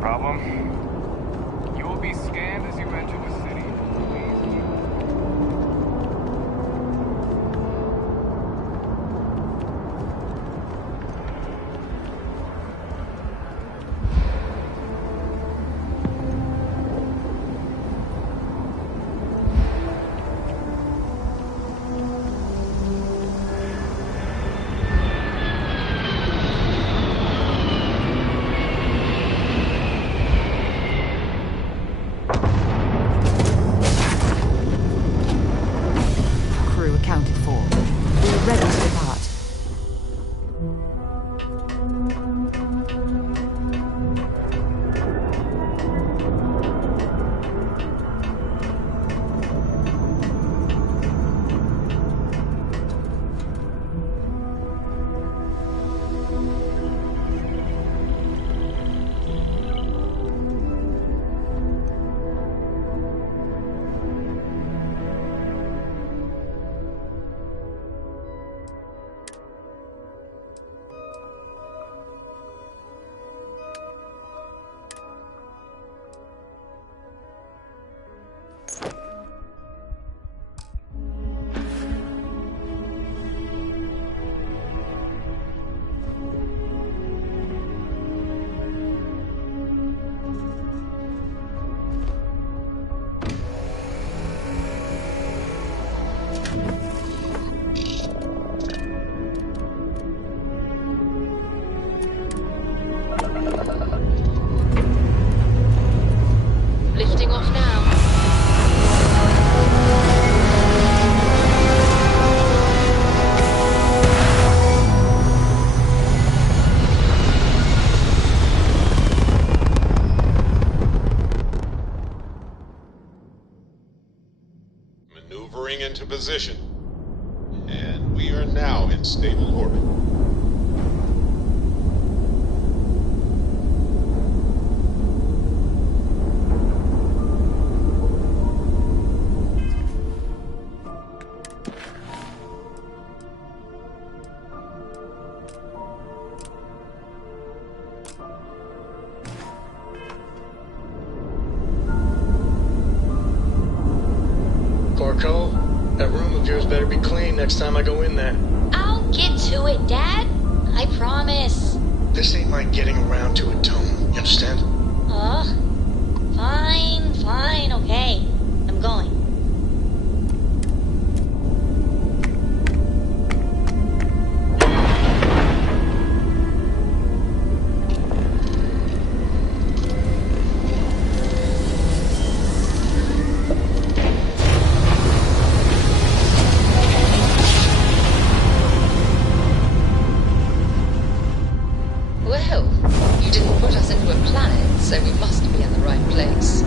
Problem? You will be scanned as you enter the city. Please keep... Lifting off now. Maneuvering into position. And we are now in stable orbit. That room of yours better be clean next time I go in there. I'll get to it, Dad. I promise. This ain't like getting around to it, Tone. You understand? Fine, okay. I'm going. Well, you didn't put us into a planet, so we must be in the right place.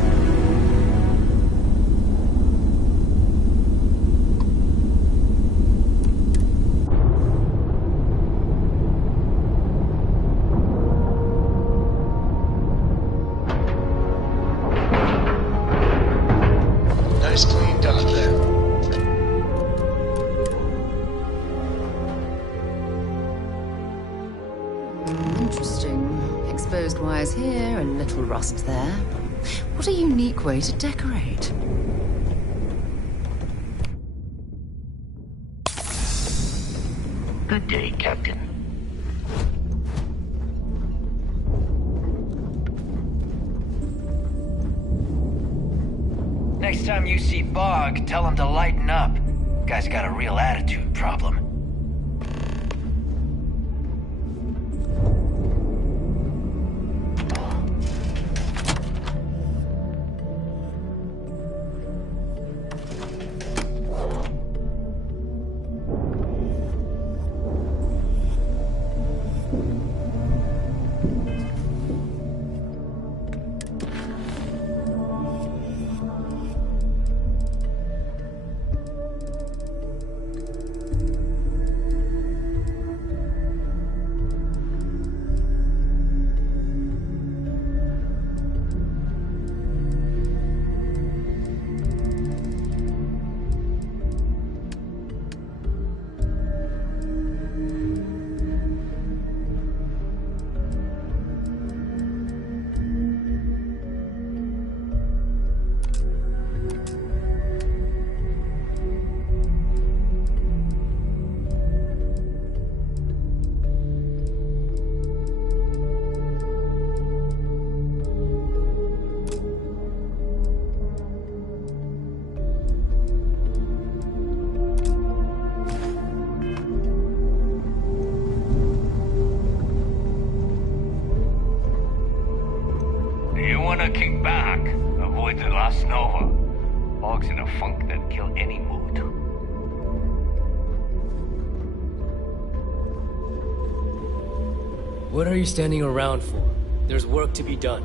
Nice clean dock there. Interesting. Exposed wires here, a little rust there. What a unique way to decorate. Good day, Captain. Next time you see Bog, tell him to lighten up. Guy's got a real attitude problem. You wanna kick back, avoid the last Nova. Bog's in a funk that'd kill any mood. What are you standing around for? There's work to be done.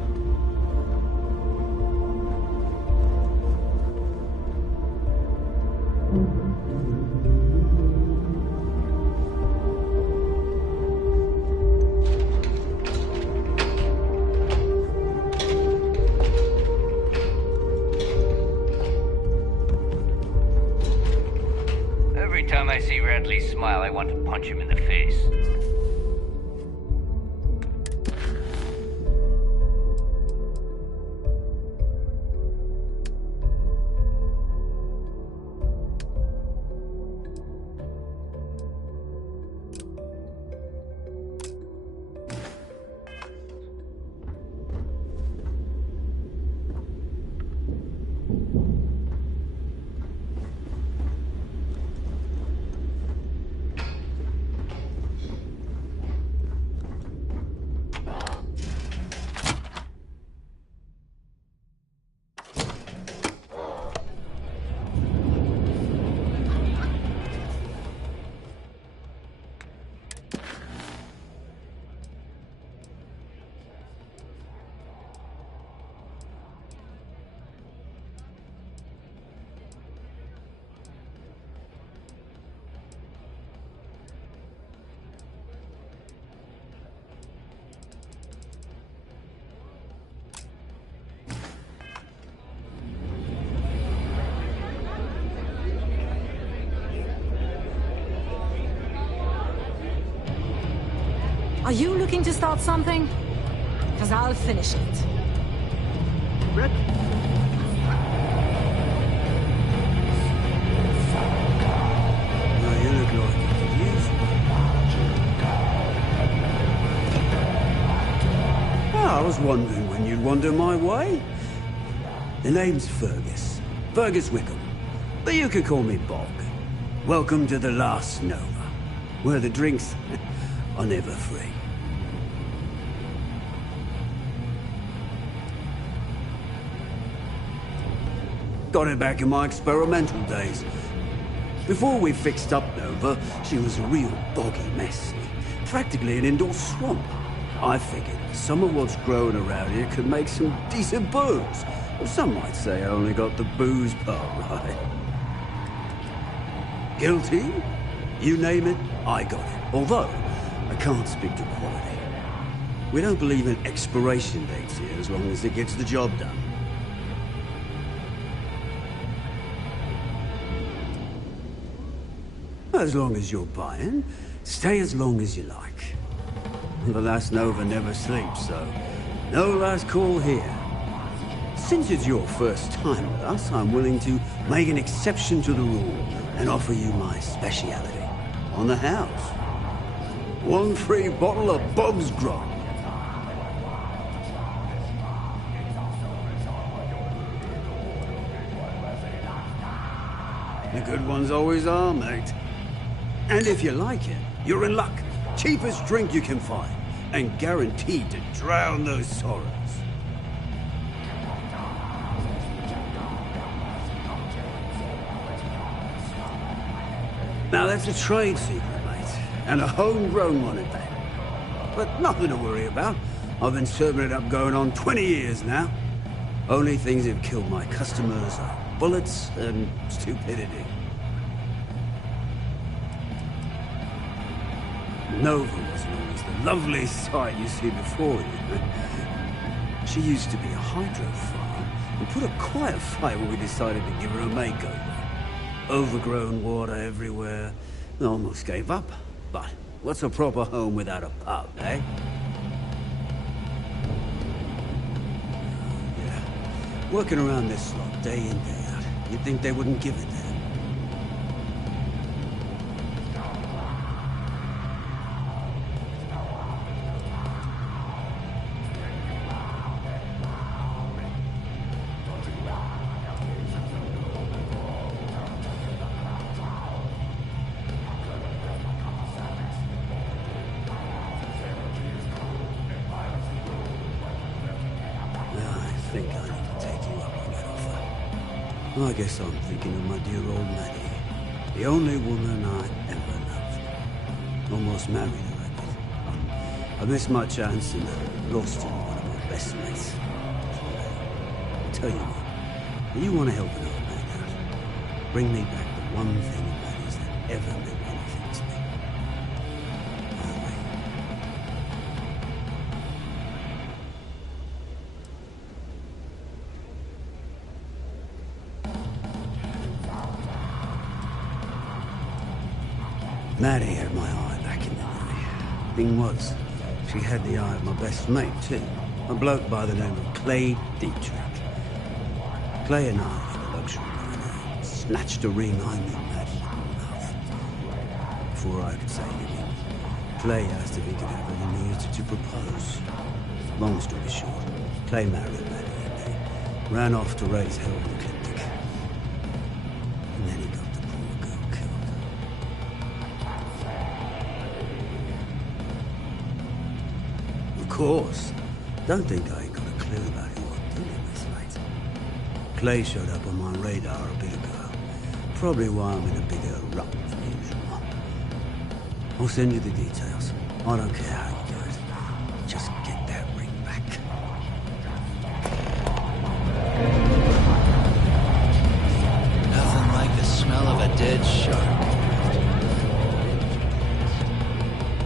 Every time I see Radley smile, I want to punch him in the face. Are you looking to start something? Because I'll finish it. Rick? No, you look like I was wondering when you'd wander my way. The name's Fergus. Fergus Wickham. But you can call me Bog. Welcome to the last Nova, where the drinks are never free. Got it back in my experimental days. Before we fixed up Nova, she was a real boggy mess. Practically an indoor swamp. I figured some of what's growing around here could make some decent booze. Well, some might say I only got the booze part right. Guilty? You name it, I got it. Although, I can't speak to quality. We don't believe in expiration dates here as long as it gets the job done. As long as you're buying, stay as long as you like. The last Nova never sleeps, so no last call here. Since it's your first time with us, I'm willing to make an exception to the rule and offer you my speciality on the house. 1 free bottle of Bog's Grog. The good ones always are, mate. And if you like it, you're in luck. Cheapest drink you can find, and guaranteed to drown those sorrows. Now that's a trade secret, mate, and a homegrown one at that. But nothing to worry about. I've been serving it up going on 20 years now. Only things that have killed my customers are bullets and stupidity. Nova wasn't always the lovely sight you see before you. She used to be a hydro farm and put up quite a fight when we decided to give her a makeover. Overgrown water everywhere. I almost gave up. But what's a proper home without a pub, eh? Yeah. Working around this slot day in, day out. You'd think they wouldn't give it that. think I need to take you up on that offer. I guess I'm thinking of my dear old Maddie. The only woman I ever loved. Almost married her, I missed my chance and lost in one of my best mates. Tell you what, you want to help an old man out? Bring me back the one thing of Maddie's that ever meant anything to me. By the way, Maddie had my eye back in the day. Thing was, she had the eye of my best mate, too. A bloke by the name of Clay Dietrich. Clay and I had a luxury night. Snatched a ring I knew Maddie didn't love. Before I could say anything, Clay asked if he could have her in here to propose. Long story short, Clay married Maddie and they ran off to raise hell in the clinic. And then he got the poor girl killed. Of course. Don't think I ain't got a clue about who I'm dealing with, mate. Clay showed up on my radar a bit ago. Probably why I'm in a bigger rut than usual. I'll send you the details. I don't care how you do it. Just get that ring back. Nothing like the smell of a dead shark.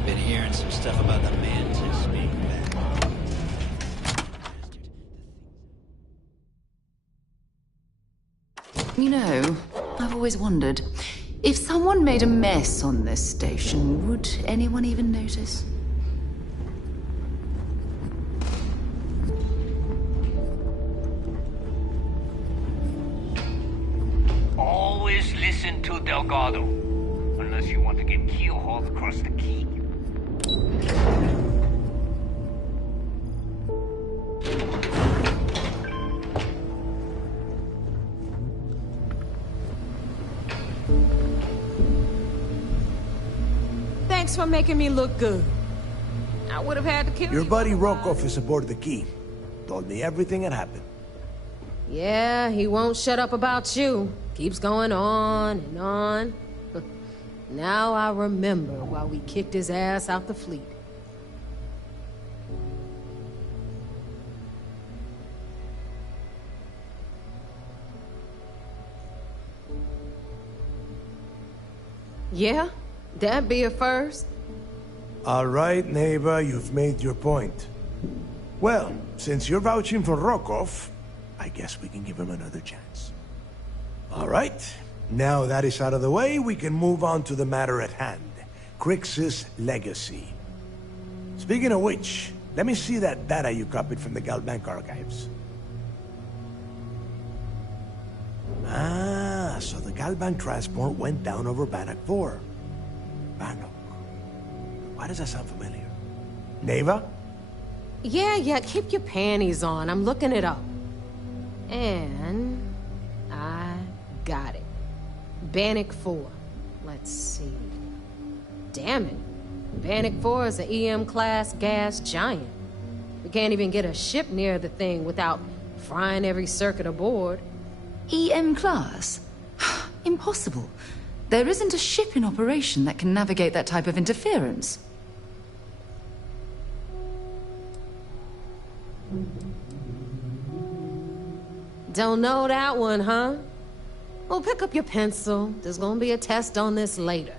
Been hearing some stuff about the mantis being back. You know, I've always wondered, if someone made a mess on this station, would anyone even notice? Always listen to Delgado, unless you want to get keelhauled across the key. Thanks for making me look good. I would have had to kill you. Your buddy Rokov is aboard the key. Told me everything had happened. Yeah, he won't shut up about you. Keeps going on and on. Now I remember why we kicked his ass out the fleet. Yeah? That'd be a first. All right, neighbor, you've made your point. Well, since you're vouching for Rokov, I guess we can give him another chance. All right, now that is out of the way, we can move on to the matter at hand. Crix's legacy. Speaking of which, let me see that data you copied from the Galbank archives. Ah, so the Galbank transport went down over Bannock 4. Bannock. Why does that sound familiar? Neva? Yeah, keep your panties on. I'm looking it up. And I got it. Bannock 4. Let's see. Damn it. Bannock 4 is an EM-class gas giant. We can't even get a ship near the thing without frying every circuit aboard. EM class? Impossible. There isn't a ship in operation that can navigate that type of interference. Don't know that one, huh? Well, pick up your pencil. There's gonna be a test on this later.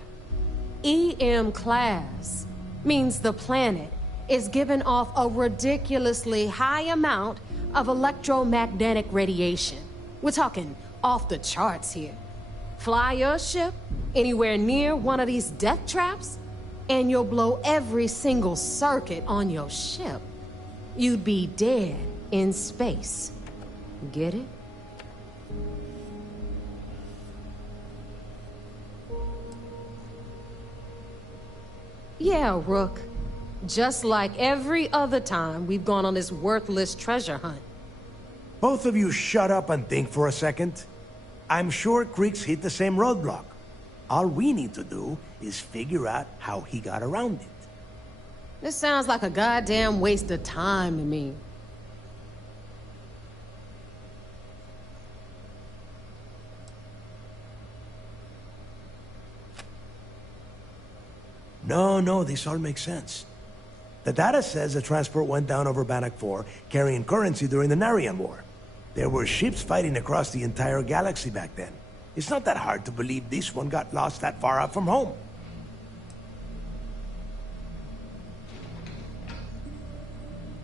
EM class means the planet is giving off a ridiculously high amount of electromagnetic radiation. We're talking off the charts here. Fly your ship anywhere near one of these death traps, and you'll blow every single circuit on your ship. You'd be dead in space. Get it? Yeah, Rook. Just like every other time we've gone on this worthless treasure hunt. Both of you shut up and think for a second. I'm sure Creeks hit the same roadblock. All we need to do is figure out how he got around it. This sounds like a goddamn waste of time to me. No, this all makes sense. The data says the transport went down over Bannock 4, carrying currency during the Narian War. There were ships fighting across the entire galaxy back then. It's not that hard to believe this one got lost that far out from home.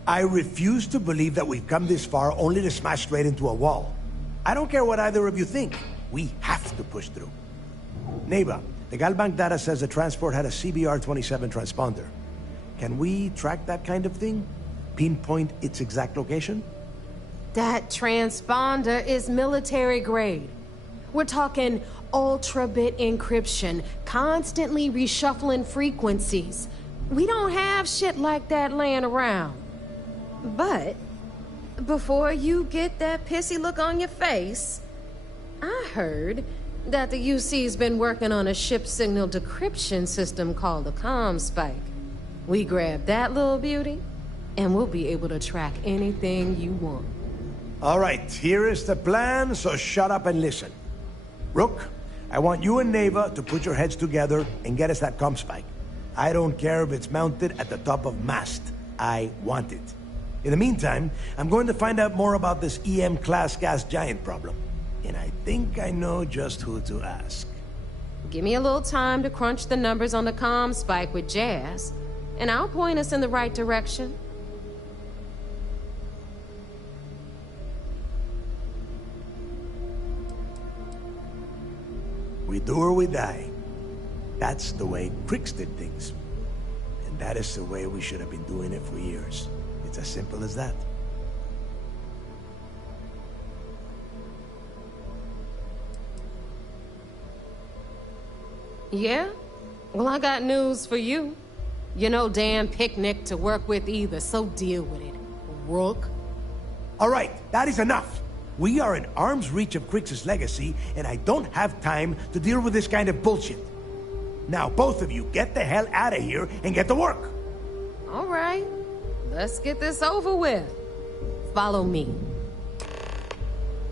I refuse to believe that we've come this far only to smash straight into a wall. I don't care what either of you think. We have to push through. Neighbor, the Galbank data says the transport had a CBR-27 transponder. Can we track that kind of thing? Pinpoint its exact location? That transponder is military grade. We're talking ultra-bit encryption, constantly reshuffling frequencies. We don't have shit like that laying around. But before you get that pissy look on your face, I heard that the UC's been working on a ship signal decryption system called the ComSpike. We grab that little beauty, and we'll be able to track anything you want. All right, here is the plan, so shut up and listen. Rook, I want you and Neva to put your heads together and get us that ComSpike. I don't care if it's mounted at the top of mast. I want it. In the meantime, I'm going to find out more about this EM-class gas giant problem. And I think I know just who to ask. Give me a little time to crunch the numbers on the ComSpike with Jazz, and I'll point us in the right direction. We do or we die. That's the way Crix did things. And that is the way we should have been doing it for years. It's as simple as that. Yeah? Well, I got news for you. You're no damn picnic to work with either, so deal with it, Rook. All right, that is enough. We are in arm's reach of Crix's legacy, and I don't have time to deal with this kind of bullshit. Now, both of you, get the hell out of here and get to work. All right, let's get this over with. Follow me.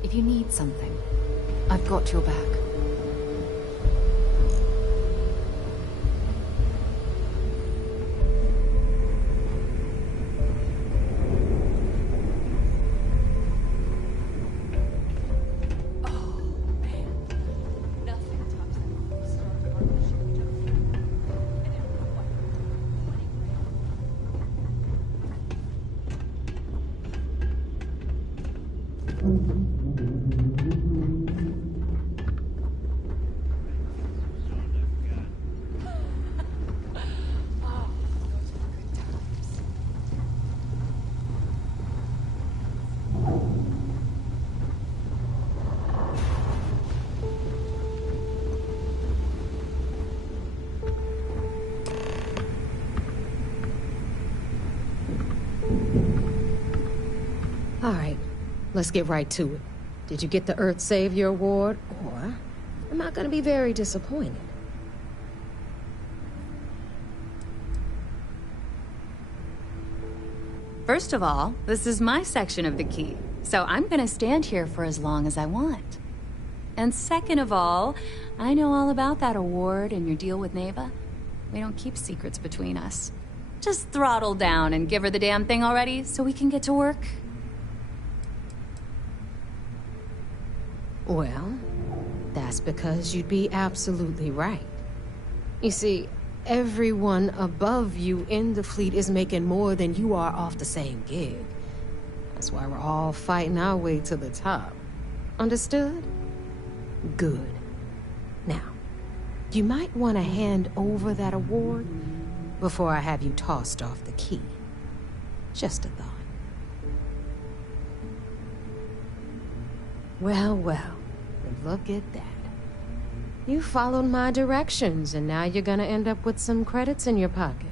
If you need something, I've got your back. All right, let's get right to it. Did you get the Earth Savior Award, or am I gonna be very disappointed? First of all, this is my section of the key, so I'm gonna stand here for as long as I want. And second of all, I know all about that award and your deal with Neva. We don't keep secrets between us. Just throttle down and give her the damn thing already so we can get to work. Well, that's because you'd be absolutely right. You see, everyone above you in the fleet is making more than you are off the same gig. That's why we're all fighting our way to the top. Understood? Good. Now, you might want to hand over that award before I have you tossed off the key. Just a thought. Well, look at that. You followed my directions, and now you're gonna end up with some credits in your pocket.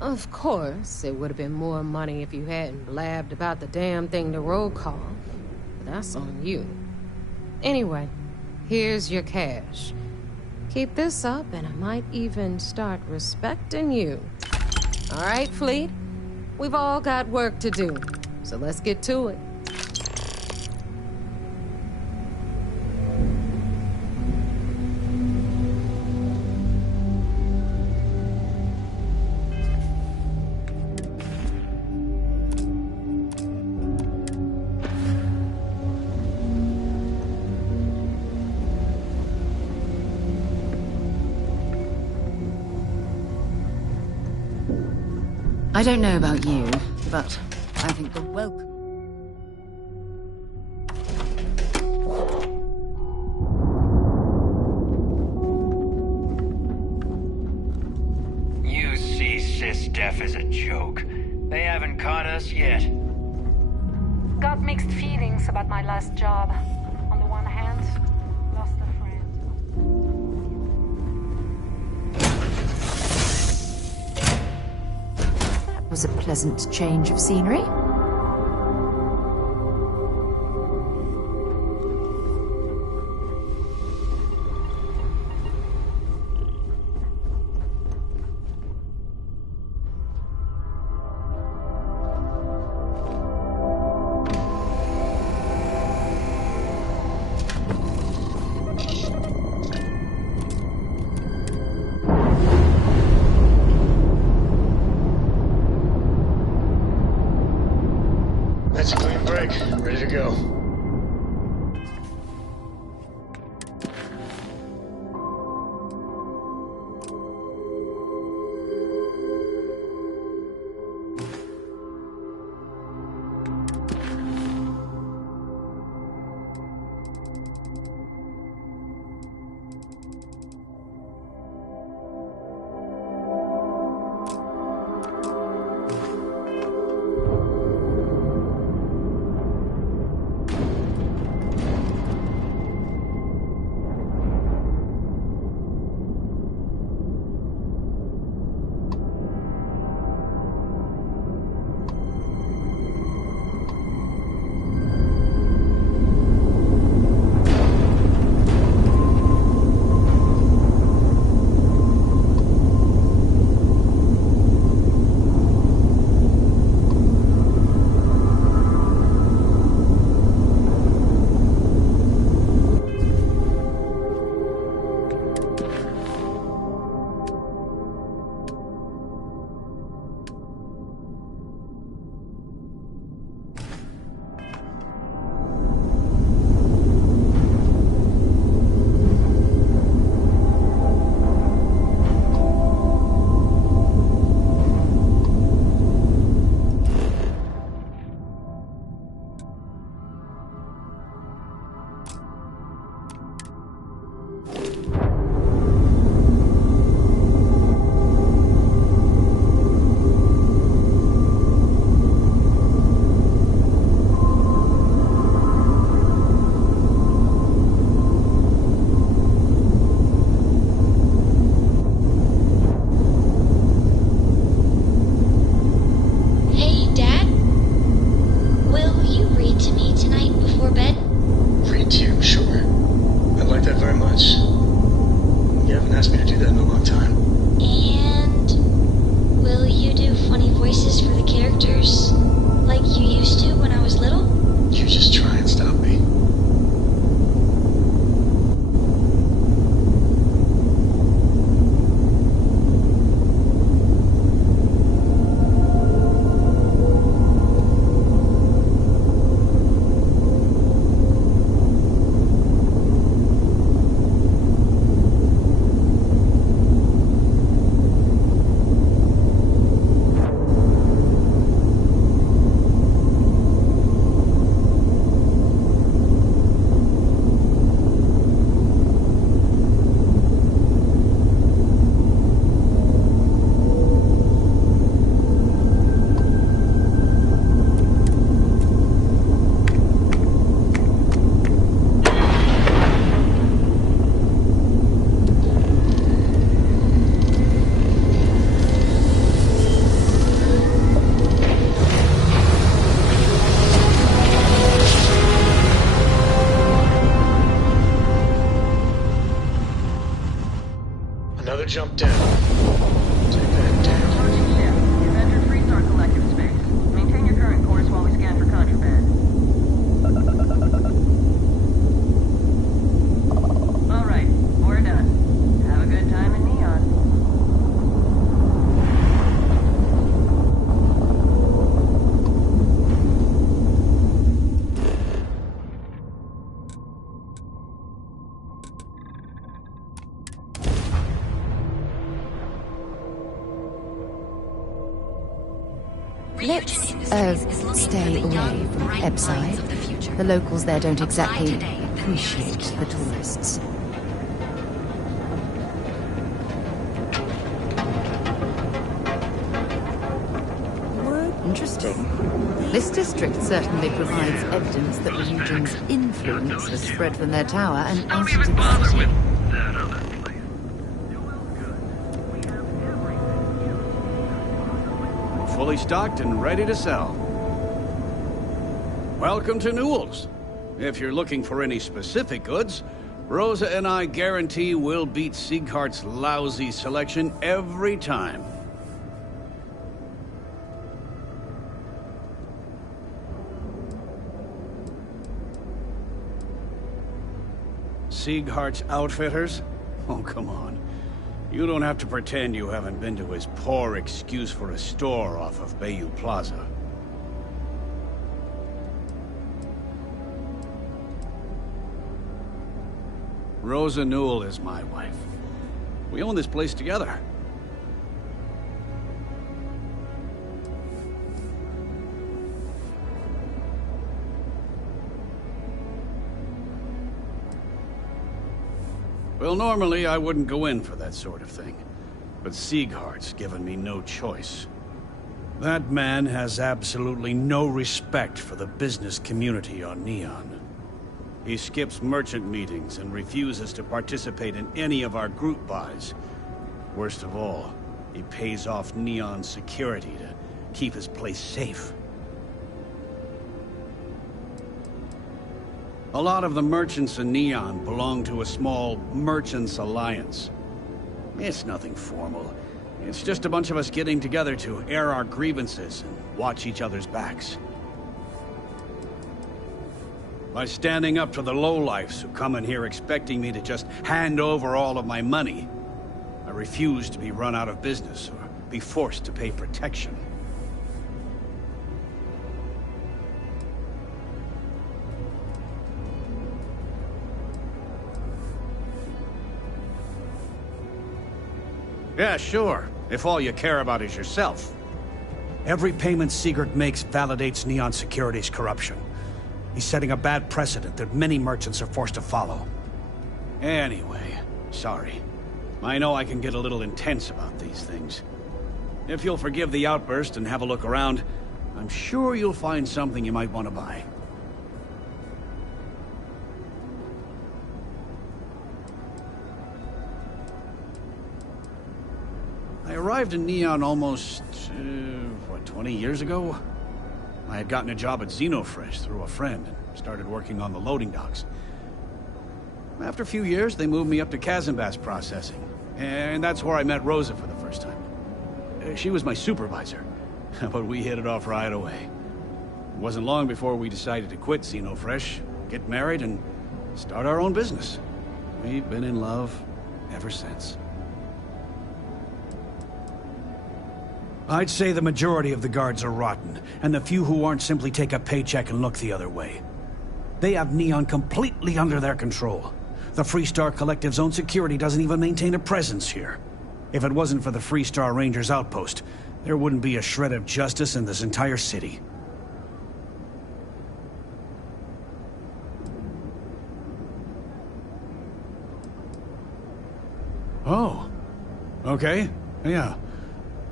Of course, it would have been more money if you hadn't blabbed about the damn thing to roll call, but that's on you. Anyway, here's your cash. Keep this up, and I might even start respecting you. All right, Fleet? We've all got work to do, so let's get to it. I don't know about you, but I think the welcome... You see Sys-Def as a joke. They haven't caught us yet. Got mixed feelings about my last job. On the one hand, lost a friend. That was a pleasant change of scenery. That's a clean break. Ready to go. Another jump down. Take that down. Approaching ship. You've entered Freestar Collective space. Maintain your current course while we scan for contraband. All right, we're done. Have a good time in Neon. Stay away from Ebside. The locals there don't exactly appreciate the tourists. Interesting. This district certainly provides evidence that the region's influence has spread from their tower and out into the city. Fully stocked and ready to sell. Welcome to Newell's. If you're looking for any specific goods, Rosa and I guarantee we'll beat Sieghart's lousy selection every time. Sieghart's Outfitters? Oh, come on. You don't have to pretend you haven't been to his poor excuse for a store off of Bayou Plaza. Rosa Newell is my wife. We own this place together. Well, normally I wouldn't go in for that sort of thing. But Sieghart's given me no choice. That man has absolutely no respect for the business community on Neon. He skips merchant meetings and refuses to participate in any of our group buys. Worst of all, he pays off Neon security to keep his place safe. A lot of the merchants in Neon belong to a small merchants alliance. It's nothing formal. It's just a bunch of us getting together to air our grievances and watch each other's backs. By standing up to the lowlifes who come in here expecting me to just hand over all of my money, I refuse to be run out of business or be forced to pay protection. Yeah, sure, if all you care about is yourself. Every payment Siegert makes validates Neon Security's corruption. He's setting a bad precedent that many merchants are forced to follow. Anyway, sorry. I know I can get a little intense about these things. If you'll forgive the outburst and have a look around, I'm sure you'll find something you might want to buy. I arrived in Neon almost, 20 years ago? I had gotten a job at Xenofresh through a friend and started working on the loading docks. After a few years, they moved me up to Kazanbass processing, and that's where I met Rosa for the first time. She was my supervisor, but we hit it off right away. It wasn't long before we decided to quit Xenofresh, get married, and start our own business. We've been in love ever since. I'd say the majority of the guards are rotten, and the few who aren't simply take a paycheck and look the other way. They have Neon completely under their control. The Freestar Collective's own security doesn't even maintain a presence here. If it wasn't for the Freestar Rangers outpost, there wouldn't be a shred of justice in this entire city. Oh. Okay. Yeah.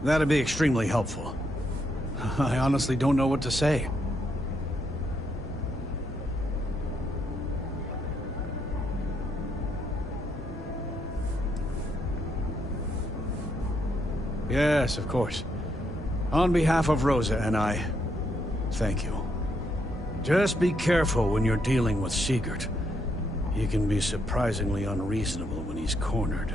That'd be extremely helpful. I honestly don't know what to say. Yes, of course. On behalf of Rosa and I, thank you. Just be careful when you're dealing with Siegert. He can be surprisingly unreasonable when he's cornered.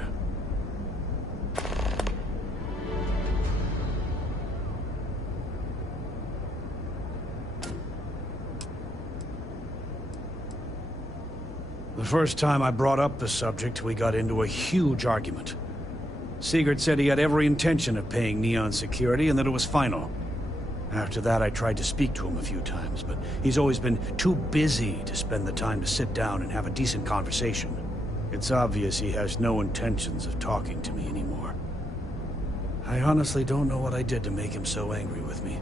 The first time I brought up the subject, we got into a huge argument. Siegert said he had every intention of paying Neon security and that it was final. After that, I tried to speak to him a few times, but he's always been too busy to spend the time to sit down and have a decent conversation. It's obvious he has no intentions of talking to me anymore. I honestly don't know what I did to make him so angry with me.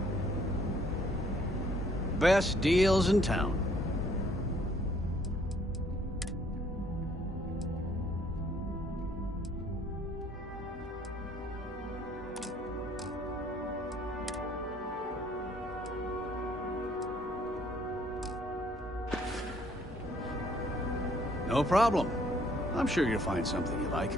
Best deals in town. No problem. I'm sure you'll find something you like.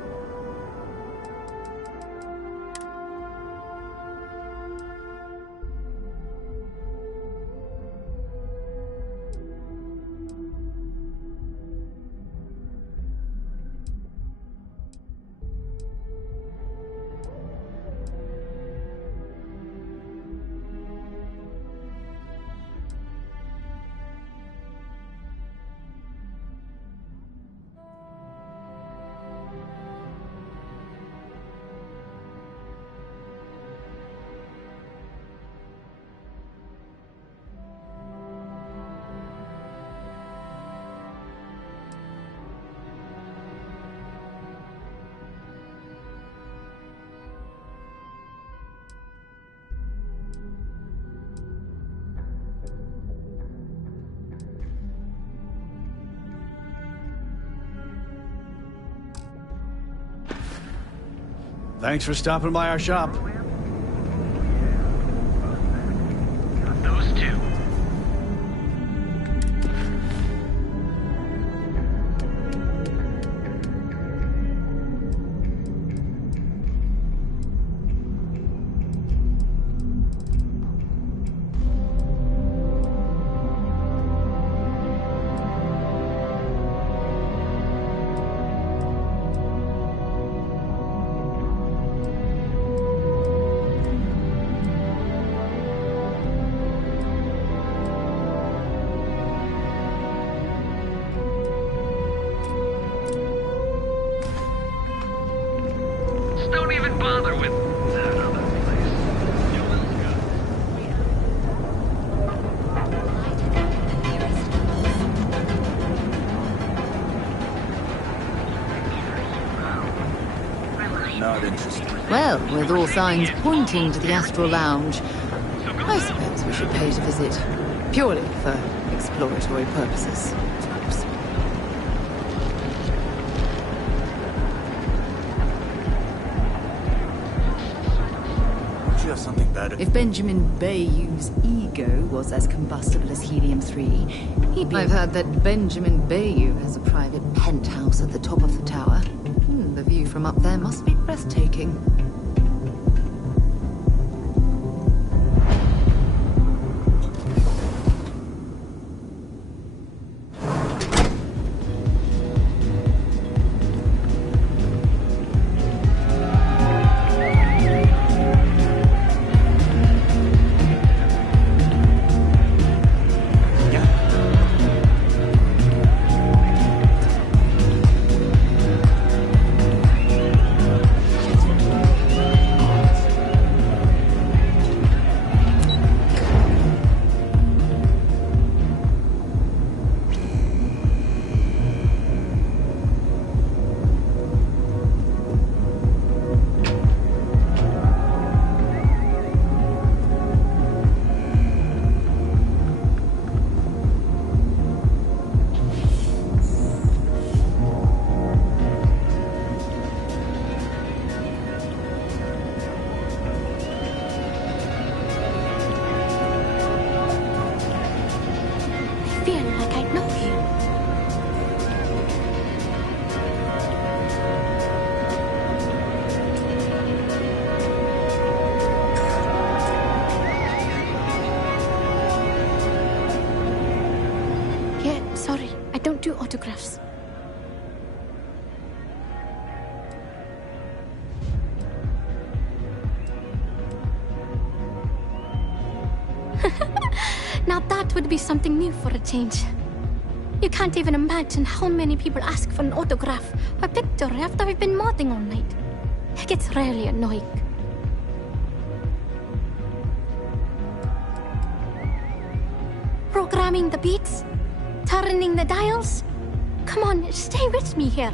Thanks for stopping by our shop. Those two. Don't even bother with that other place. You will go. Not interested. Well, with all signs pointing to the Astral Lounge, I suppose we should pay it a visit. Purely for exploratory purposes. Something better. If Benjamin Bayou's ego was as combustible as helium-3, he'd be... I've heard that Benjamin Bayou has a private penthouse at the top of the tower. The view from up there must be breathtaking. Sorry, I don't do autographs. Now that would be something new for a change. You can't even imagine how many people ask for an autograph or picture after we've been modding all night. It gets really annoying. Programming the beats? Turning the dials? Come on, stay with me here.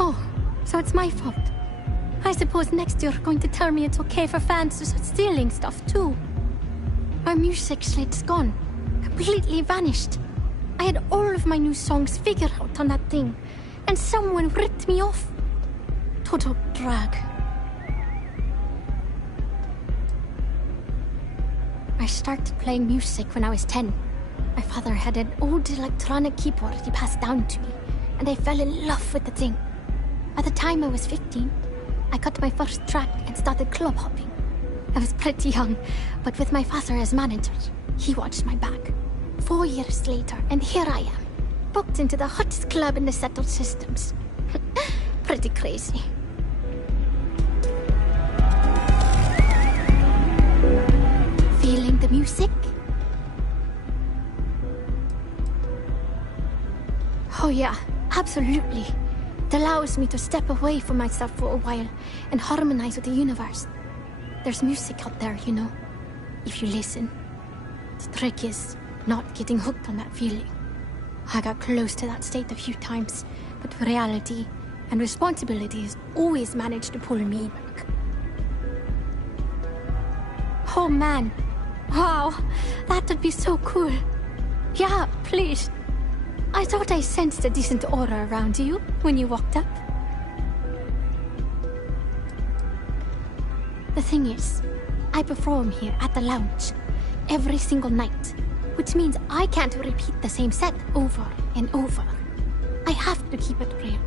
Oh, so it's my fault. I suppose next you're going to tell me it's okay for fans to start stealing stuff, too. My music slate's gone. Completely vanished. I had all of my new songs figured out on that thing, and someone ripped me off. Total drag. I started playing music when I was 10. My father had an old electronic keyboard he passed down to me, and I fell in love with the thing. By the time I was 15, I got my first track and started club hopping. I was pretty young, but with my father as manager, he watched my back. 4 years later, and here I am, booked into the hottest club in the settled systems. Pretty crazy. Feeling the music? Oh yeah, absolutely. It allows me to step away from myself for a while and harmonize with the universe. There's music out there, you know, if you listen. The trick is not getting hooked on that feeling. I got close to that state a few times, but reality and responsibilities always managed to pull me back. Oh man, wow, that would be so cool. Yeah, please. I thought I sensed a decent aura around you when you walked up. The thing is, I perform here at the lounge every single night, which means I can't repeat the same set over and over. I have to keep it real.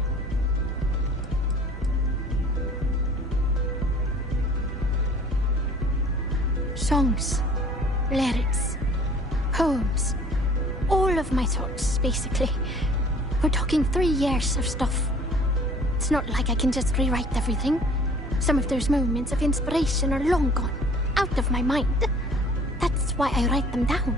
Songs, lyrics, poems, all of my thoughts, basically. We're talking 3 years of stuff. It's not like I can just rewrite everything. Some of those moments of inspiration are long gone, out of my mind. That's why I write them down.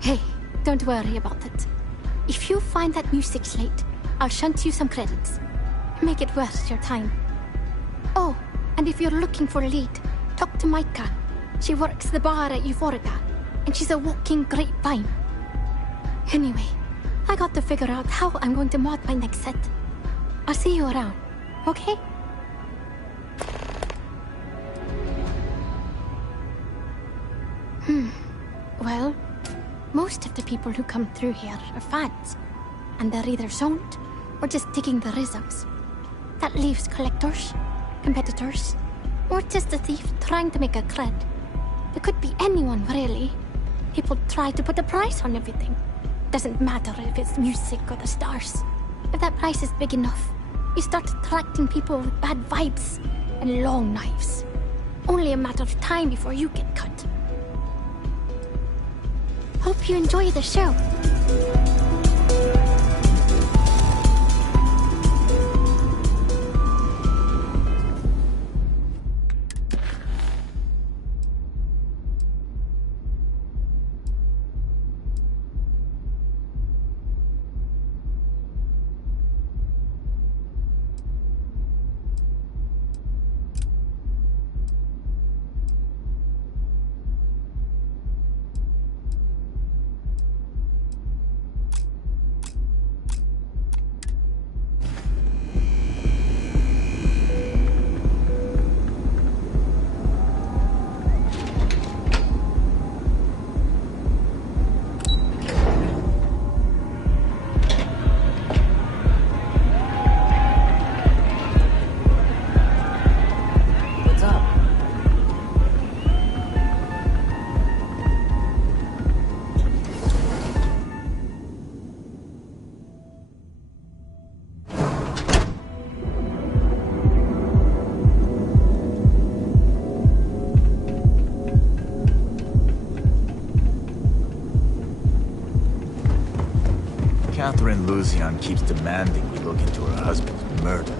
Hey, don't worry about it. If you find that music slate, I'll shunt you some credits. Make it worth your time. Oh, and if you're looking for a lead, talk to Micah. She works the bar at Euphorica, and she's a walking grapevine. Anyway, I got to figure out how I'm going to mod my next set. I'll see you around, okay? Well, most of the people who come through here are fans, and they're either zoned or just digging the rhythms. That leaves collectors, competitors, or just a thief trying to make a cred. It could be anyone, really. People try to put a price on everything. Doesn't matter if it's music or the stars. If that price is big enough, you start attracting people with bad vibes and long knives. Only a matter of time before you get cut. Hope you enjoy the show. Catherine Lucian keeps demanding we look into her husband's murder.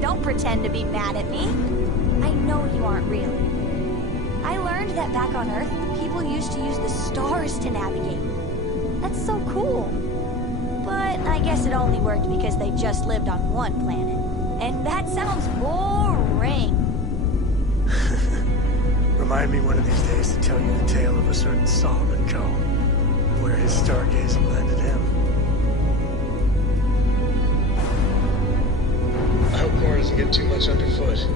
Don't pretend to be mad at me. I know you aren't really. I learned that back on Earth, people used to use the stars to navigate. That's so cool. But I guess it only worked because they just lived on one planet. And that sounds boring. Remind me one of these days to tell you the tale of a certain Solomon Joe, and where his stargazing landed him. I hope Cora doesn't get too much underfoot.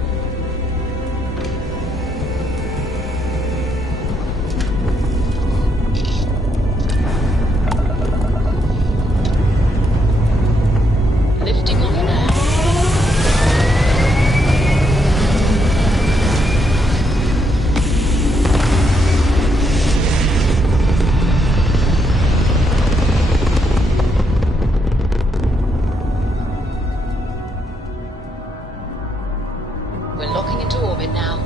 Lifting off now. We're locking into orbit now.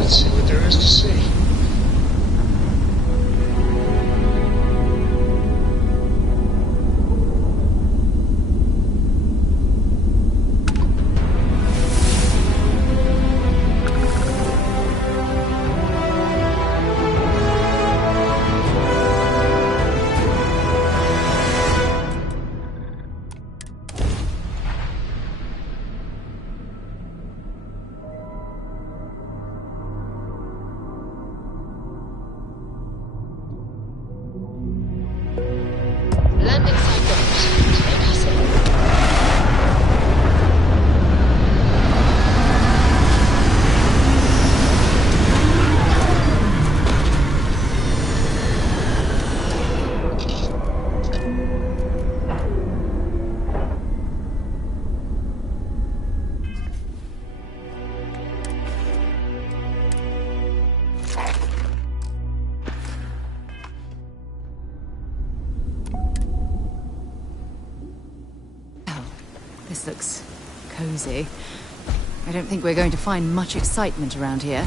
Let's see what there is to see. Landing site docked. Take us in. This looks cozy. I don't think we're going to find much excitement around here.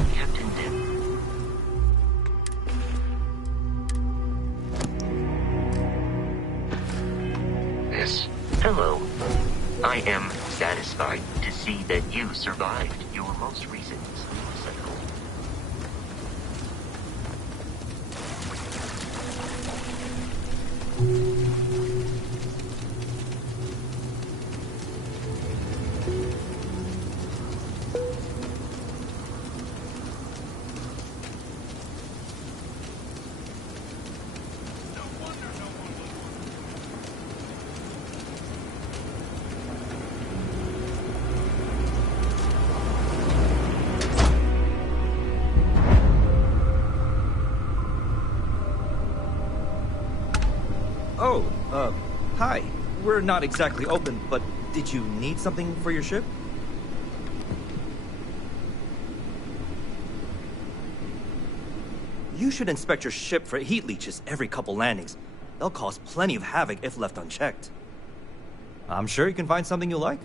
Yes. Hello. I am satisfied to see that you survived your most recent sleep cycle. Oh, hi. We're not exactly open, but did you need something for your ship? You should inspect your ship for heat leeches every couple landings. They'll cause plenty of havoc if left unchecked. I'm sure you can find something you like.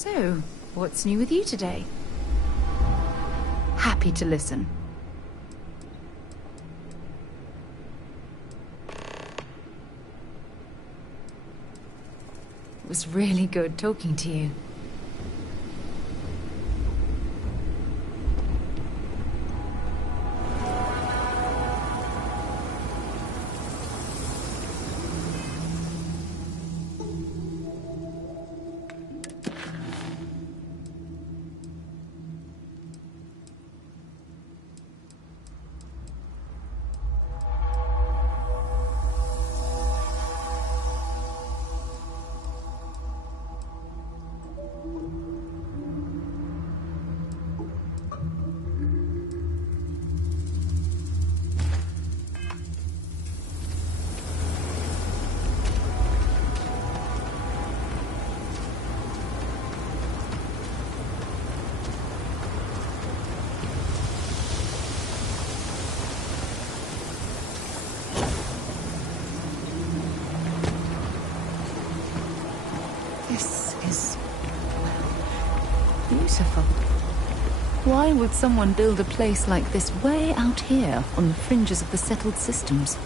So, what's new with you today? Happy to listen. It was really good talking to you. This is, well, beautiful. Why would someone build a place like this way out here on the fringes of the settled systems?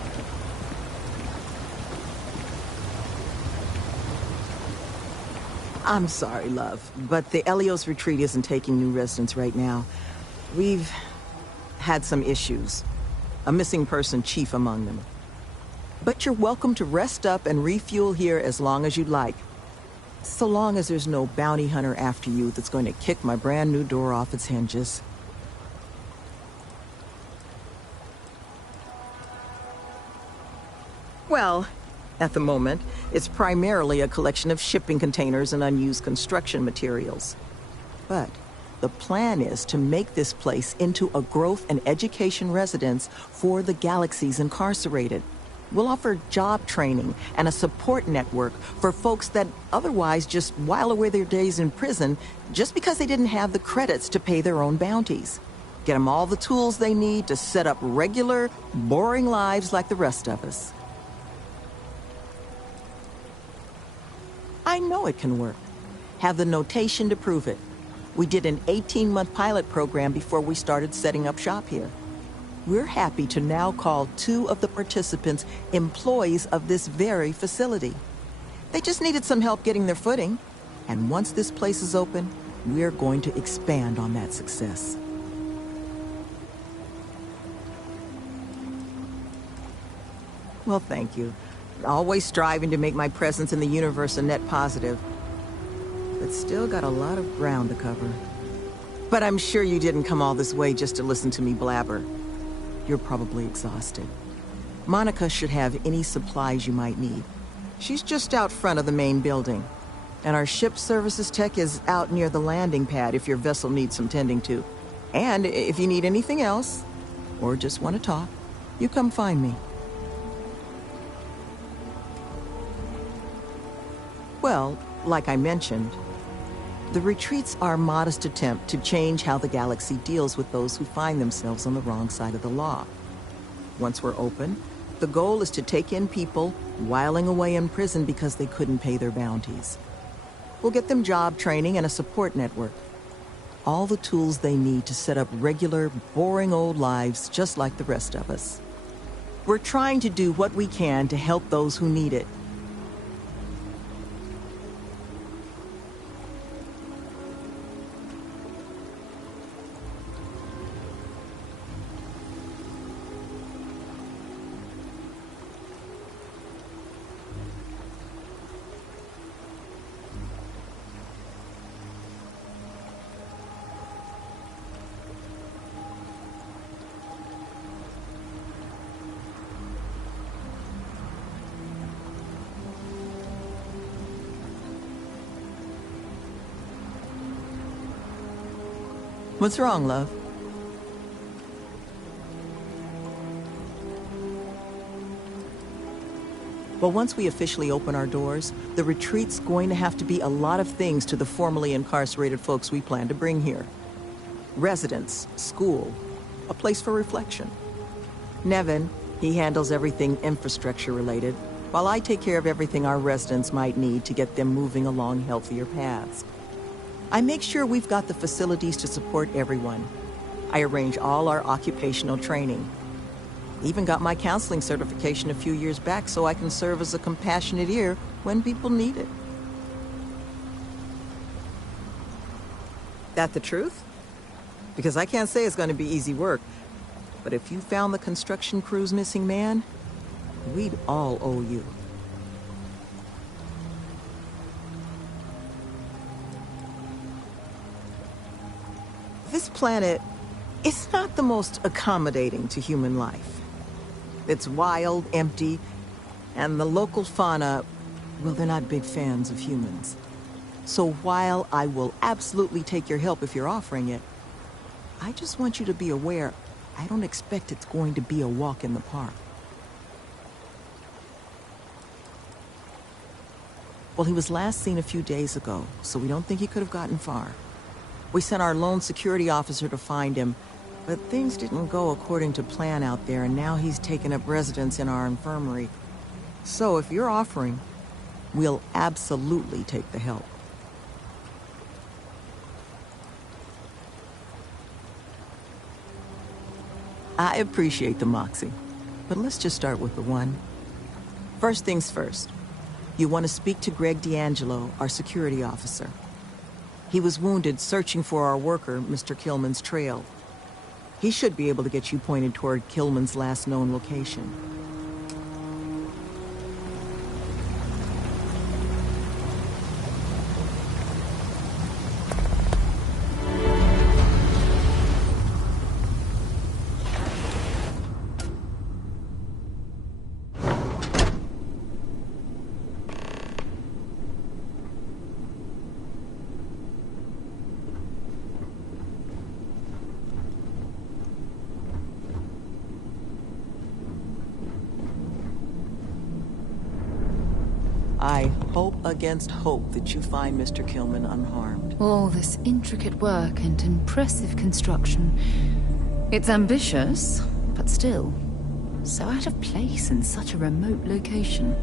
I'm sorry, love, but the Elios retreat isn't taking new residents right now. We've had some issues. A missing person chief among them. But you're welcome to rest up and refuel here as long as you'd like. So long as there's no bounty hunter after you that's going to kick my brand new door off its hinges. Well, at the moment, it's primarily a collection of shipping containers and unused construction materials. But the plan is to make this place into a growth and education residence for the galaxy's incarcerated. We'll offer job training and a support network for folks that otherwise just while away their days in prison just because they didn't have the credits to pay their own bounties. Get them all the tools they need to set up regular, boring lives like the rest of us. I know it can work. Have the notation to prove it. We did an 18-month pilot program before we started setting up shop here. We're happy to now call 2 of the participants employees of this very facility. They just needed some help getting their footing. And once this place is open, we're going to expand on that success. Well, thank you. Always striving to make my presence in the universe a net positive. But still got a lot of ground to cover. But I'm sure you didn't come all this way just to listen to me blabber. You're probably exhausted. Monica should have any supplies you might need. She's just out front of the main building. And our ship services tech is out near the landing pad if your vessel needs some tending to. And if you need anything else, or just want to talk, you come find me. Well, like I mentioned, the retreat's our modest attempt to change how the galaxy deals with those who find themselves on the wrong side of the law. Once we're open, the goal is to take in people whiling away in prison because they couldn't pay their bounties. We'll get them job training and a support network. All the tools they need to set up regular, boring old lives just like the rest of us. We're trying to do what we can to help those who need it. What's wrong, love? Well, once we officially open our doors, the retreat's going to have to be a lot of things to the formerly incarcerated folks we plan to bring here. Residence, school, a place for reflection. Nevin, he handles everything infrastructure related, while I take care of everything our residents might need to get them moving along healthier paths. I make sure we've got the facilities to support everyone. I arrange all our occupational training. Even got my counseling certification a few years back so I can serve as a compassionate ear when people need it. That the truth? Because I can't say it's going to be easy work, but if you found the construction crew's missing man, we'd all owe you. This planet is not the most accommodating to human life. It's wild, empty, and the local fauna, well, they're not big fans of humans. So while I will absolutely take your help if you're offering it, I just want you to be aware, I don't expect it's going to be a walk in the park. Well, he was last seen a few days ago, so we don't think he could have gotten far. We sent our lone security officer to find him, but things didn't go according to plan out there, and now he's taken up residence in our infirmary. So if you're offering, we'll absolutely take the help. I appreciate the moxie, but let's just start with the one. First things first, you want to speak to Greg D'Angelo, our security officer. He was wounded searching for our worker, Mr. Killman's trail. He should be able to get you pointed toward Killman's last known location. I hope against hope that you find Mr. Killman unharmed. All this intricate work and impressive construction. It's ambitious, but still, so out of place in such a remote location.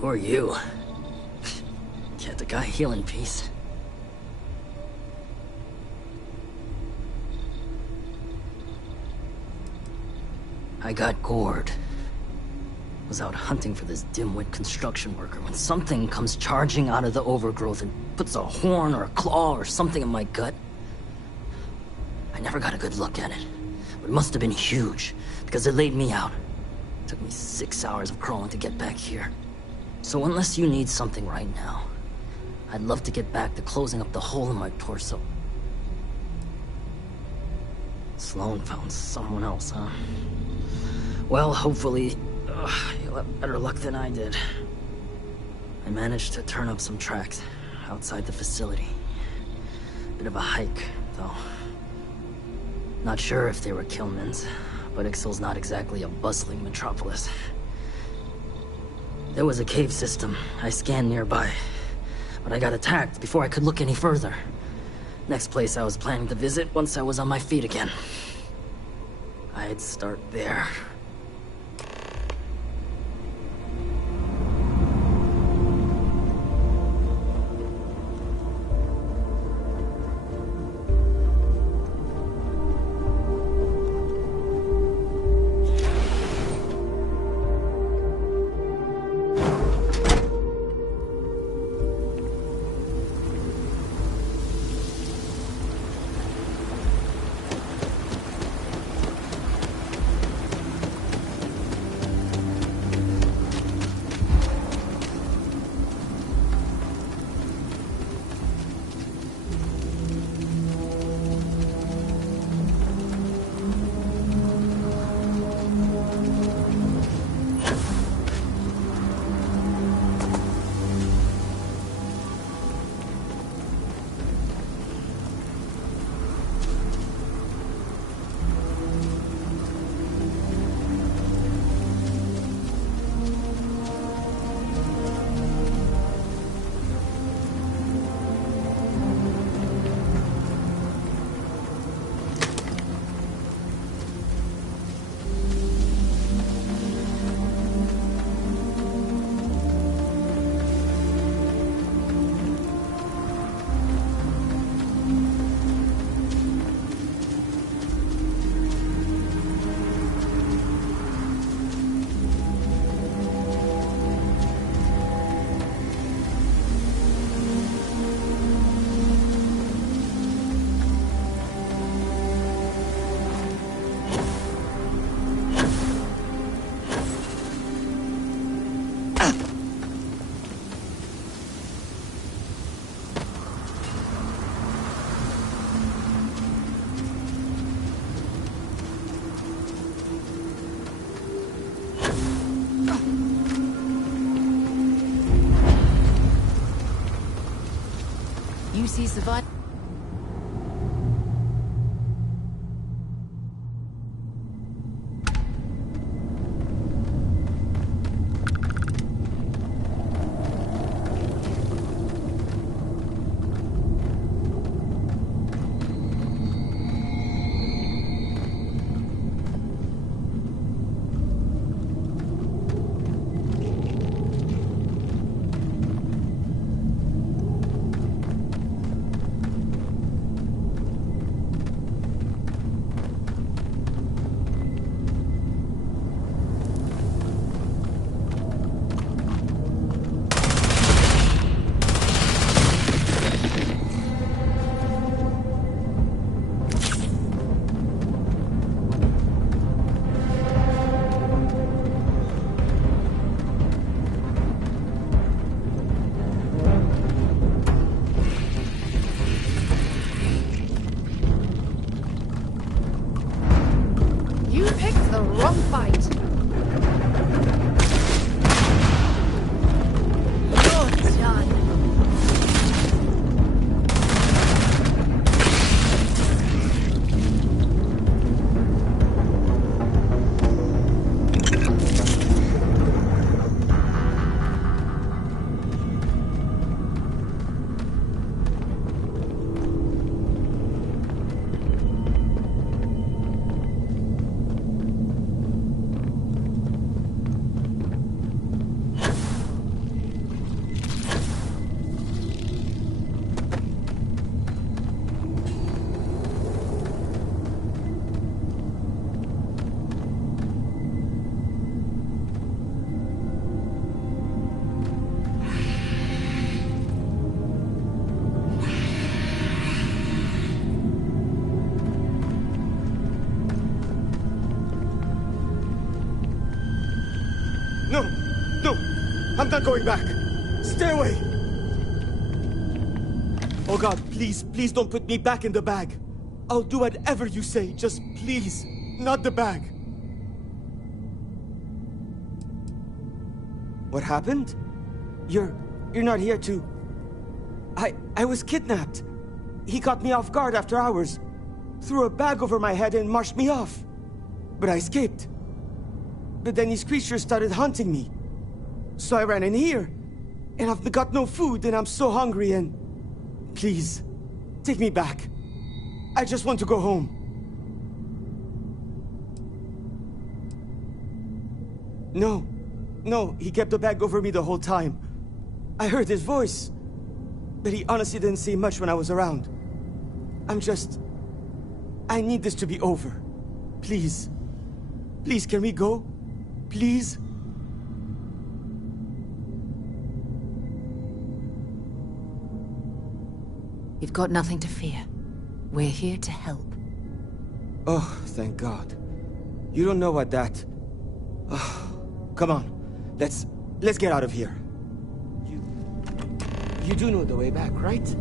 Who are you? Can't the guy heal in peace? I got gored. Was out hunting for this dimwit construction worker when something comes charging out of the overgrowth and puts a horn or a claw or something in my gut. I never got a good look at it, but it must have been huge because it laid me out. It took me 6 hours of crawling to get back here. So unless you need something right now, I'd love to get back to closing up the hole in my torso. Sloan found someone else, huh? Well, hopefully, you'll have better luck than I did. I managed to turn up some tracks outside the facility. Bit of a hike, though. Not sure if they were Killman's, but Ixtal's not exactly a bustling metropolis. There was a cave system I scanned nearby, but I got attacked before I could look any further. Next place I was planning to visit once I was on my feet again. I'd start there. You see survive. You picked the wrong fight. You're done. No! No! I'm not going back! Stay away! Oh God, please, please don't put me back in the bag. I'll do whatever you say, just please, not the bag. What happened? You're not here to... I was kidnapped. He caught me off guard after hours, threw a bag over my head and marched me off. But I escaped. But then these creatures started hunting me. So I ran in here. And I've got no food and I'm so hungry and... Please, take me back. I just want to go home. No. No, he kept the bag over me the whole time. I heard his voice. But he honestly didn't say much when I was around. I need this to be over. Please. Please, can we go? Please? You've got nothing to fear. We're here to help. Oh, thank God. You don't know what that... Oh, come on. Let's get out of here. You do know the way back, right?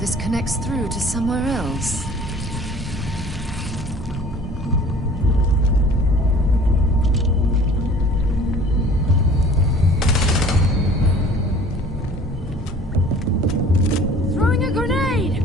This connects through to somewhere else. Throwing a grenade!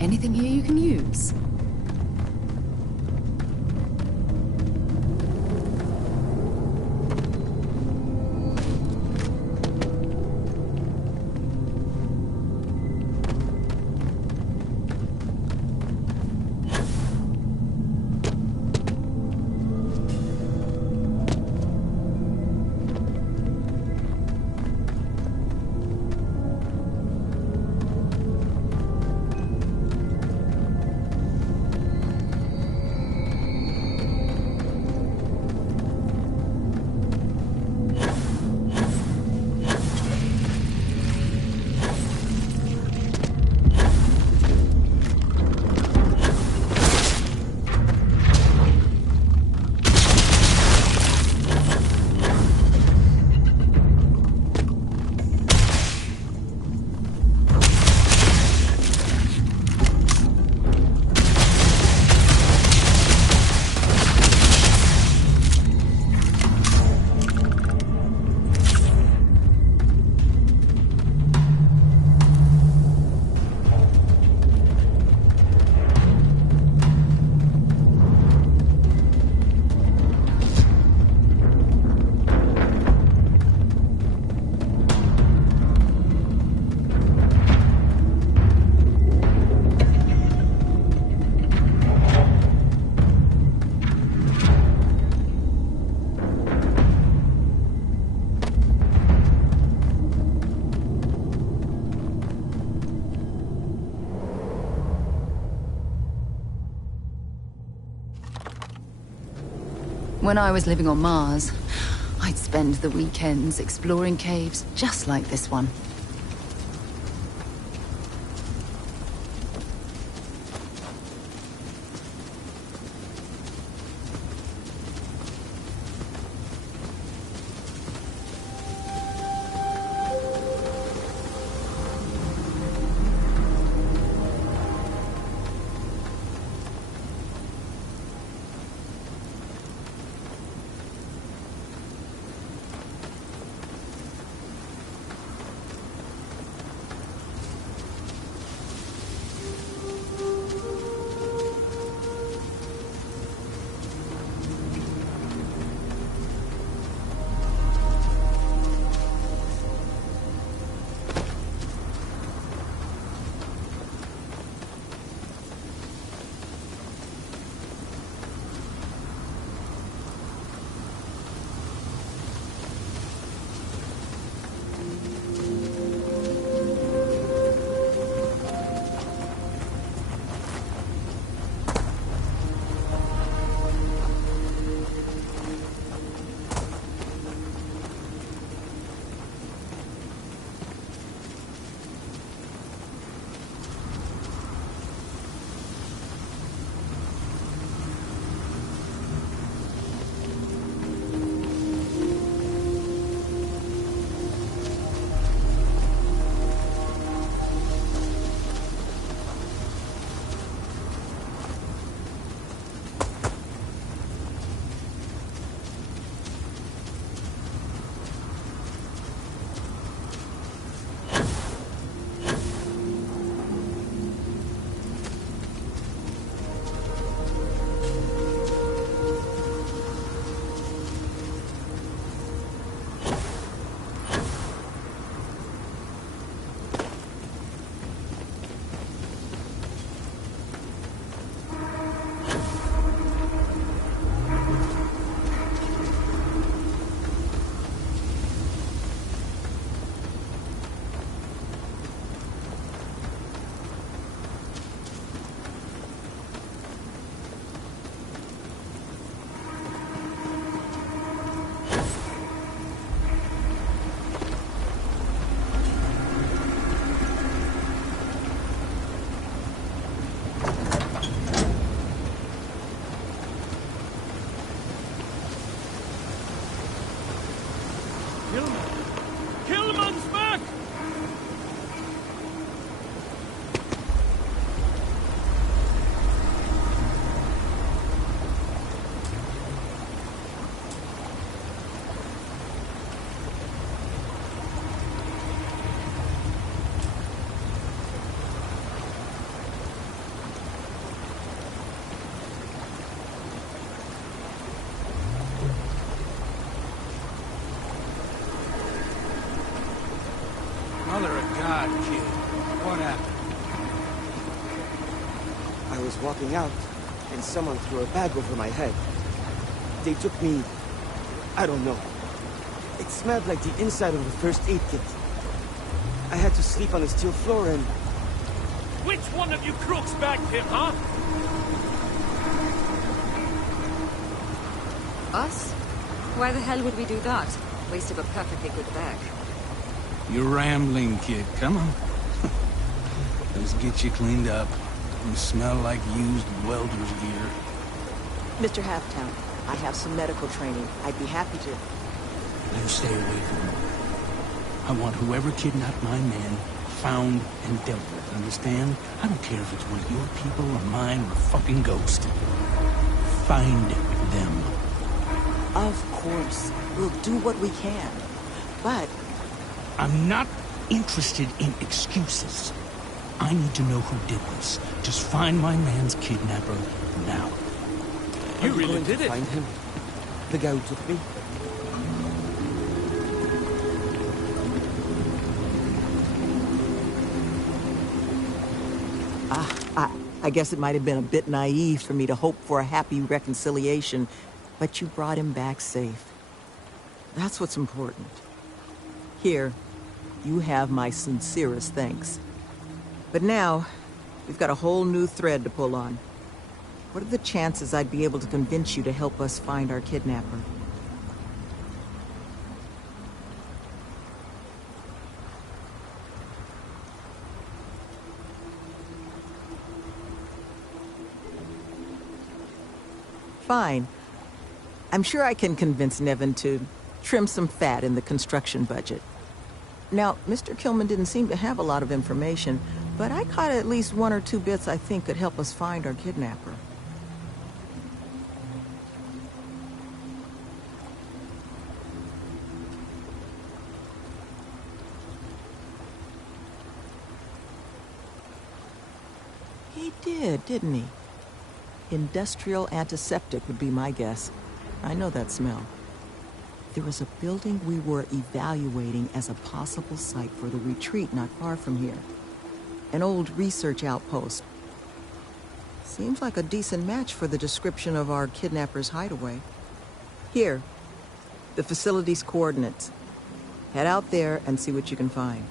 Anything here you can use? When I was living on Mars, I'd spend the weekends exploring caves just like this one. I was walking out, and someone threw a bag over my head. They took me... I don't know. It smelled like the inside of a first aid kit. I had to sleep on a steel floor and... Which one of you crooks bagged him, huh? Us? Why the hell would we do that? Waste of a perfectly good bag. You're rambling, kid. Come on. Let's get you cleaned up. You smell like used welder's gear. Mr. Halftown, I have some medical training. I'd be happy to... You stay away from him. I want whoever kidnapped my men found and dealt with, understand? I don't care if it's one of your people or mine or a fucking ghost. Find them. Of course. We'll do what we can. But... I'm not interested in excuses. I need to know who did this. Just find my man's kidnapper now. You really did it. Find him. The guy who took me. I guess it might have been a bit naive for me to hope for a happy reconciliation, but you brought him back safe. That's what's important. Here, you have my sincerest thanks. But now, we've got a whole new thread to pull on. What are the chances I'd be able to convince you to help us find our kidnapper? Fine. I'm sure I can convince Nevin to trim some fat in the construction budget. Now, Mr. Kilman didn't seem to have a lot of information, but I caught at least one or two bits I think could help us find our kidnapper. He did, didn't he? Industrial antiseptic would be my guess. I know that smell. There was a building we were evaluating as a possible site for the retreat not far from here. An old research outpost. Seems like a decent match for the description of our kidnapper's hideaway. Here, the facility's coordinates. Head out there and see what you can find.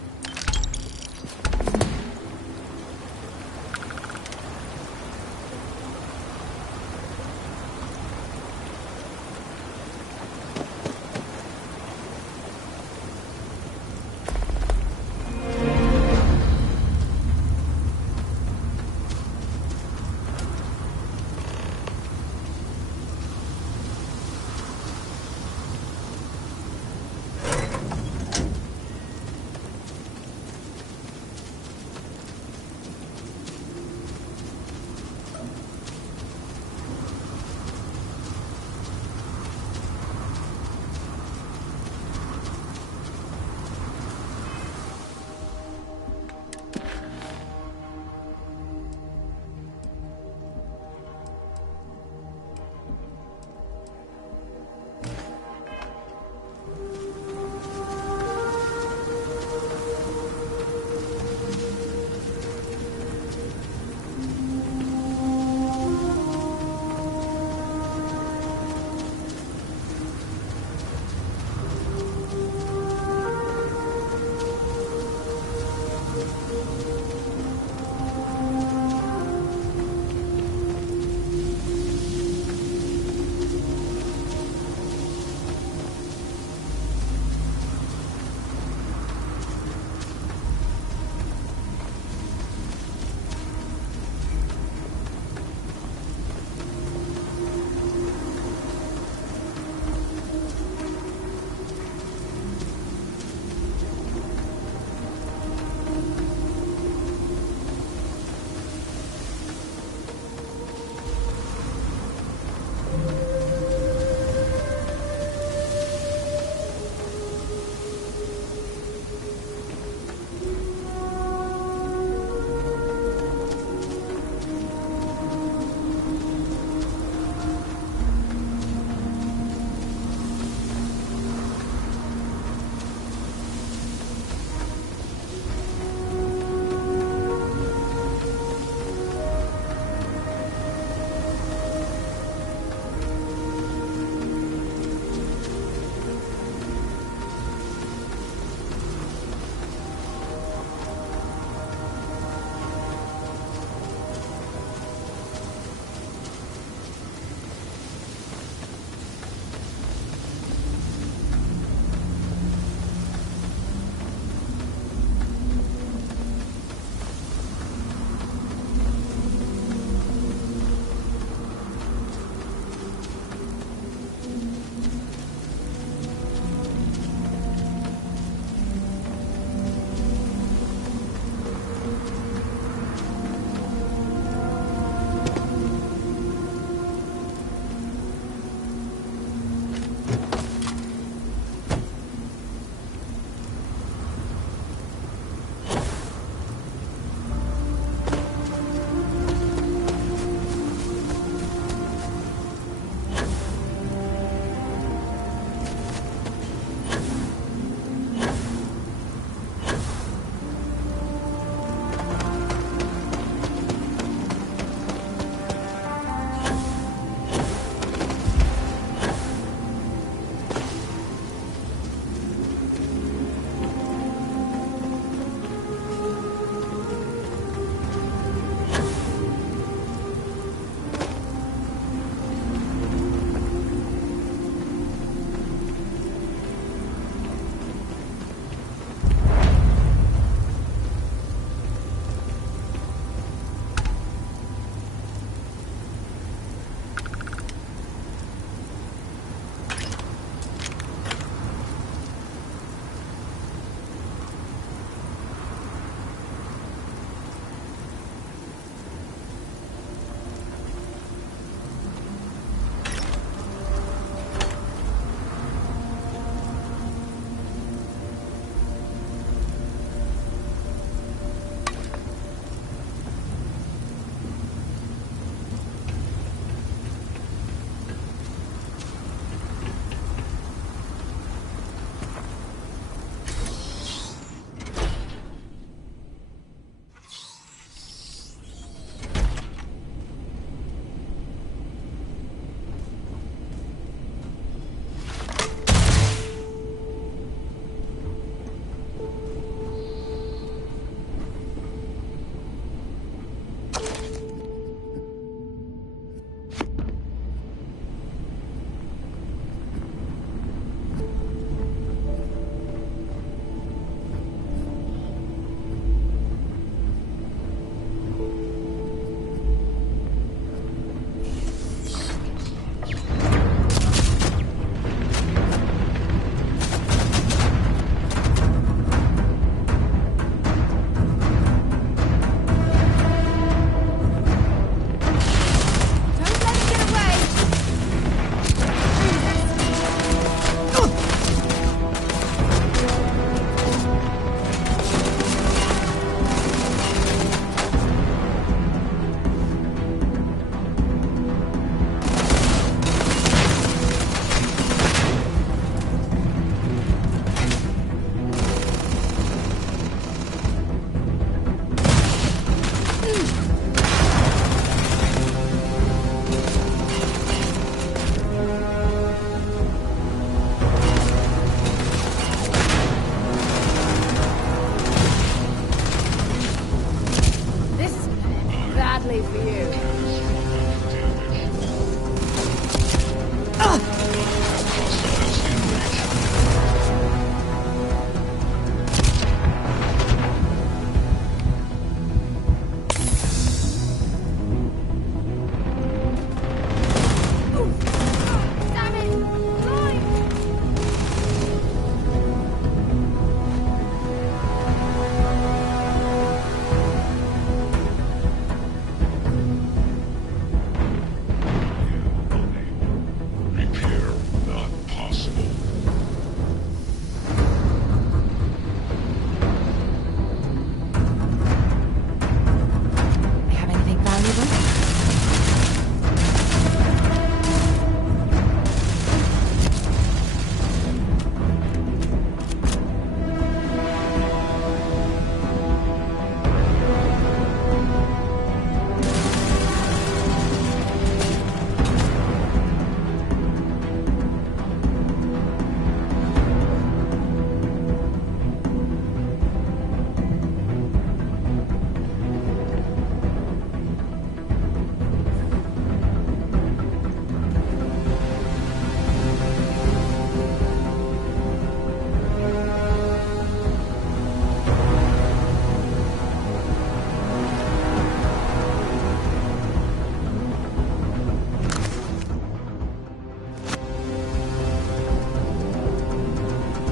especially for you.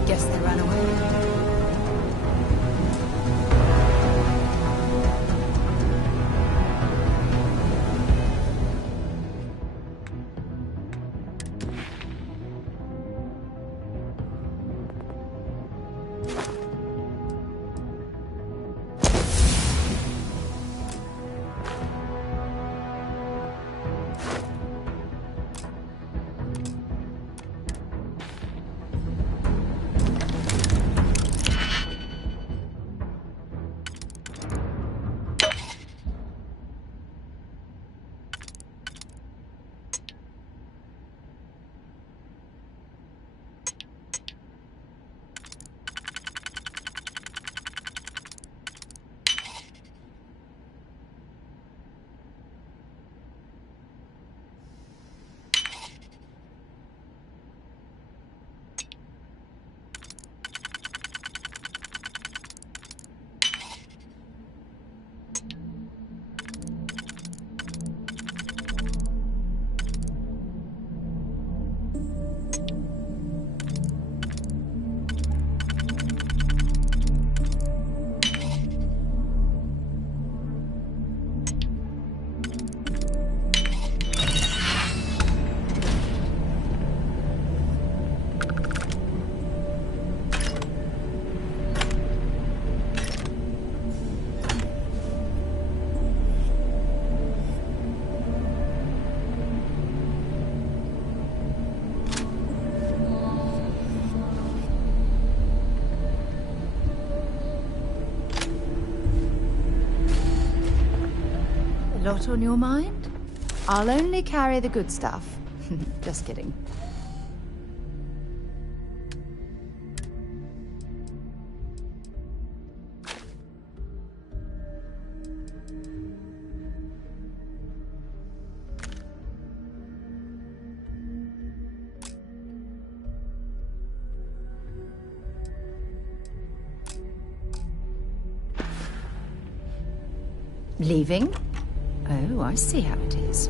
Guess they ran away. Lot on your mind? I'll only carry the good stuff. Just kidding. Leaving? Oh, I see how it is.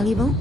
valuable?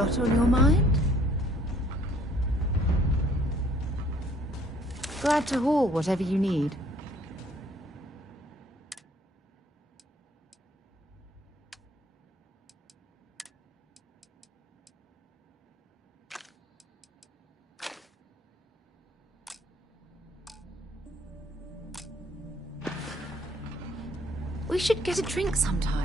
lot on your mind? Glad to haul whatever you need. We should get a drink sometime.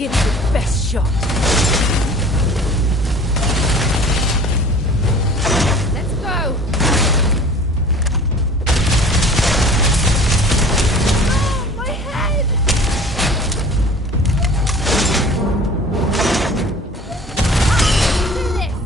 give you the best shot. Let's go! Oh, my head! Do this!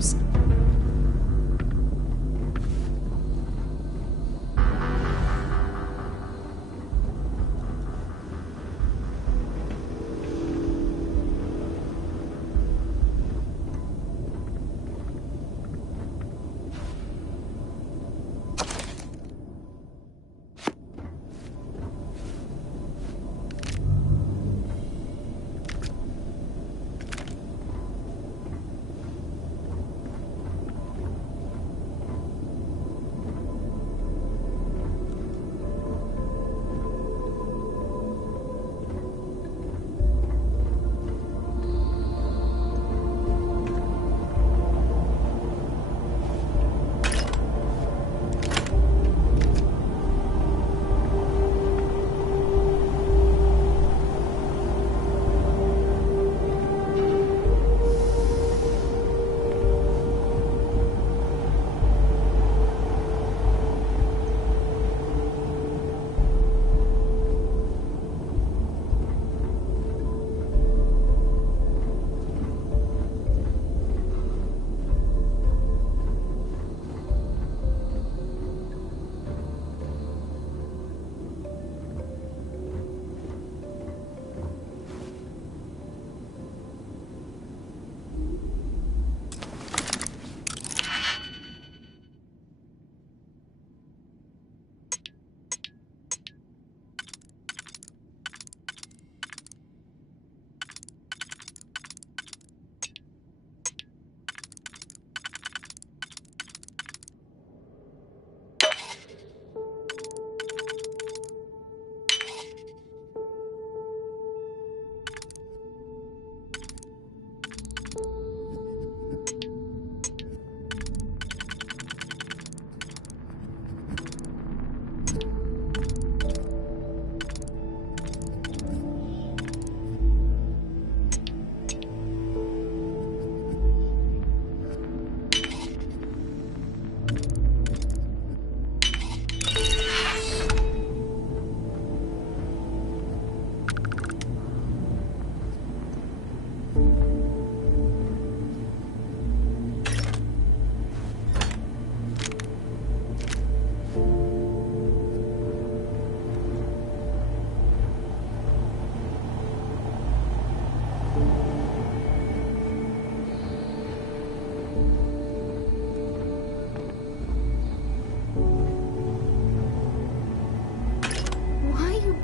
seems.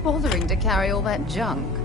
Bothering to carry all that junk.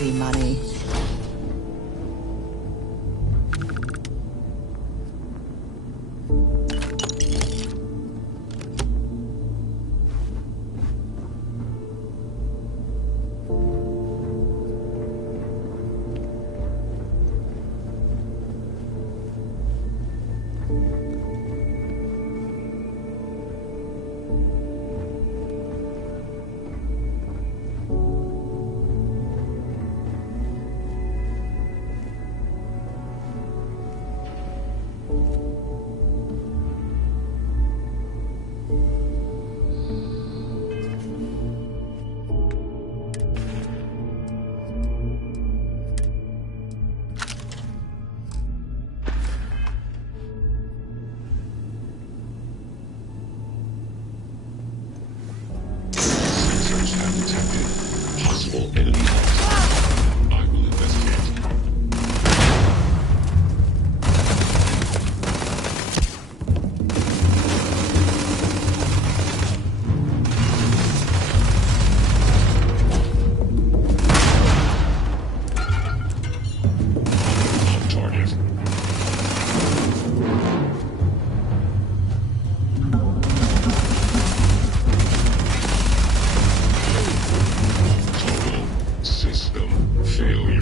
easy money. Possible enemy I will investigate. Target. System failure.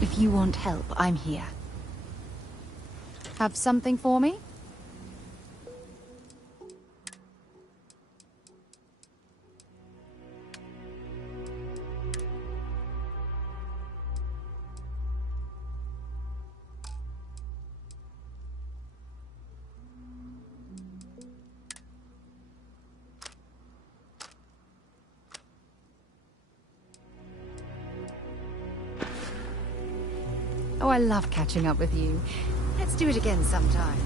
If you want help, I'm here. Have something for me? Oh, I love catching up with you. Let's do it again sometime.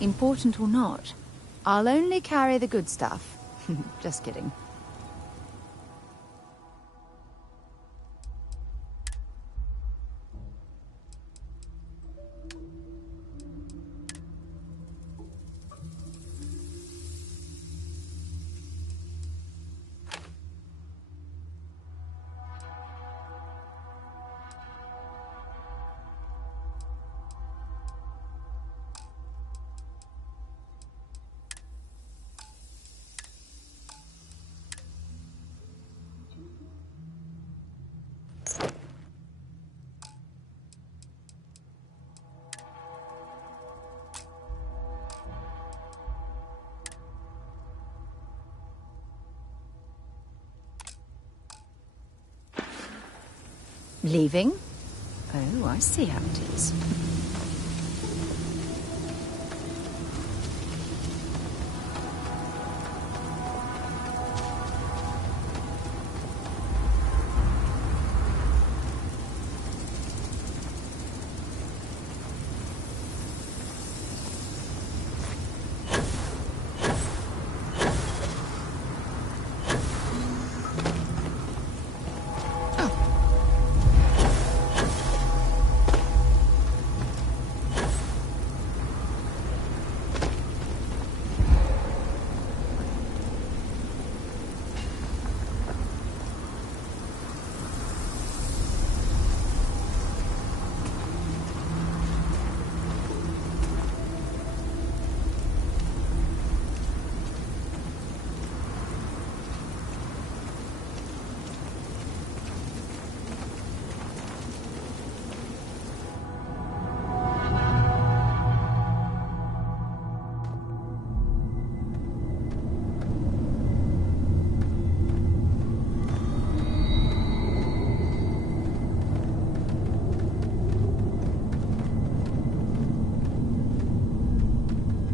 Important or not, I'll only carry the good stuff. Just kidding. Leaving? Oh, I see how it is.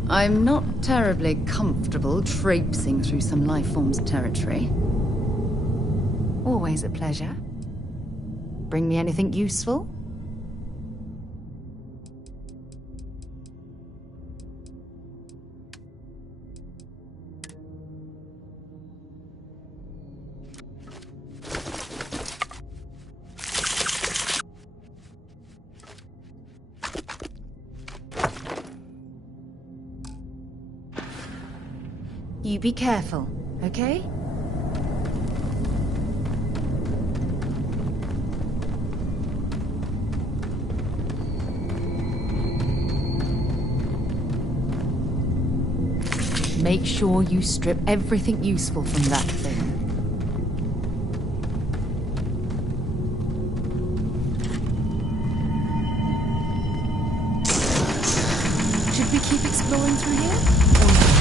I'm not terribly comfortable traipsing through some life form's territory. Always a pleasure. Bring me anything useful? You be careful, okay? Make sure you strip everything useful from that thing. Should we keep exploring through here? Or not?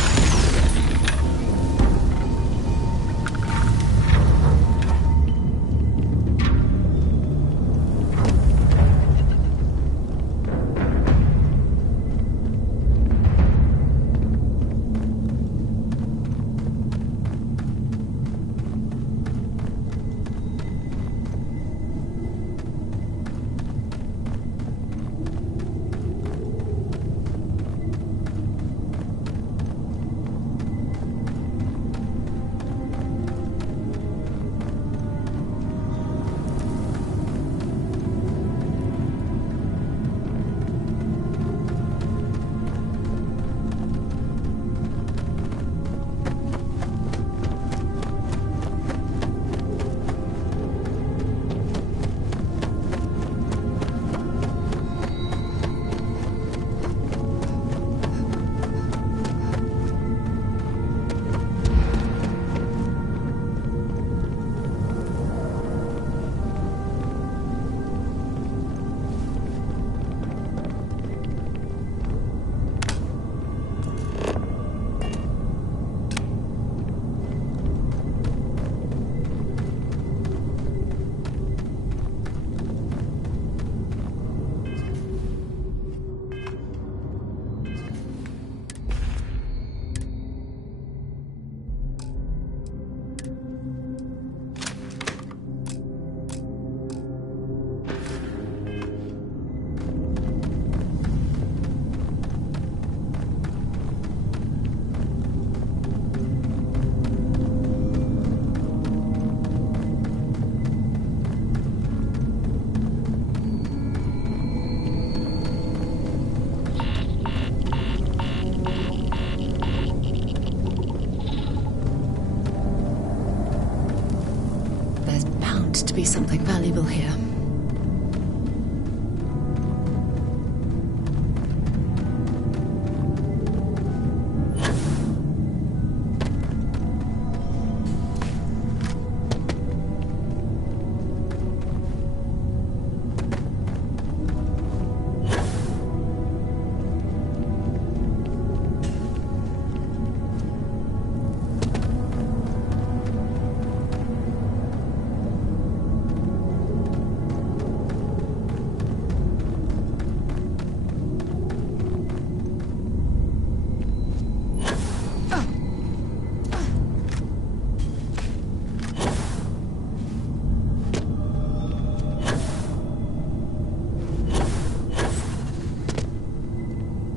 There's bound to be something valuable here.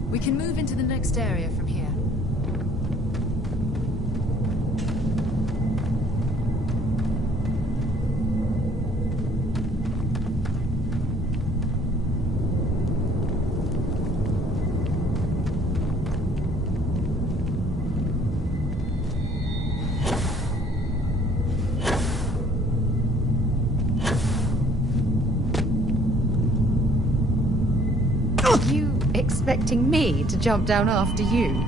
We can move into the next area from here. You expecting me to jump down after you?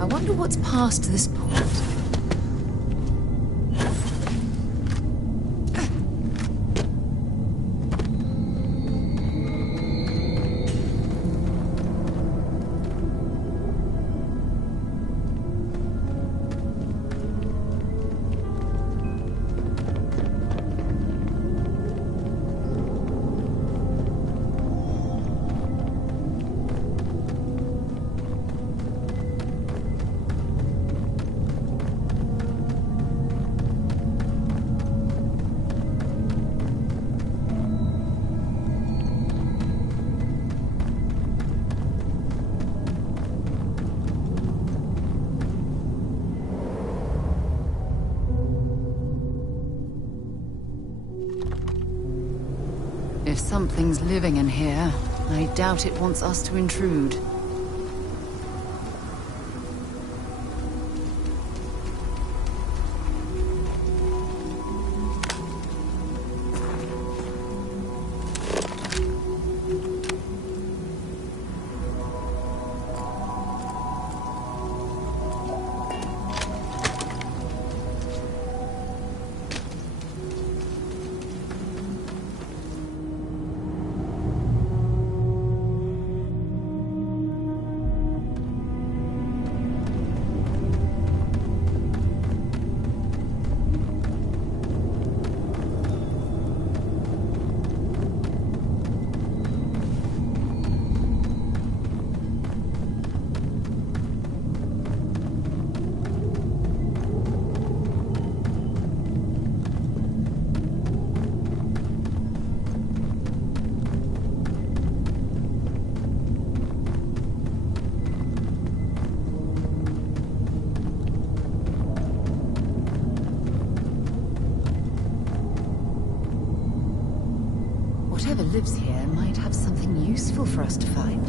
I wonder what's past this point. If something's living in here, I doubt it wants us to intrude. Whatever lives here might have something useful for us to find.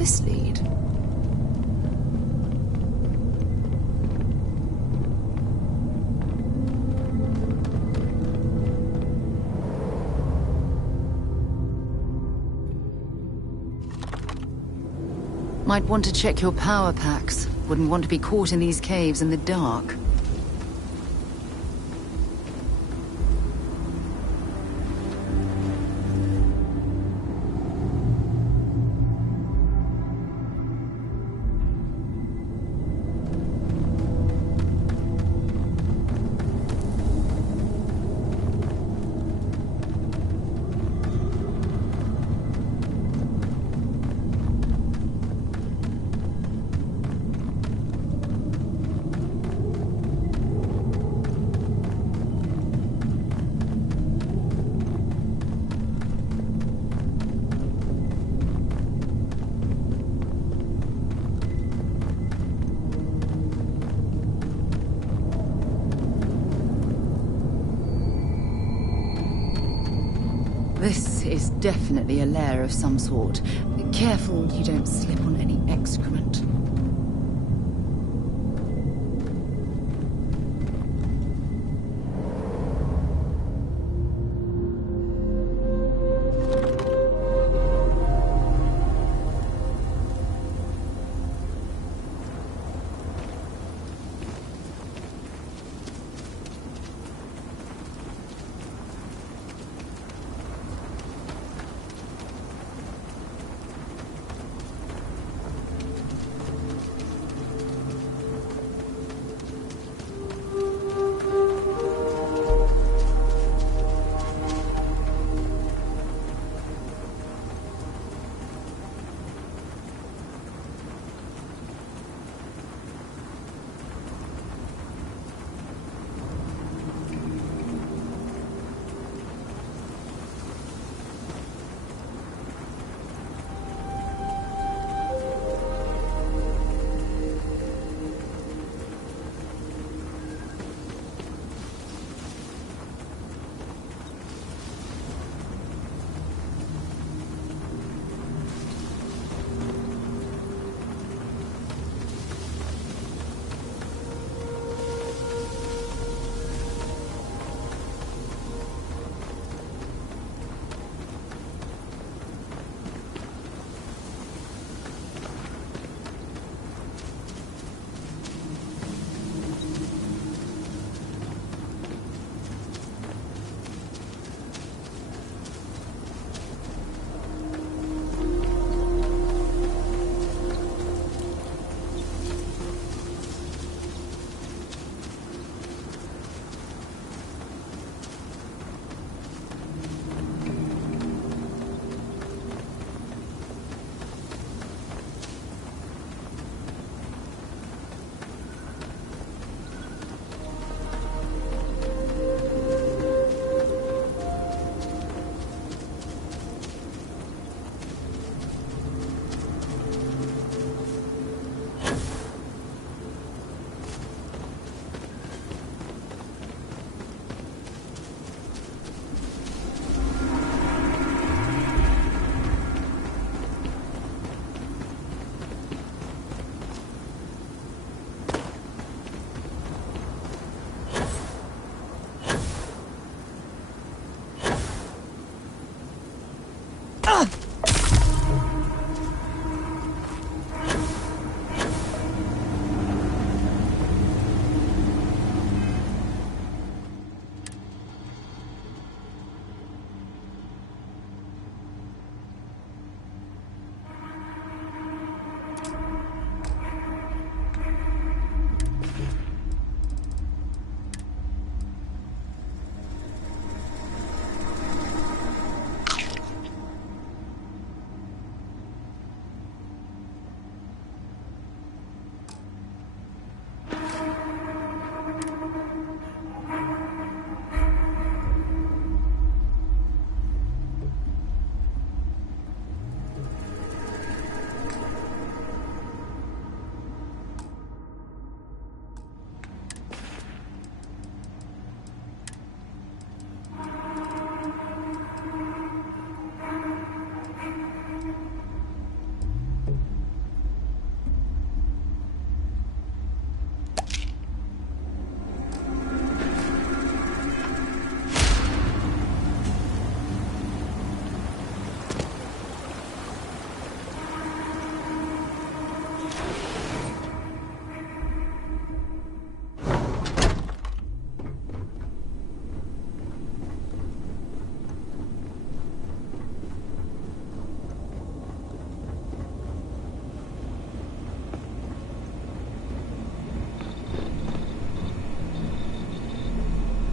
this lead? Might want to check your power packs. Wouldn't want to be caught in these caves in the dark. This is definitely a lair of some sort. Careful you don't slip on any excrement.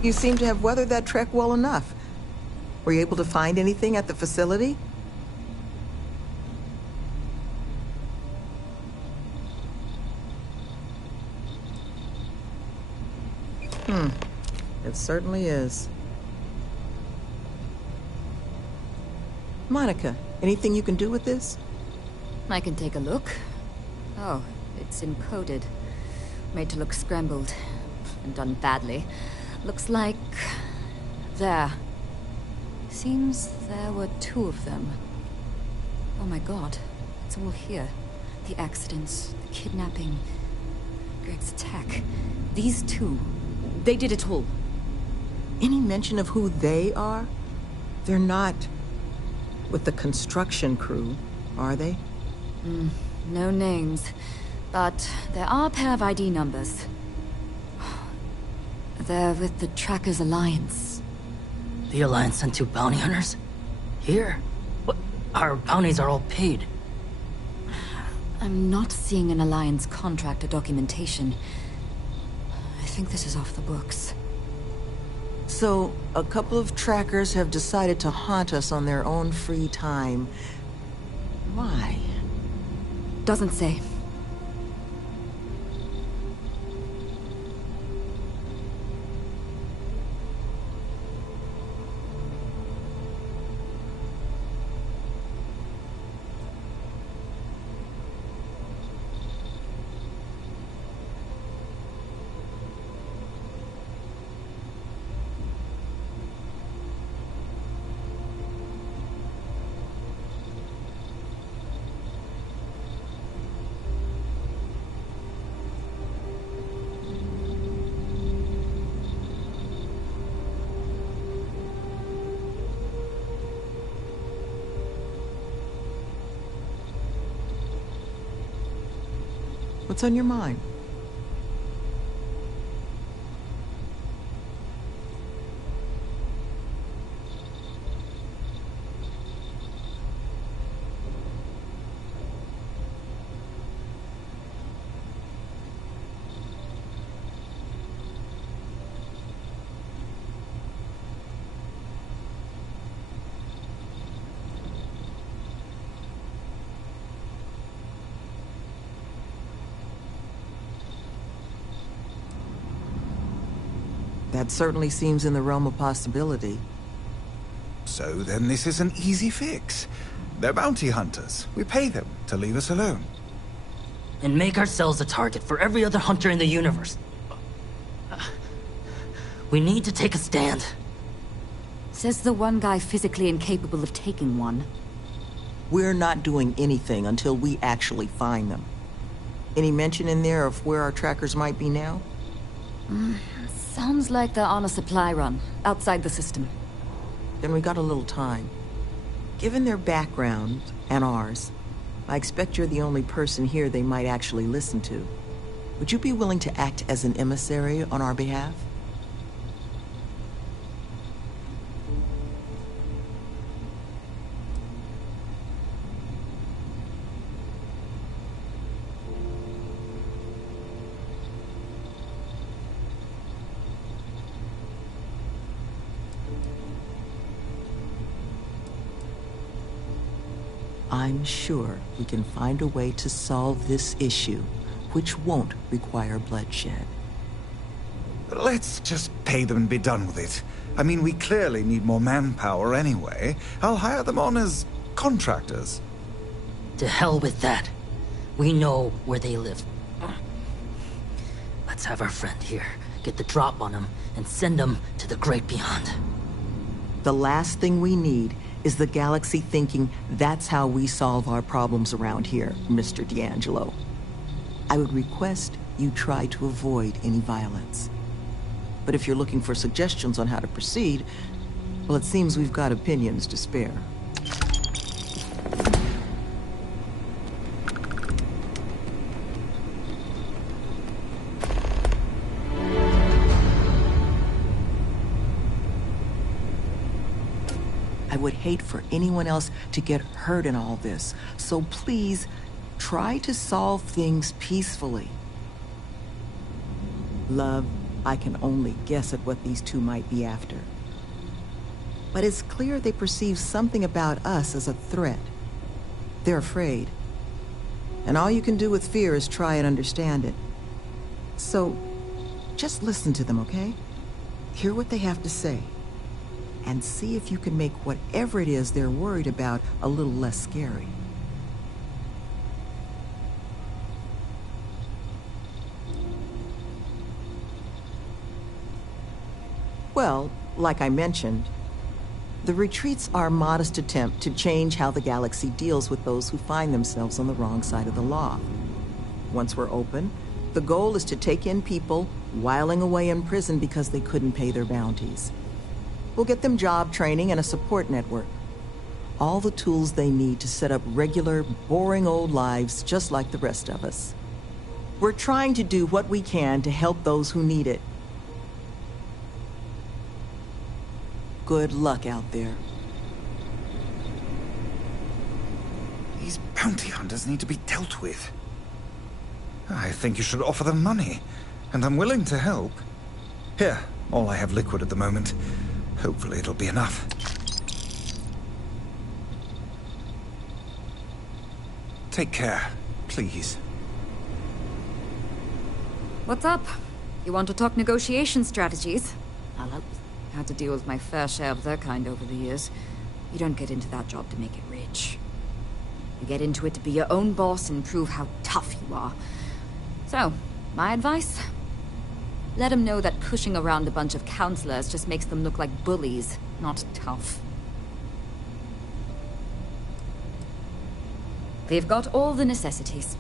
You seem to have weathered that trek well enough. Were you able to find anything at the facility? It certainly is. Monica, anything you can do with this? I can take a look. Oh, it's encoded. Made to look scrambled. And done badly. Looks like... there. Seems there were 2 of them. Oh my god. It's all here. The accidents, the kidnapping, Greg's attack. These 2. They did it all. Any mention of who they are? They're not with the construction crew, are they? No names. But there are a pair of ID numbers. They're with the Trackers Alliance. The Alliance sent 2 bounty hunters? Here? What? Our bounties are all paid. I'm not seeing an Alliance contract or documentation. I think this is off the books. So, a couple of trackers have decided to haunt us on their own free time. Why? Doesn't say. What's on your mind? That certainly seems in the realm of possibility. So then this is an easy fix. They're bounty hunters. We pay them to leave us alone. And make ourselves a target for every other hunter in the universe. We need to take a stand. Says the one guy physically incapable of taking one. We're not doing anything until we actually find them. Any mention in there of where our trackers might be now? Sounds like they're on a supply run, outside the system. Then we got a little time. Given their background, and ours, I expect you're the only person here they might actually listen to. Would you be willing to act as an emissary on our behalf? I'm sure we can find a way to solve this issue, which won't require bloodshed. Let's just pay them and be done with it. I mean, we clearly need more manpower anyway. I'll hire them on as contractors. To hell with that. We know where they live. Let's have our friend here get the drop on them and send them to the great beyond. The last thing we need is the galaxy thinking that's how we solve our problems around here, Mr. D'Angelo. I would request you try to avoid any violence. But if you're looking for suggestions on how to proceed, well, it seems we've got opinions to spare. I would hate for anyone else to get hurt in all this, so please, try to solve things peacefully. Love, I can only guess at what these two might be after. But it's clear they perceive something about us as a threat. They're afraid. And all you can do with fear is try and understand it. So, just listen to them, okay? Hear what they have to say. And see if you can make whatever it is they're worried about a little less scary. Well, like I mentioned, the retreats are a modest attempt to change how the galaxy deals with those who find themselves on the wrong side of the law. Once we're open, the goal is to take in people whiling away in prison because they couldn't pay their bounties. We'll get them job training and a support network. All the tools they need to set up regular, boring old lives just like the rest of us. We're trying to do what we can to help those who need it. Good luck out there. These bounty hunters need to be dealt with. I think you should offer them money, and I'm willing to help. Here, all I have liquid at the moment. Hopefully it'll be enough. Take care, please. What's up? You want to talk negotiation strategies? I'll help. Had to deal with my fair share of their kind over the years. You don't get into that job to make it rich. You get into it to be your own boss and prove how tough you are. So, my advice? Let them know that pushing around a bunch of counselors just makes them look like bullies, not tough. They've got all the necessities.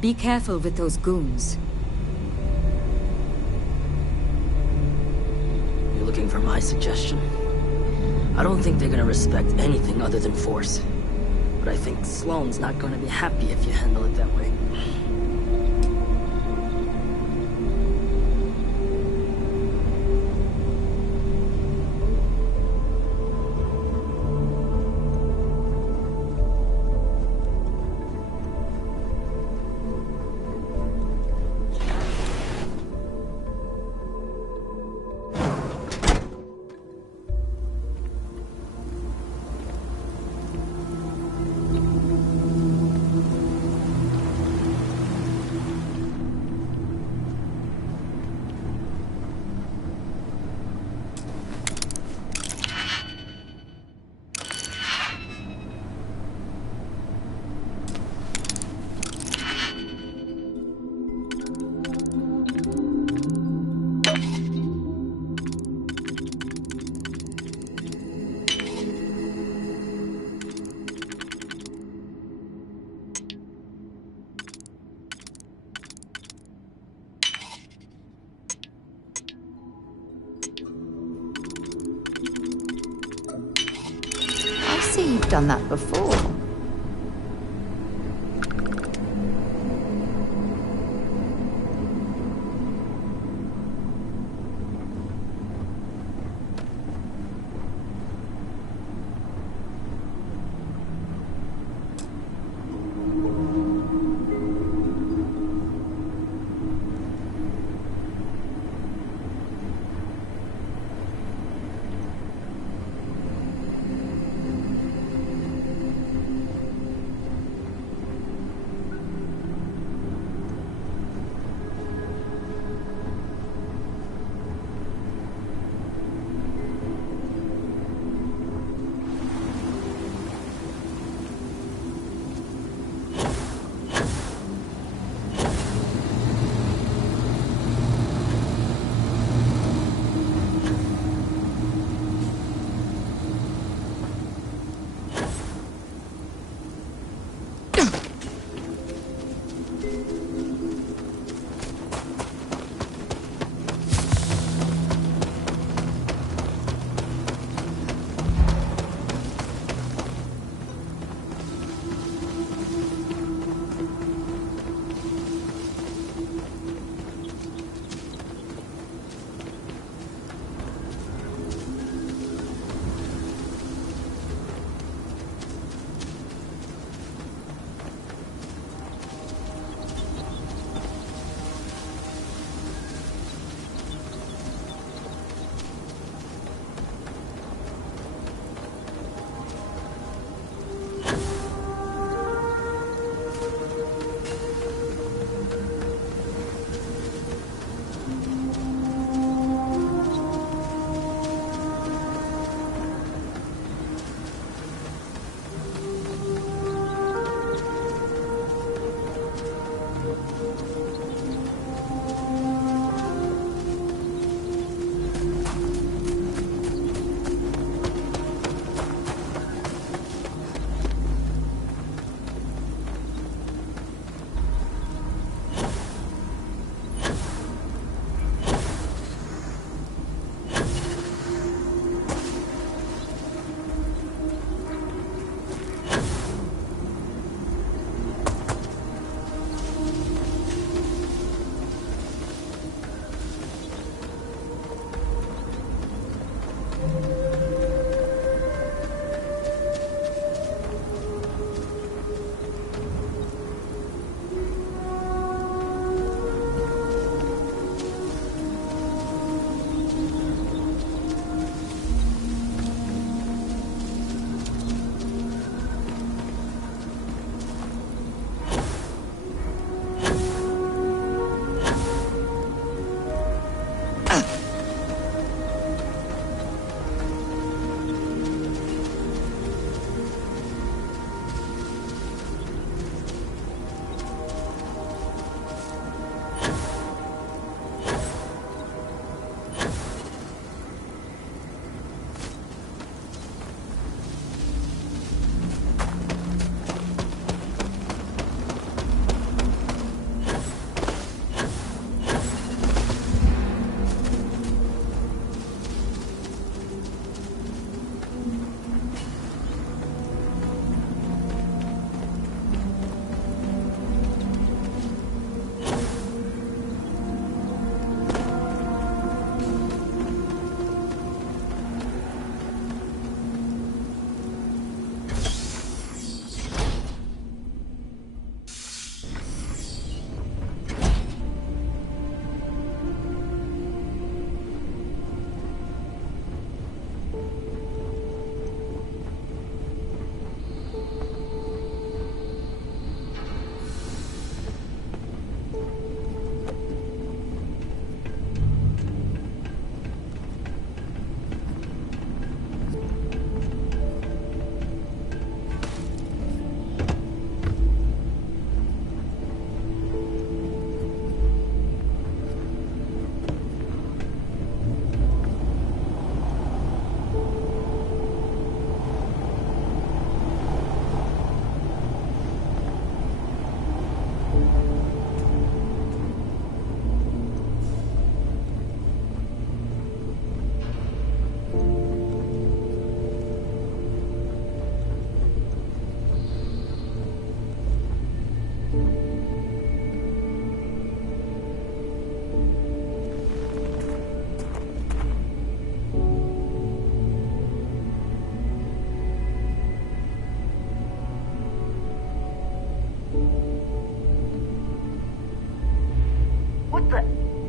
Be careful with those goons. You're looking for my suggestion? I don't think they're gonna respect anything other than force. But I think Sloane's not gonna be happy if you handle it that way. You've done that before.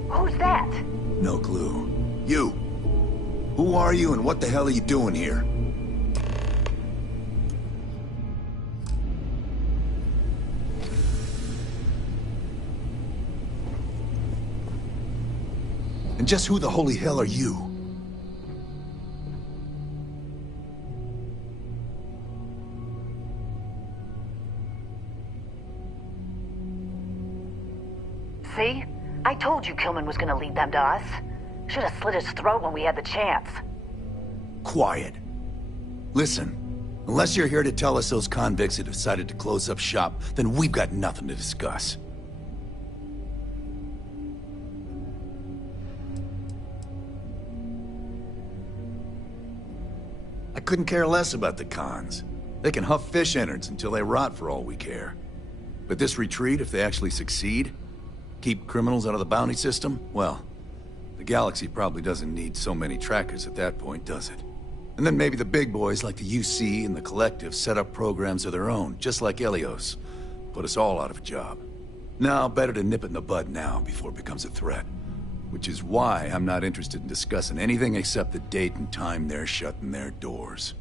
Who's that? No clue. You! Who are you and what the hell are you doing here? And just who the holy hell are you? See? I told you Kilman was gonna lead them to us. Should have slit his throat when we had the chance. Quiet. Listen, unless you're here to tell us those convicts have decided to close up shop, then we've got nothing to discuss. I couldn't care less about the cons. They can huff fish innards until they rot for all we care. But this retreat, if they actually succeed, keep criminals out of the bounty system, well, the galaxy probably doesn't need so many trackers at that point, does it? And then maybe the big boys like the UC and the Collective set up programs of their own, just like Helios. Put us all out of a job. Now, better to nip it in the bud now before it becomes a threat. Which is why I'm not interested in discussing anything except the date and time they're shutting their doors.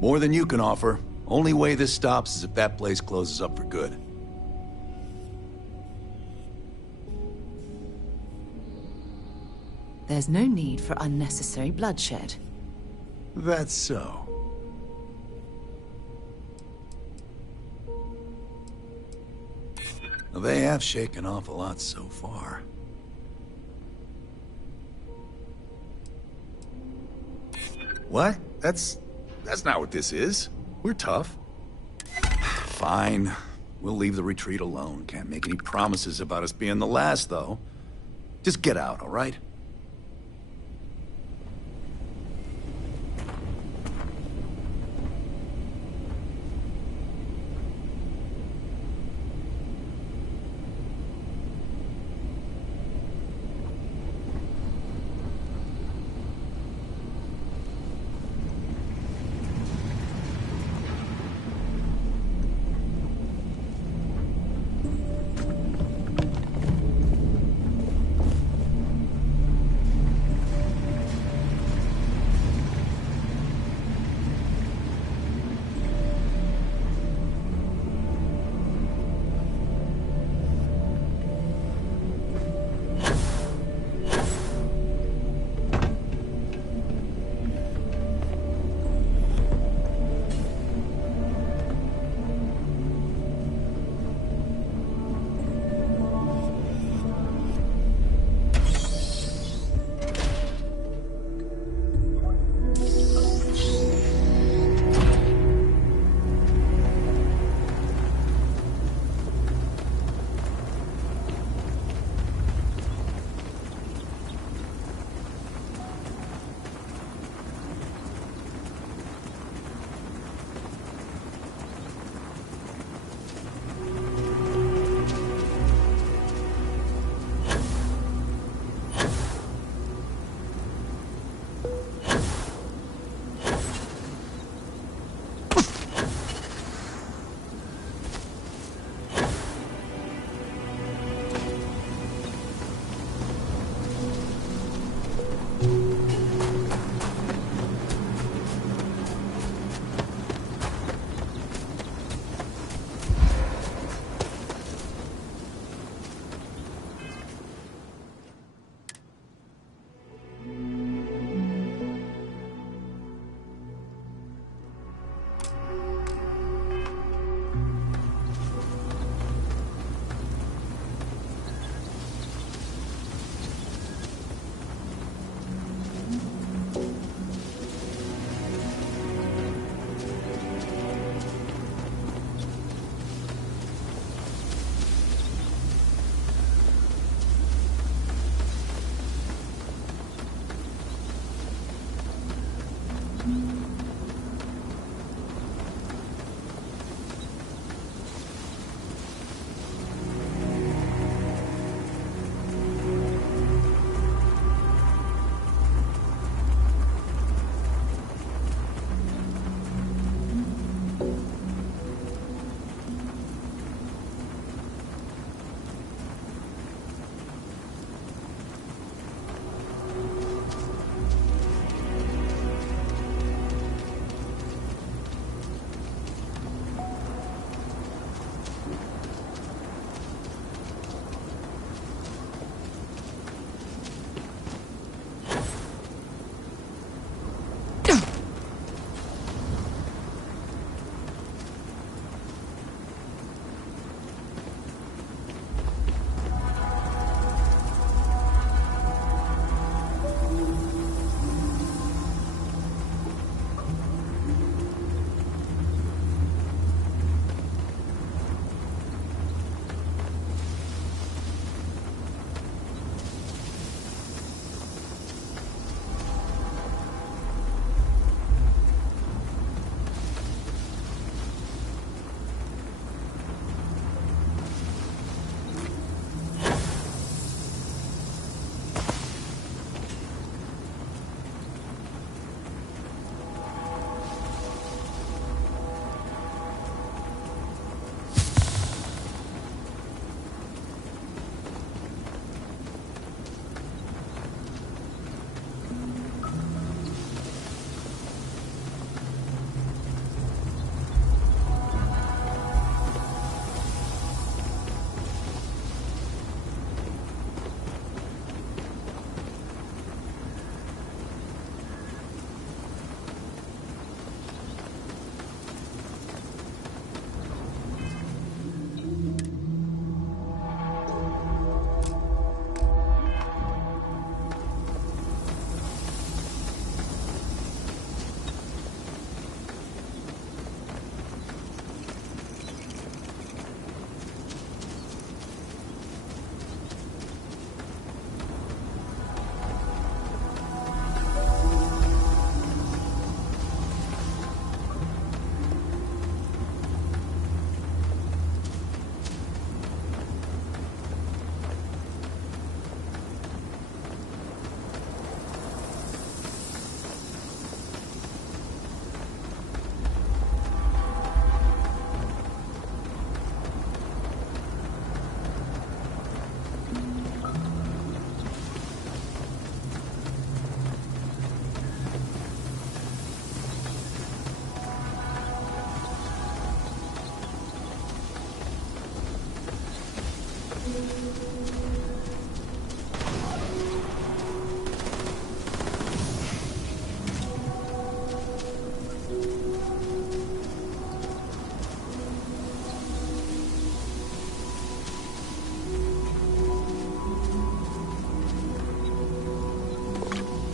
More than you can offer. Only way this stops is if that place closes up for good. There's no need for unnecessary bloodshed. That's so. Well, they have shaken off a lot so far. What? That's not what this is. We're tough. Fine. We'll leave the retreat alone. Can't make any promises about us being the last, though. Just get out, all right?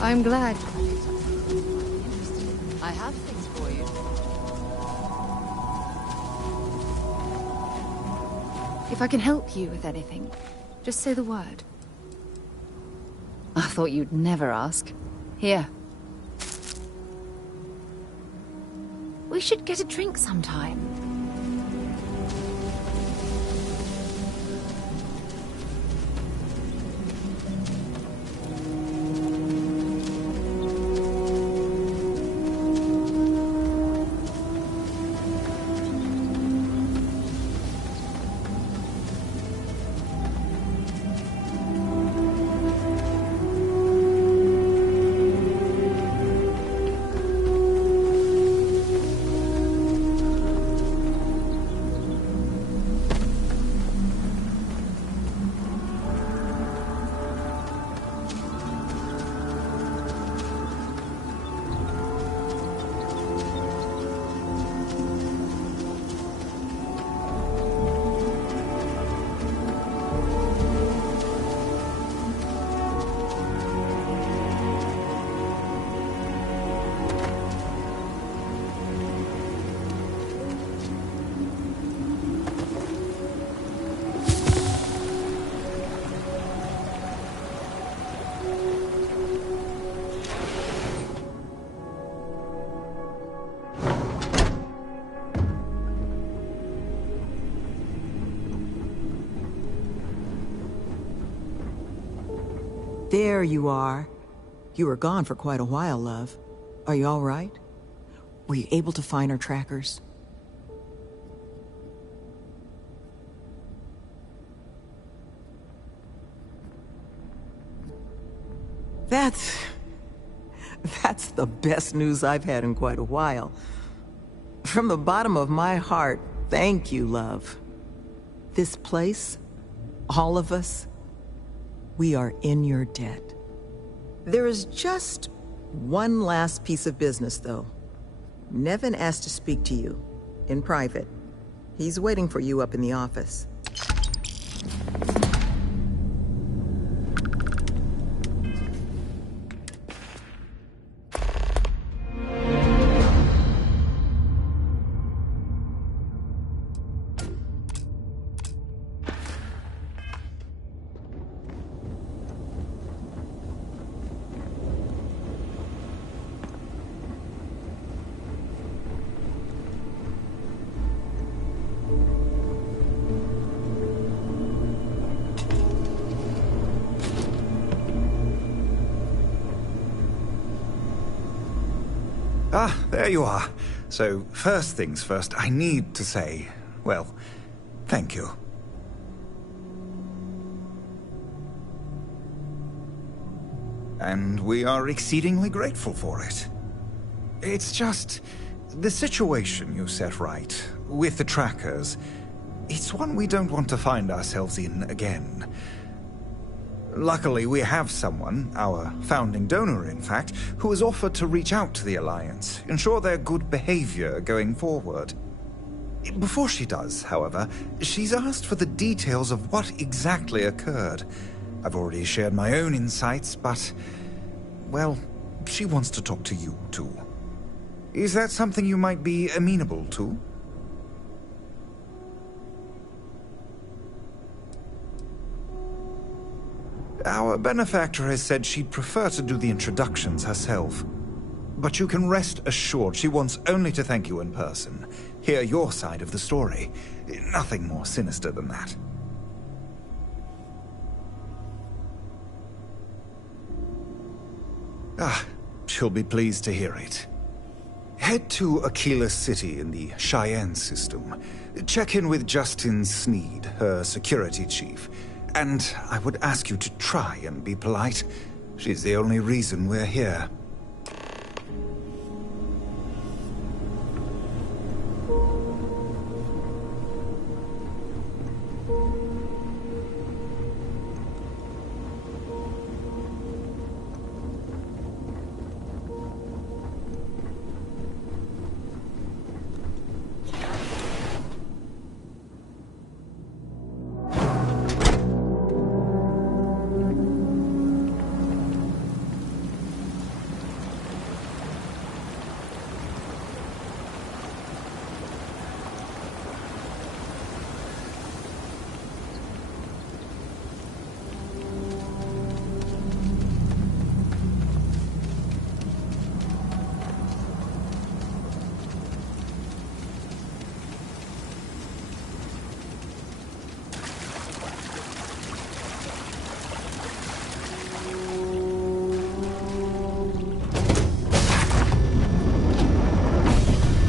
I'm glad. I have things for you. If I can help you with anything, just say the word. I thought you'd never ask. Here. We should get a drink sometime. There you are. You were gone for quite a while, love. Are you all right? Were you able to find our trackers? That's the best news I've had in quite a while. From the bottom of my heart, thank you, love. This place, all of us, we are in your debt. There is just one last piece of business, though. Nevin asked to speak to you, in private. He's waiting for you up in the office. Ah, there you are. So, first things first, I need to say, well, thank you. And we are exceedingly grateful for it. It's just, the situation you set right, with the trackers, it's one we don't want to find ourselves in again. Luckily, we have someone, our founding donor in fact, who has offered to reach out to the Alliance, ensure their good behavior going forward. Before she does, however, she's asked for the details of what exactly occurred. I've already shared my own insights, but, well, she wants to talk to you, too. Is that something you might be amenable to? Our benefactor has said she'd prefer to do the introductions herself. But you can rest assured she wants only to thank you in person, hear your side of the story. Nothing more sinister than that. Ah, she'll be pleased to hear it. Head to Aquila City in the Cheyenne system. Check in with Justin Sneed, her security chief. And I would ask you to try and be polite. She's the only reason we're here.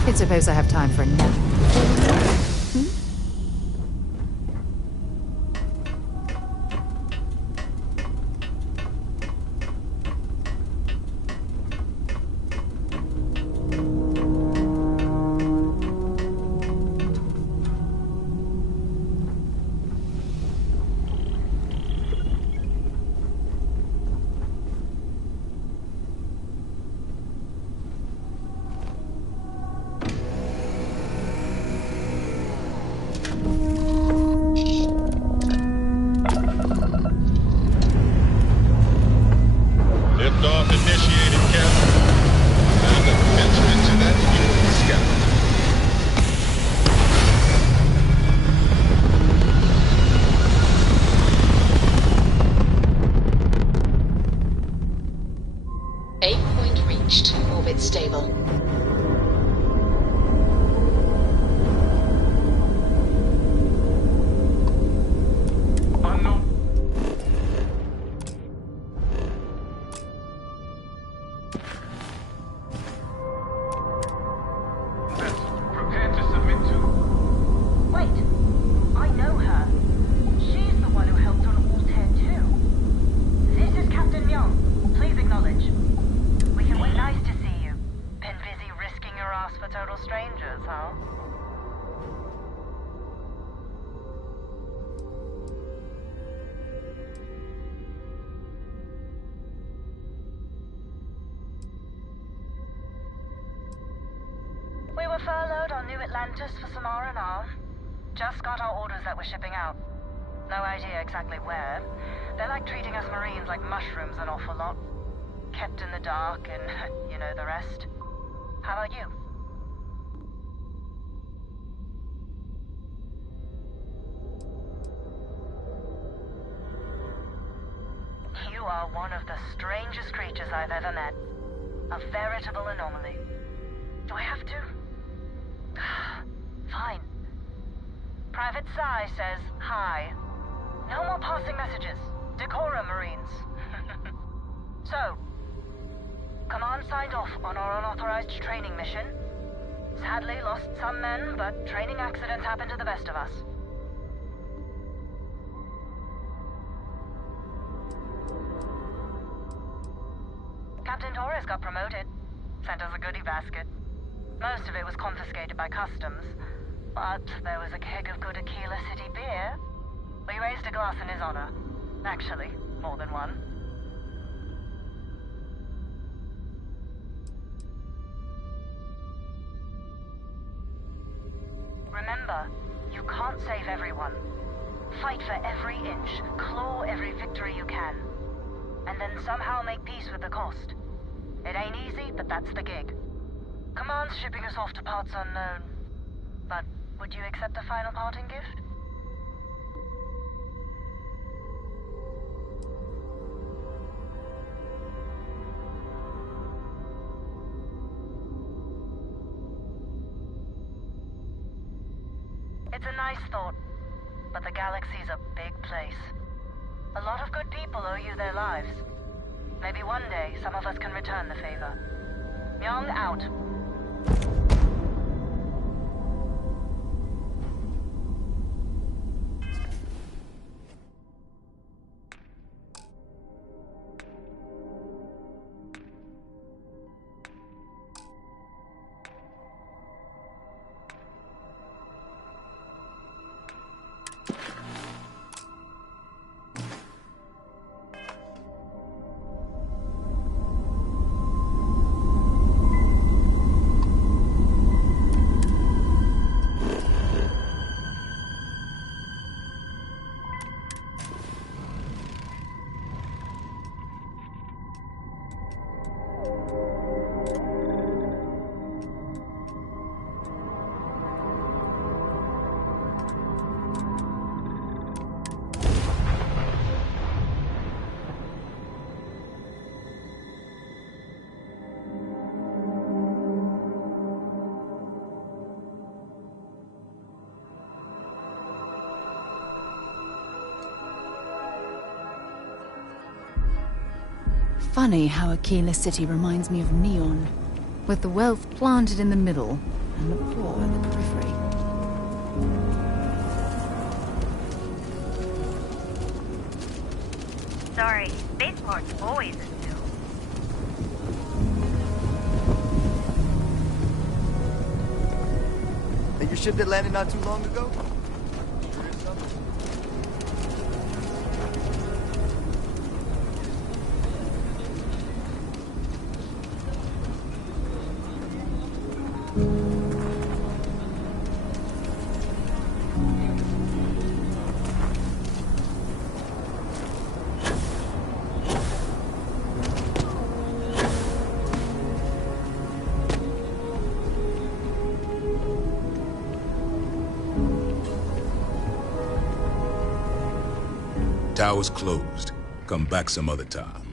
You'd suppose I have time for a nap. Liftoff initiated, Captain. Time to venture into that fuel scout. Aim point reached. Orbit stable. We were furloughed on New Atlantis for some R&R. Just got our orders that we're shipping out. No idea exactly where. They're like treating us Marines like mushrooms an awful lot. Kept in the dark and you know the rest. How about you? You are one of the strangest creatures I've ever met. A veritable anomaly. Do I have to? Fine. Private Psy says hi. No more passing messages. Decorum, Marines. So, Command signed off on our unauthorized training mission. Sadly lost some men, but training accidents happen to the best of us. Captain Torres got promoted. Sent us a goodie basket. Most of it was confiscated by customs, but there was a keg of good Aquila City beer. We raised a glass in his honor. Actually, more than one. Remember, you can't save everyone. Fight for every inch, claw every victory you can, and then somehow make peace with the cost. It ain't easy, but that's the gig. Command's shipping us off to parts unknown. But would you accept a final parting gift? It's a nice thought, but the galaxy's a big place. A lot of good people owe you their lives. Maybe one day some of us can return the favor. Myung out. Funny how Aquila City reminds me of Neon, with the wealth planted in the middle and the poor in the periphery. Sorry, Spaceport's always a zoo. And your ship that landed not too long ago? Tower's closed. Come back some other time.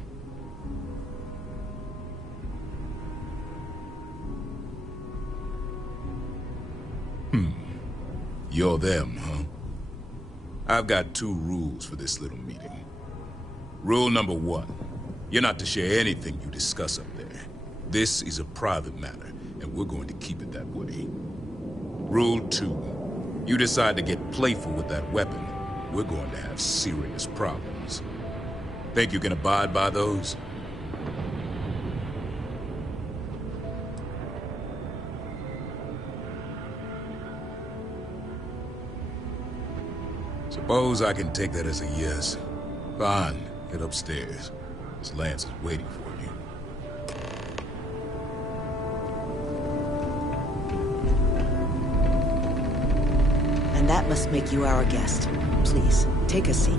You're them, huh? I've got 2 rules for this little meeting. Rule number 1, you're not to share anything you discuss up there. This is a private matter, and we're going to keep it that way. Rule 2, you decide to get playful with that weapon, we're going to have serious problems. Think you can abide by those? Suppose I can take that as a yes. Fine, head upstairs. Miss Lance is waiting for you. And that must make you our guest. Please, take a seat.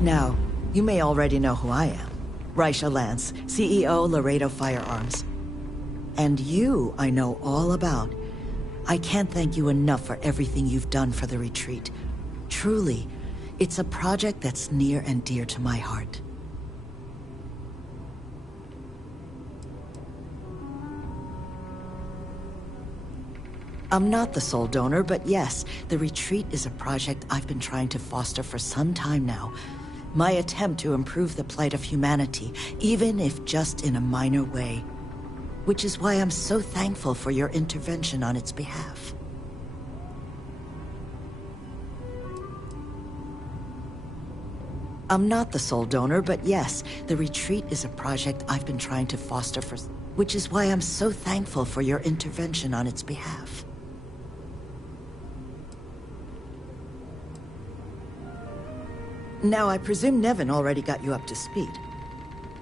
Now, you may already know who I am. Raisha Lance, CEO, Laredo Firearms. And you, I know all about. I can't thank you enough for everything you've done for the retreat. Truly, it's a project that's near and dear to my heart. I'm not the sole donor, but yes, the retreat is a project I've been trying to foster for some time now. My attempt to improve the plight of humanity, even if just in a minor way. Which is why I'm so thankful for your intervention on its behalf. I'm not the sole donor, but yes, the retreat is a project I've been trying to foster for... Which is why I'm so thankful for your intervention on its behalf. Now, I presume Nevin already got you up to speed.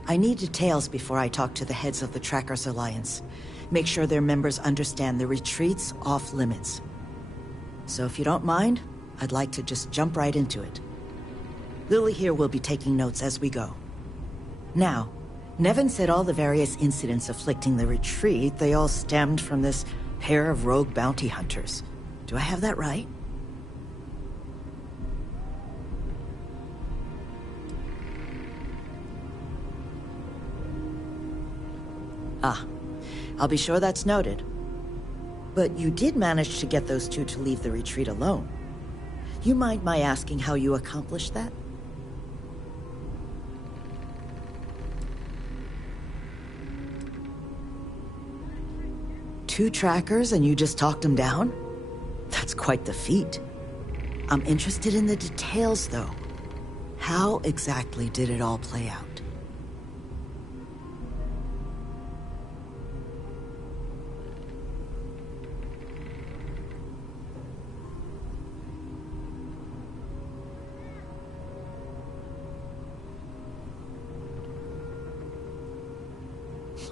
I need details before I talk to the heads of the Trackers Alliance. Make sure their members understand the retreat's off limits. So if you don't mind, I'd like to just jump right into it. Lily here will be taking notes as we go. Now, Nevin said all the various incidents afflicting the retreat, they all stemmed from this pair of rogue bounty hunters. Do I have that right? Ah, I'll be sure that's noted. But you did manage to get those 2 to leave the retreat alone. You mind my asking how you accomplished that? Two trackers and you just talked them down? That's quite the feat. I'm interested in the details, though. How exactly did it all play out?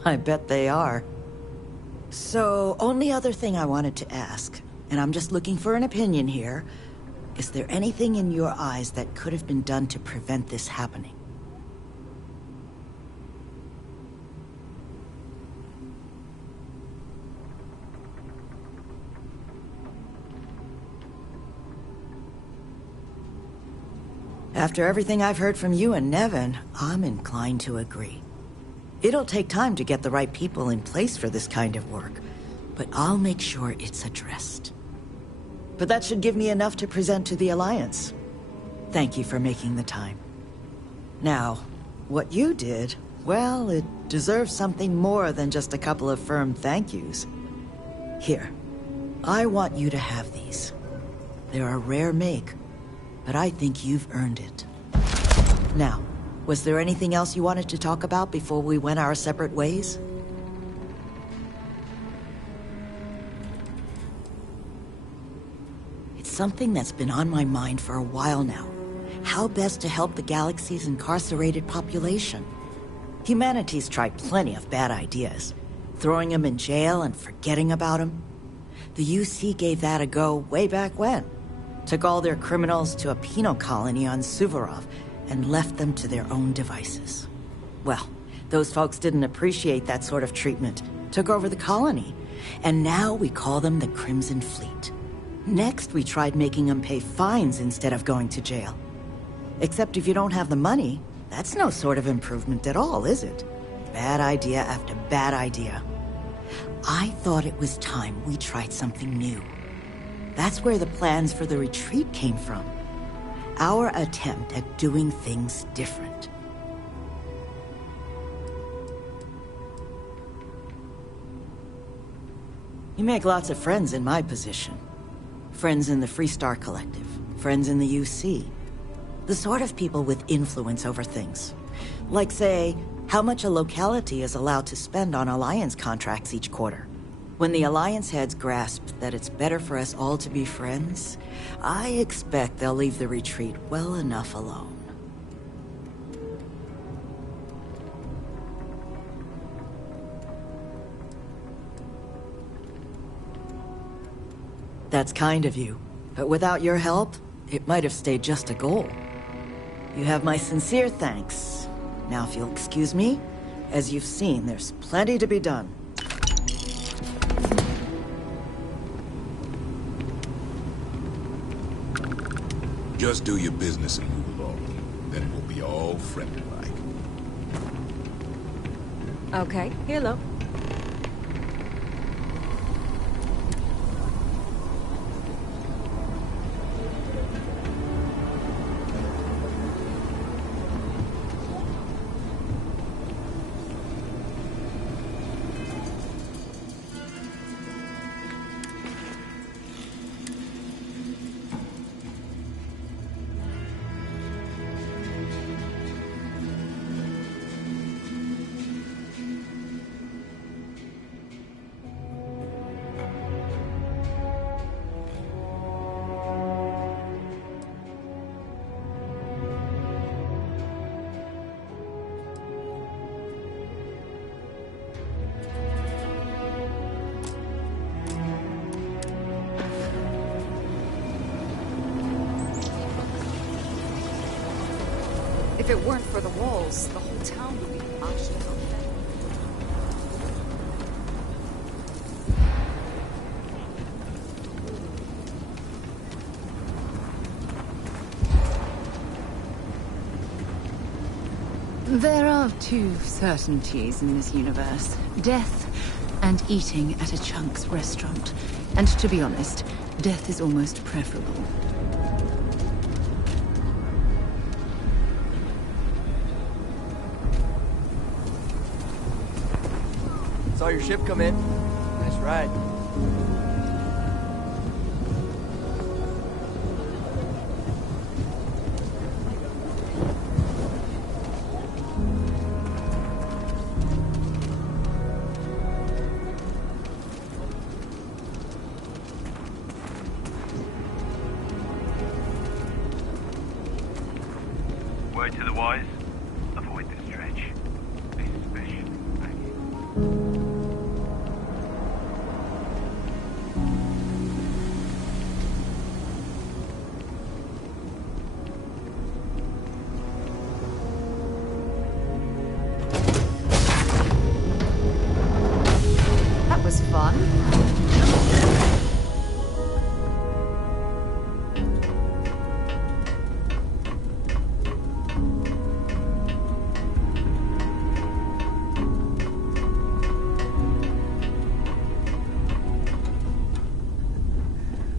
I bet they are. So, only other thing I wanted to ask, and I'm just looking for an opinion here, is there anything in your eyes that could have been done to prevent this happening? After everything I've heard from you and Nevin, I'm inclined to agree. It'll take time to get the right people in place for this kind of work, but I'll make sure it's addressed. But that should give me enough to present to the Alliance. Thank you for making the time. Now, what you did Well, it deserves something more than just a couple of firm thank yous. Here, I want you to have these. They're a rare make, but I think you've earned it. Now, was there anything else you wanted to talk about before we went our separate ways? It's something that's been on my mind for a while now. How best to help the galaxy's incarcerated population? Humanity's tried plenty of bad ideas. Throwing them in jail and forgetting about them. The UC gave that a go way back when. Took all their criminals to a penal colony on Suvorov and left them to their own devices. Well, those folks didn't appreciate that sort of treatment. Took over the colony. And now we call them the Crimson Fleet. Next, we tried making them pay fines instead of going to jail. Except if you don't have the money, that's no sort of improvement at all, is it? Bad idea after bad idea. I thought it was time we tried something new. That's where the plans for the retreat came from. Our attempt at doing things different. You make lots of friends in my position. Friends in the Freestar Collective, friends in the UC. The sort of people with influence over things. Like, say, how much a locality is allowed to spend on Alliance contracts each quarter. When the Alliance heads grasp that it's better for us all to be friends, I expect they'll leave the retreat well enough alone. That's kind of you, but without your help, it might have stayed just a goal. You have my sincere thanks. Now if you'll excuse me, as you've seen, there's plenty to be done. Just do your business and move along. Then we'll be all friendly-like. Okay, hello. If it weren't for the walls, the whole town would be marched out. There are two certainties in this universe. Death and eating at a Chunks restaurant. And to be honest, death is almost preferable. Saw your ship come in. Nice ride. Word to the wise, avoid this stretch. Especially Maggie. That was fun.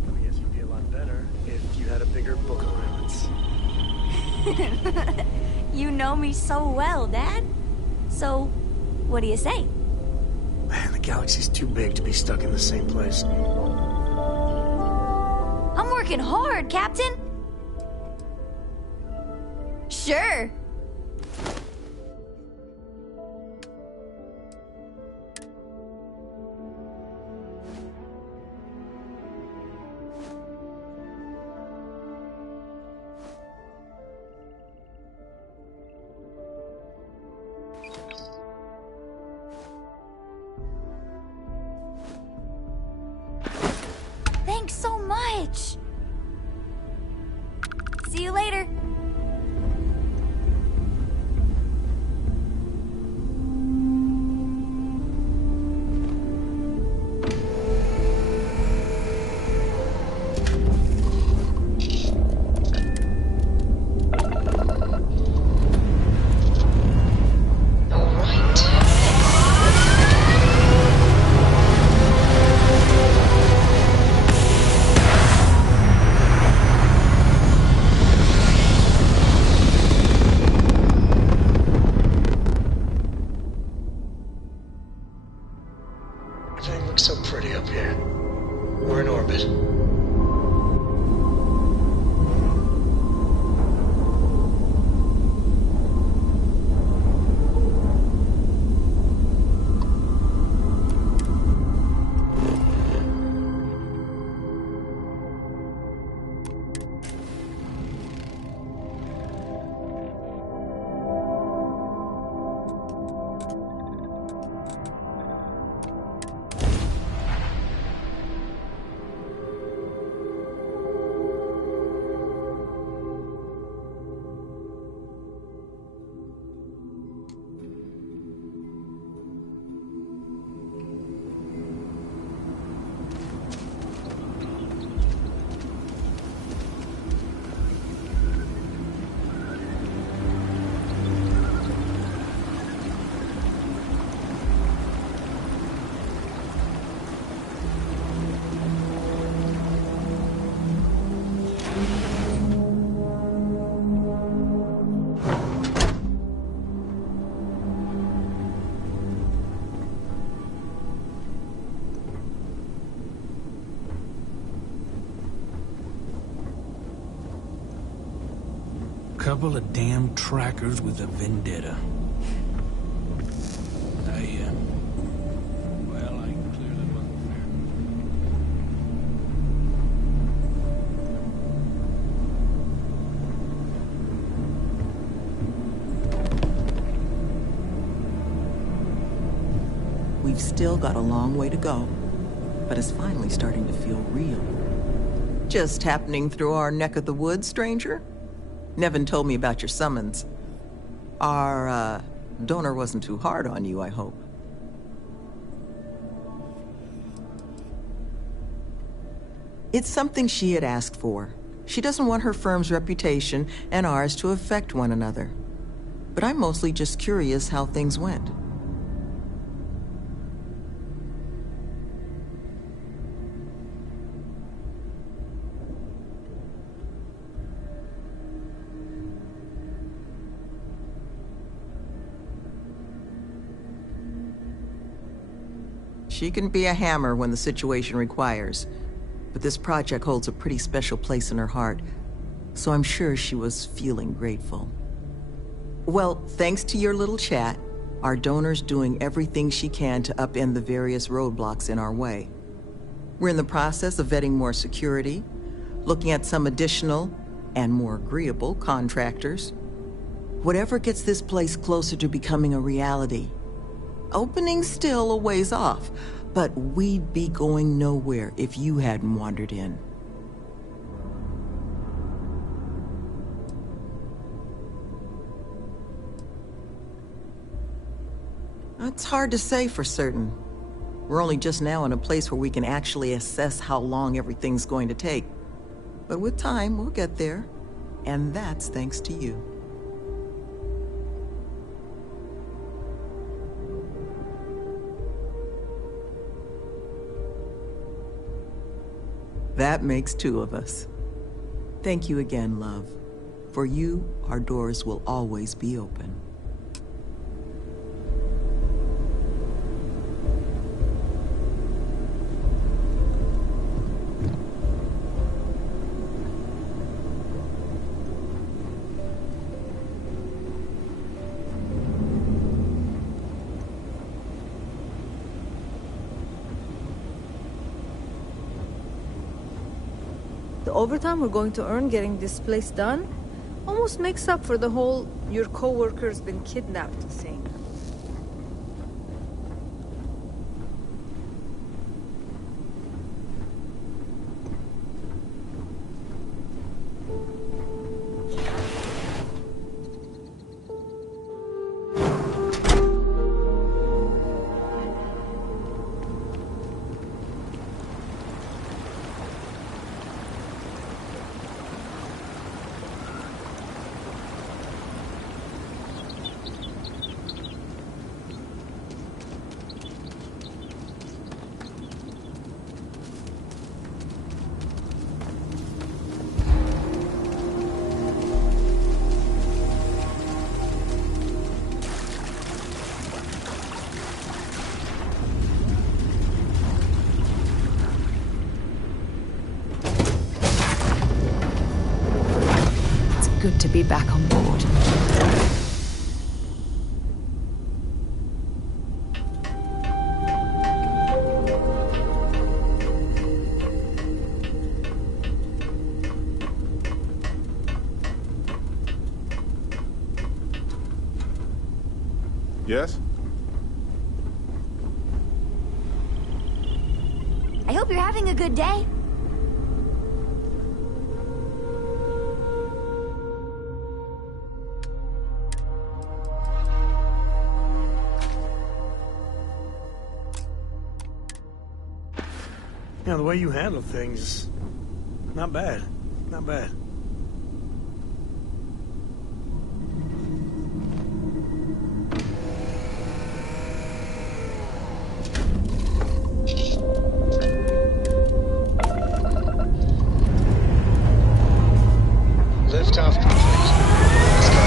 I guess you'd be a lot better if you had a bigger book allowance. You know me so well, Dad. So, what do you say? Man, the galaxy's too big to be stuck in the same place. I'm working hard, Captain. Sure. Thanks so much. See you later. Everything looks so pretty up here. We're in orbit. Couple of damn trackers with a vendetta. Well, I clearly wasn't fair. We've still got a long way to go, but it's finally starting to feel real. Just happening through our neck of the woods, stranger? Nevin told me about your summons. Our, donor wasn't too hard on you, I hope. It's something she had asked for. She doesn't want her firm's reputation and ours to affect one another. But I'm mostly just curious how things went. She can be a hammer when the situation requires, but this project holds a pretty special place in her heart, so I'm sure she was feeling grateful. Well, thanks to your little chat, our donor's doing everything she can to upend the various roadblocks in our way. We're in the process of vetting more security, looking at some additional and more agreeable contractors. Whatever gets this place closer to becoming a reality. Opening's still a ways off, but we'd be going nowhere if you hadn't wandered in. It's hard to say for certain. We're only just now in a place where we can actually assess how long everything's going to take. But with time, we'll get there. And that's thanks to you. That makes two of us. Thank you again, love. For you, our doors will always be open. The overtime we're going to earn getting this place done almost makes up for the whole "your coworker's been kidnapped" thing. Good to be back on board. Yes? I hope you're having a good day. Yeah, the way you handle things, not bad. Not bad. Liftoff complete. Let's go.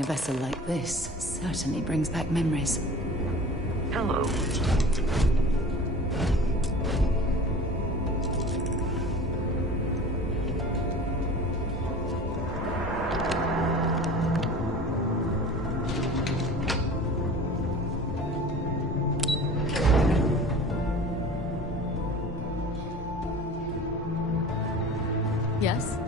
A vessel like this certainly brings back memories. Hello. Yes?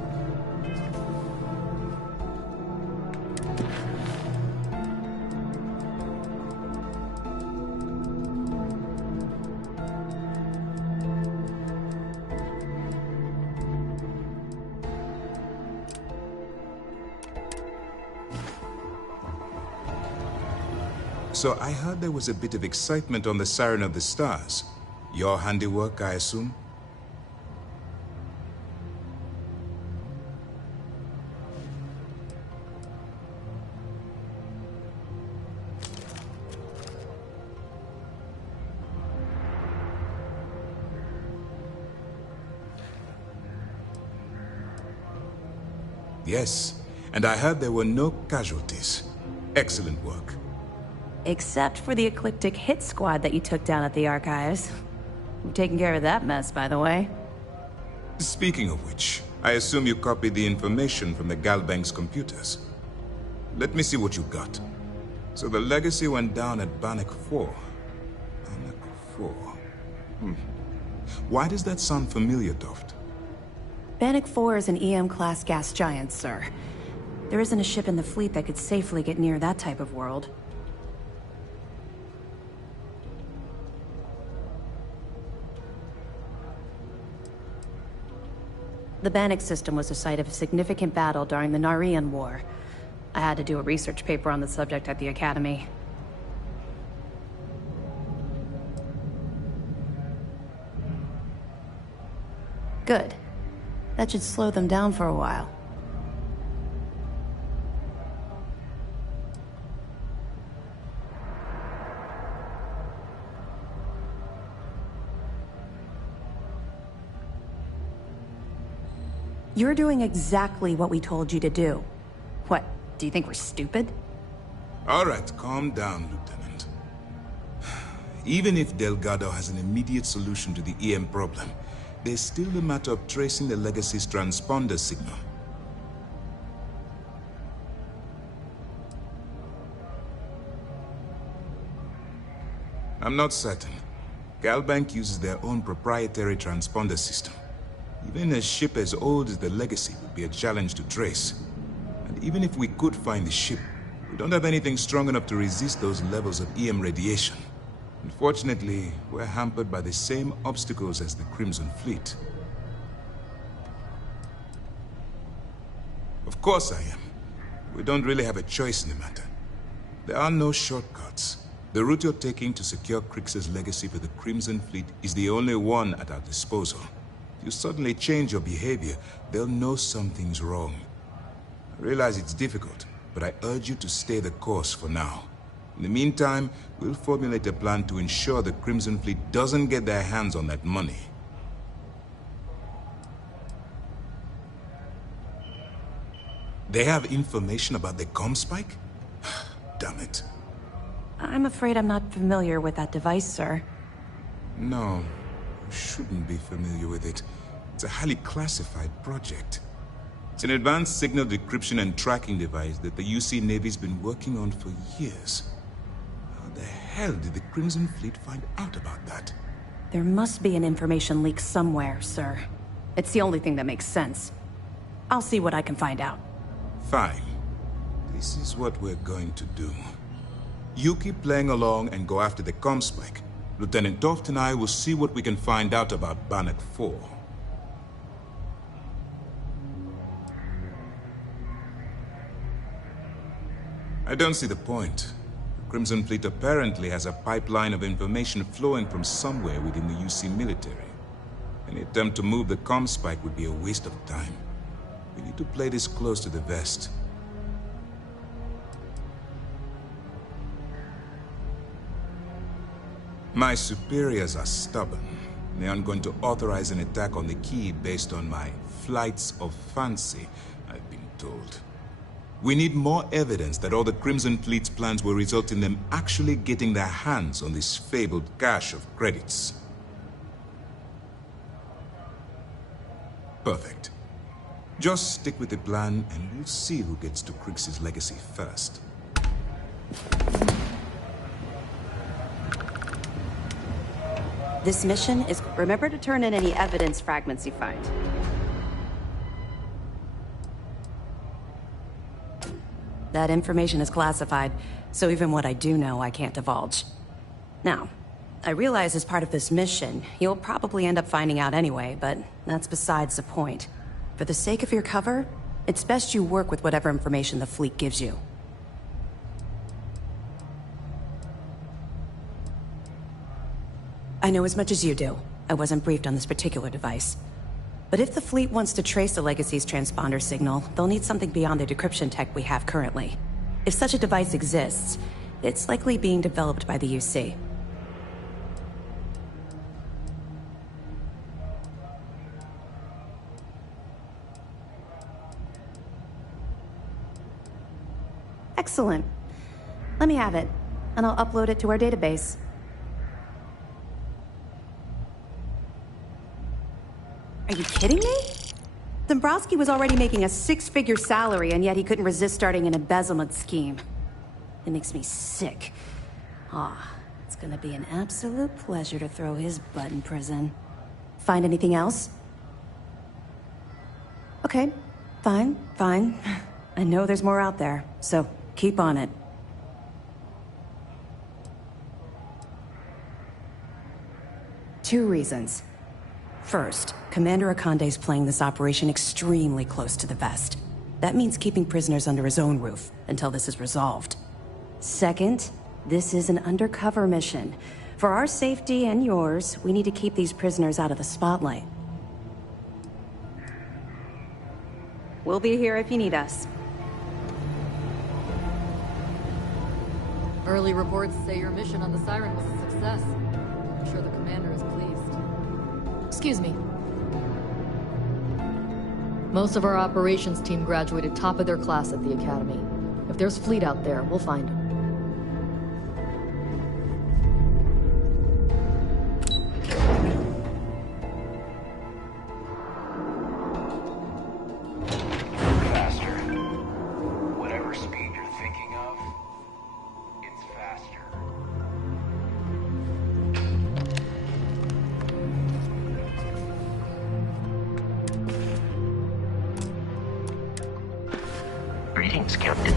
So I heard there was a bit of excitement on the Siren of the Stars. Your handiwork, I assume? Yes, and I heard there were no casualties. Excellent work. Except for the eclectic hit squad that you took down at the archives. You're taking care of that mess, by the way. Speaking of which, I assume you copied the information from the Galbank's computers. Let me see what you got. So the legacy went down at Bannock 4. Bannock 4. Why does that sound familiar, Toft? Bannock 4 is an EM-class gas giant, sir. There isn't a ship in the fleet that could safely get near that type of world. The Bannock system was the site of a significant battle during the Narian War. I had to do a research paper on the subject at the Academy. Good. That should slow them down for a while. You're doing exactly what we told you to do. What, do you think we're stupid? All right, calm down, Lieutenant. Even if Delgado has an immediate solution to the EM problem, there's still the matter of tracing the Legacy's transponder signal. I'm not certain. Galbank uses their own proprietary transponder system. Even a ship as old as the Legacy would be a challenge to trace. And even if we could find the ship, we don't have anything strong enough to resist those levels of EM radiation. Unfortunately, we're hampered by the same obstacles as the Crimson Fleet. Of course I am. We don't really have a choice in the matter. There are no shortcuts. The route you're taking to secure Crix's legacy for the Crimson Fleet is the only one at our disposal. If you suddenly change your behavior, they'll know something's wrong. I realize it's difficult, but I urge you to stay the course for now. In the meantime, we'll formulate a plan to ensure the Crimson Fleet doesn't get their hands on that money. They have information about the Comspike? Damn it. I'm afraid I'm not familiar with that device, sir. No, you shouldn't be familiar with it. It's a highly classified project. It's an advanced signal decryption and tracking device that the UC Navy's been working on for years. How the hell did the Crimson Fleet find out about that? There must be an information leak somewhere, sir. It's the only thing that makes sense. I'll see what I can find out. Fine. This is what we're going to do. You keep playing along and go after the Comspike. Lieutenant Toft and I will see what we can find out about Bannock 4. I don't see the point. The Crimson Fleet apparently has a pipeline of information flowing from somewhere within the UC military. Any attempt to move the Comspike would be a waste of time. We need to play this close to the vest. My superiors are stubborn. They aren't going to authorize an attack on the key based on my flights of fancy, I've been told. We need more evidence that all the Crimson Fleet's plans will result in them actually getting their hands on this fabled cache of credits. Perfect. Just stick with the plan and we'll see who gets to Krix's legacy first. This mission is... Remember to turn in any evidence fragments you find. That information is classified, so even what I do know, I can't divulge. Now, I realize as part of this mission, you'll probably end up finding out anyway, but that's besides the point. For the sake of your cover, it's best you work with whatever information the fleet gives you. I know as much as you do. I wasn't briefed on this particular device. But if the fleet wants to trace the Legacy's transponder signal, they'll need something beyond the decryption tech we have currently. If such a device exists, it's likely being developed by the UC. Excellent. Let me have it, and I'll upload it to our database. Are you kidding me? Dombrowski was already making a 6-figure salary, and yet he couldn't resist starting an embezzlement scheme. It makes me sick. It's gonna be an absolute pleasure to throw his butt in prison. Find anything else? Okay, fine. I know there's more out there, so keep on it. Two reasons. First, Commander Akande's playing this operation extremely close to the vest. That means keeping prisoners under his own roof until this is resolved. Second, this is an undercover mission. For our safety and yours, we need to keep these prisoners out of the spotlight. We'll be here if you need us. Early reports say your mission on the Siren was a success. I'm sure the commander is pleased. Excuse me. Most of our operations team graduated top of their class at the Academy. If there's fleet out there, we'll find them. Faster. Whatever speed you're thinking of, it's faster. Greetings, Captain.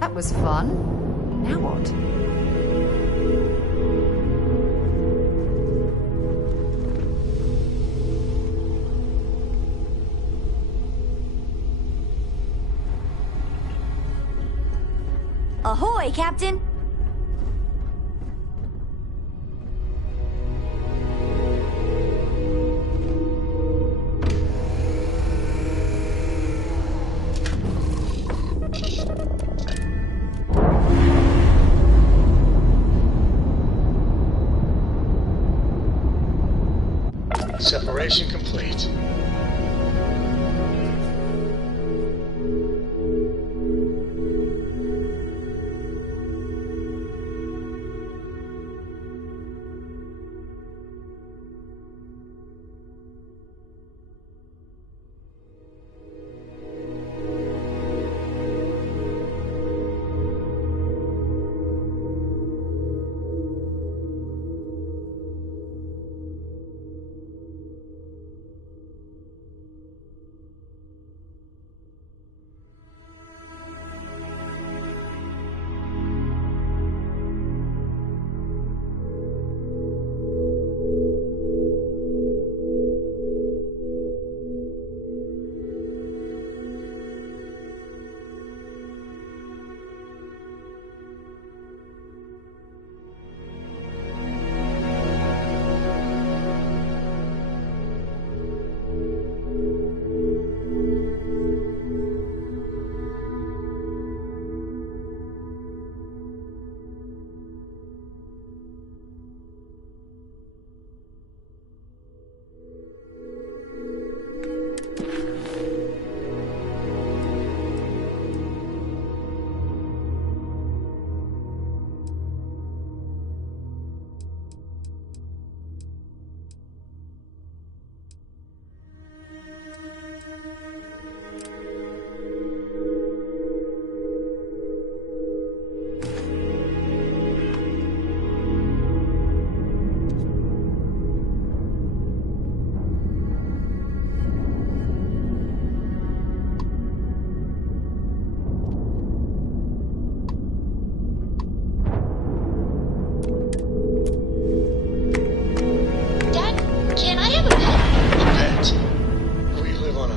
That was fun. Now what? Ahoy, Captain! Separation complete.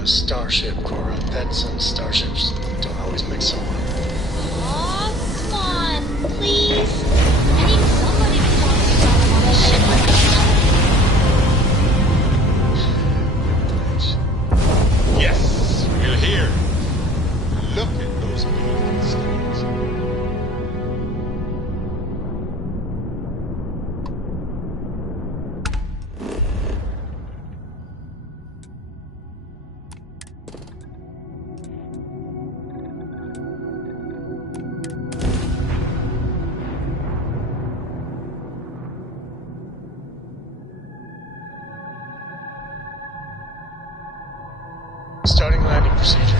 Starship, Cora. Pets and starships don't always mix so well. Aw, come on, please. I need somebody to talk to about on a ship like this. Yes, we're here. Look at those beautiful stars. Starting landing procedure.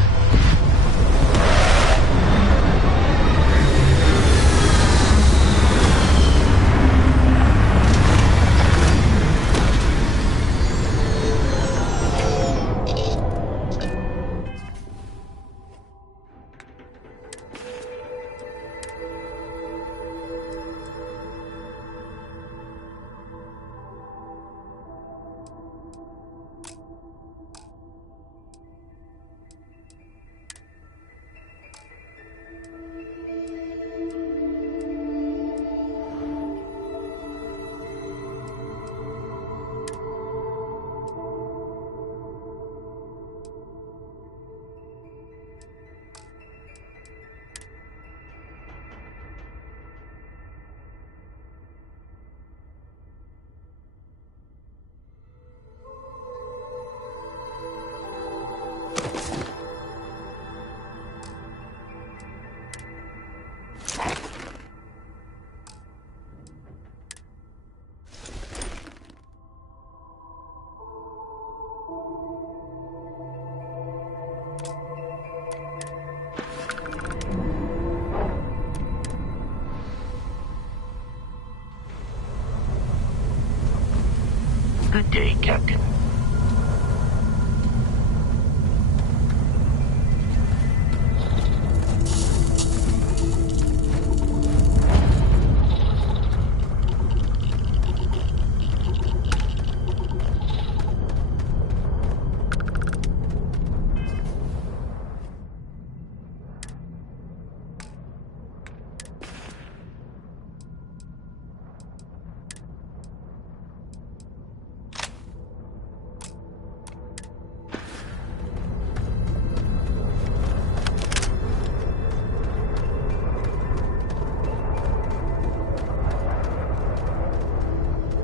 Good day, Captain.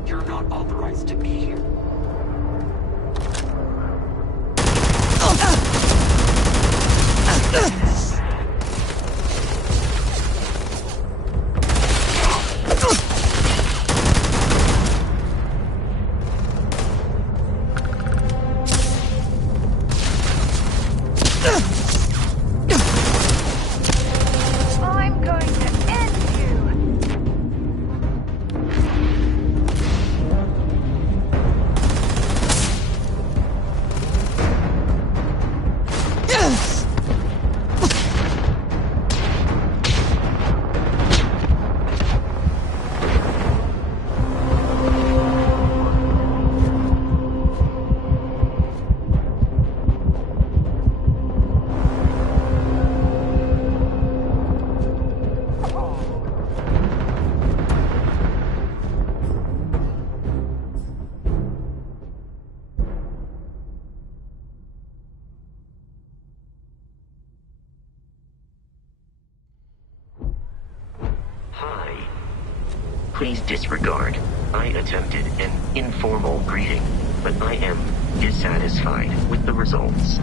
You're not authorized to be here. I'm going to end you. Hi. Please disregard. I attempted an informal greeting, but I am dissatisfied with the results.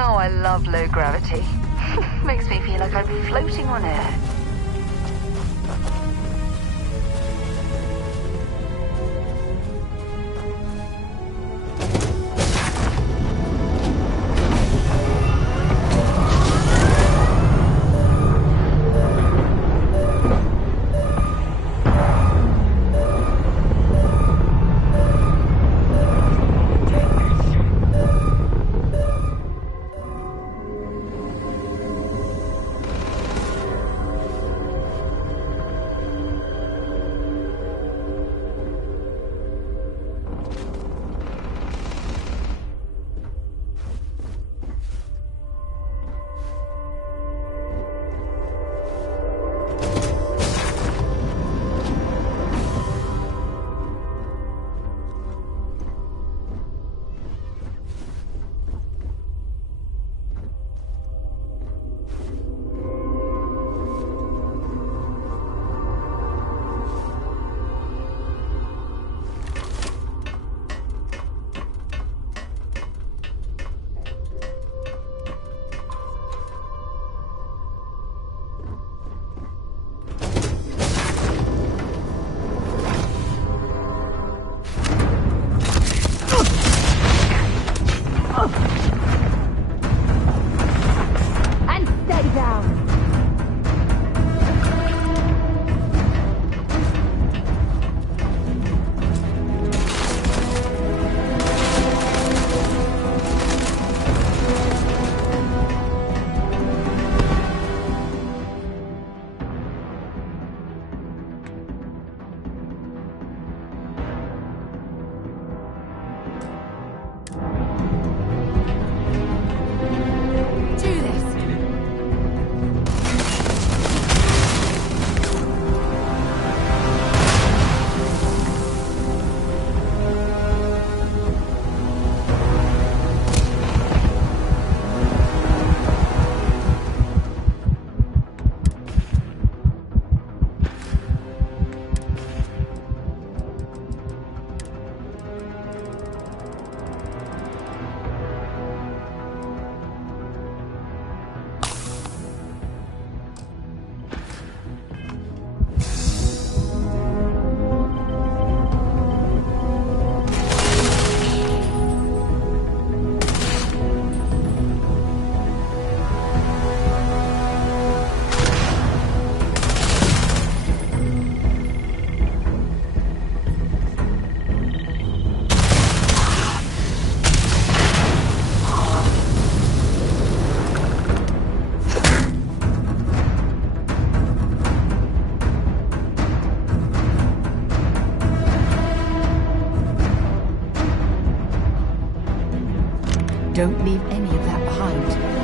Oh, I love low gravity. Makes me feel like I'm floating on air. Don't leave any of that behind.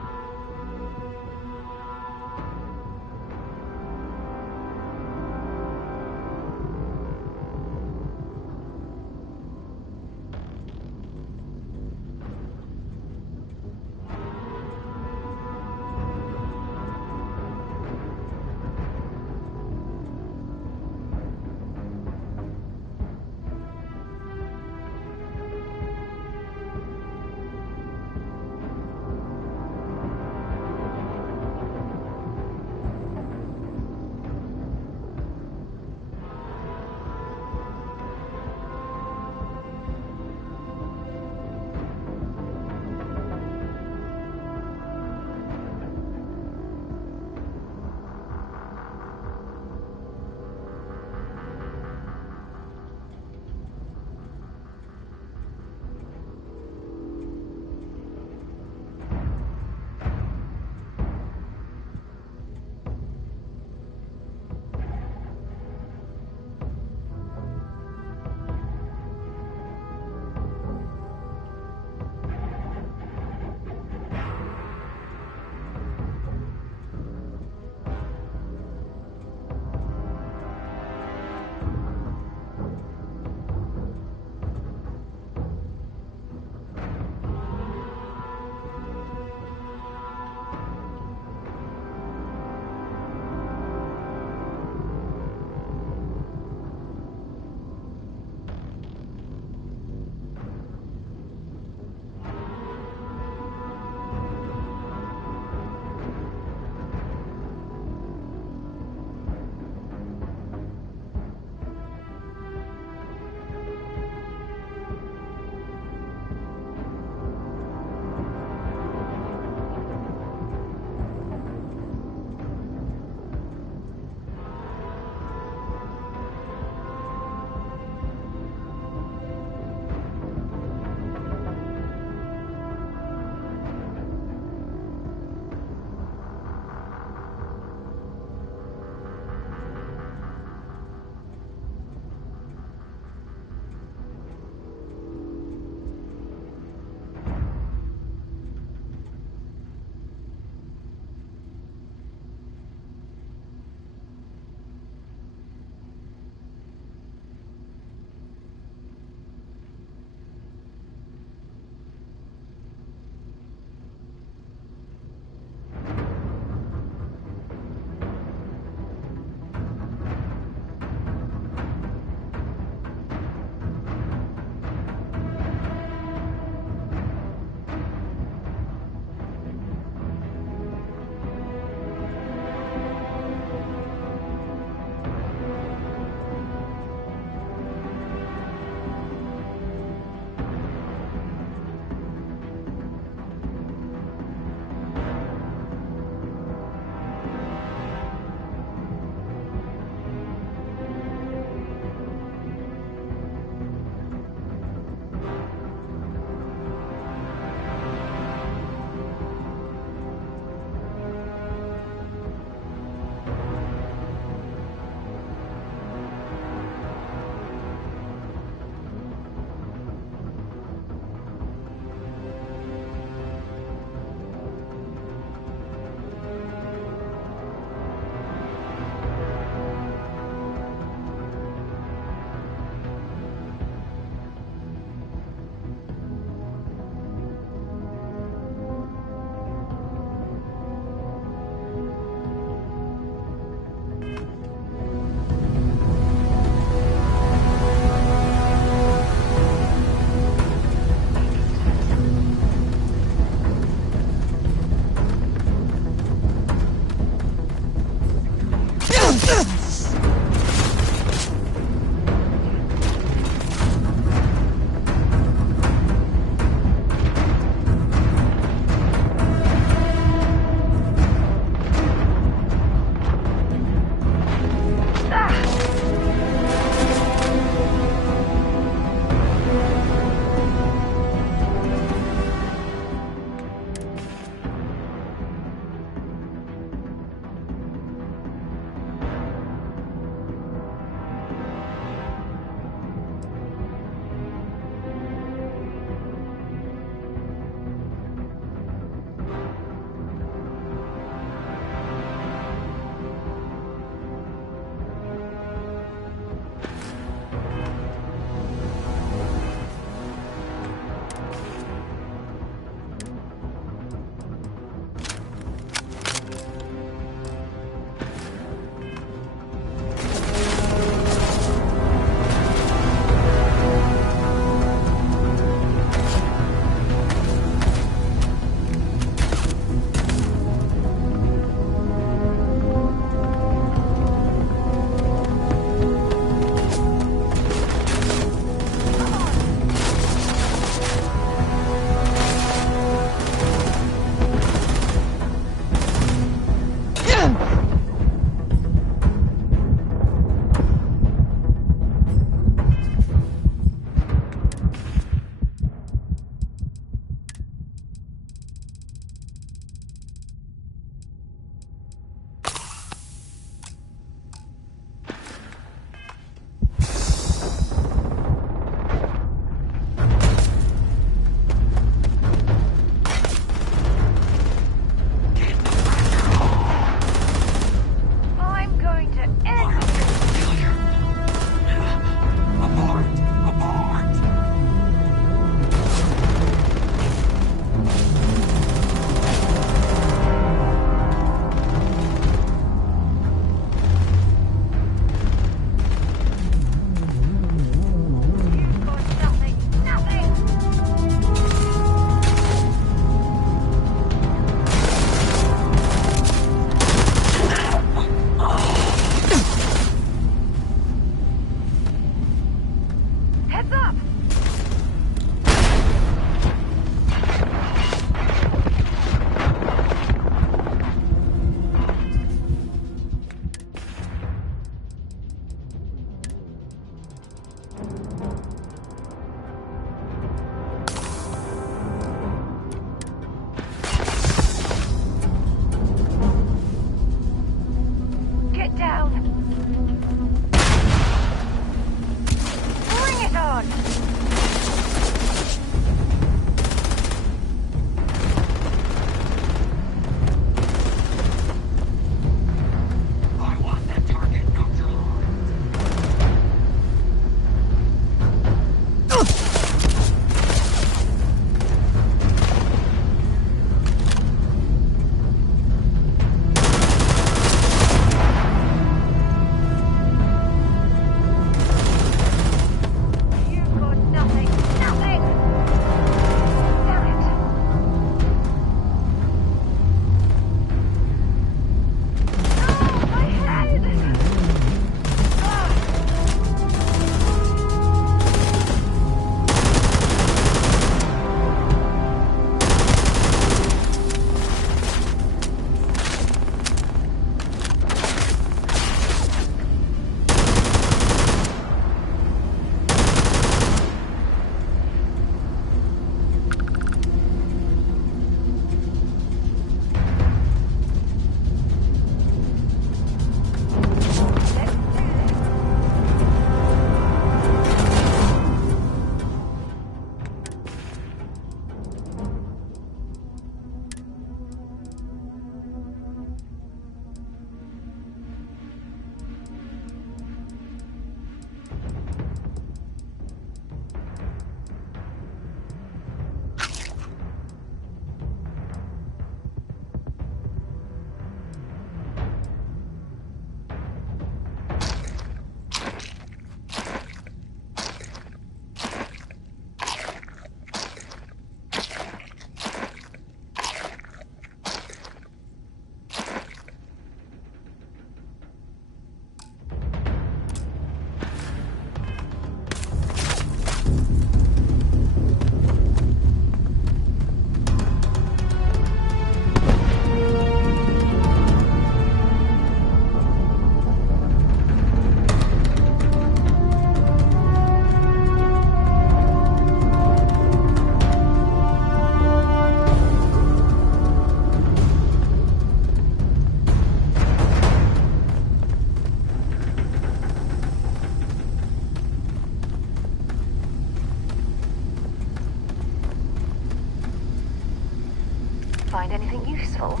find anything useful.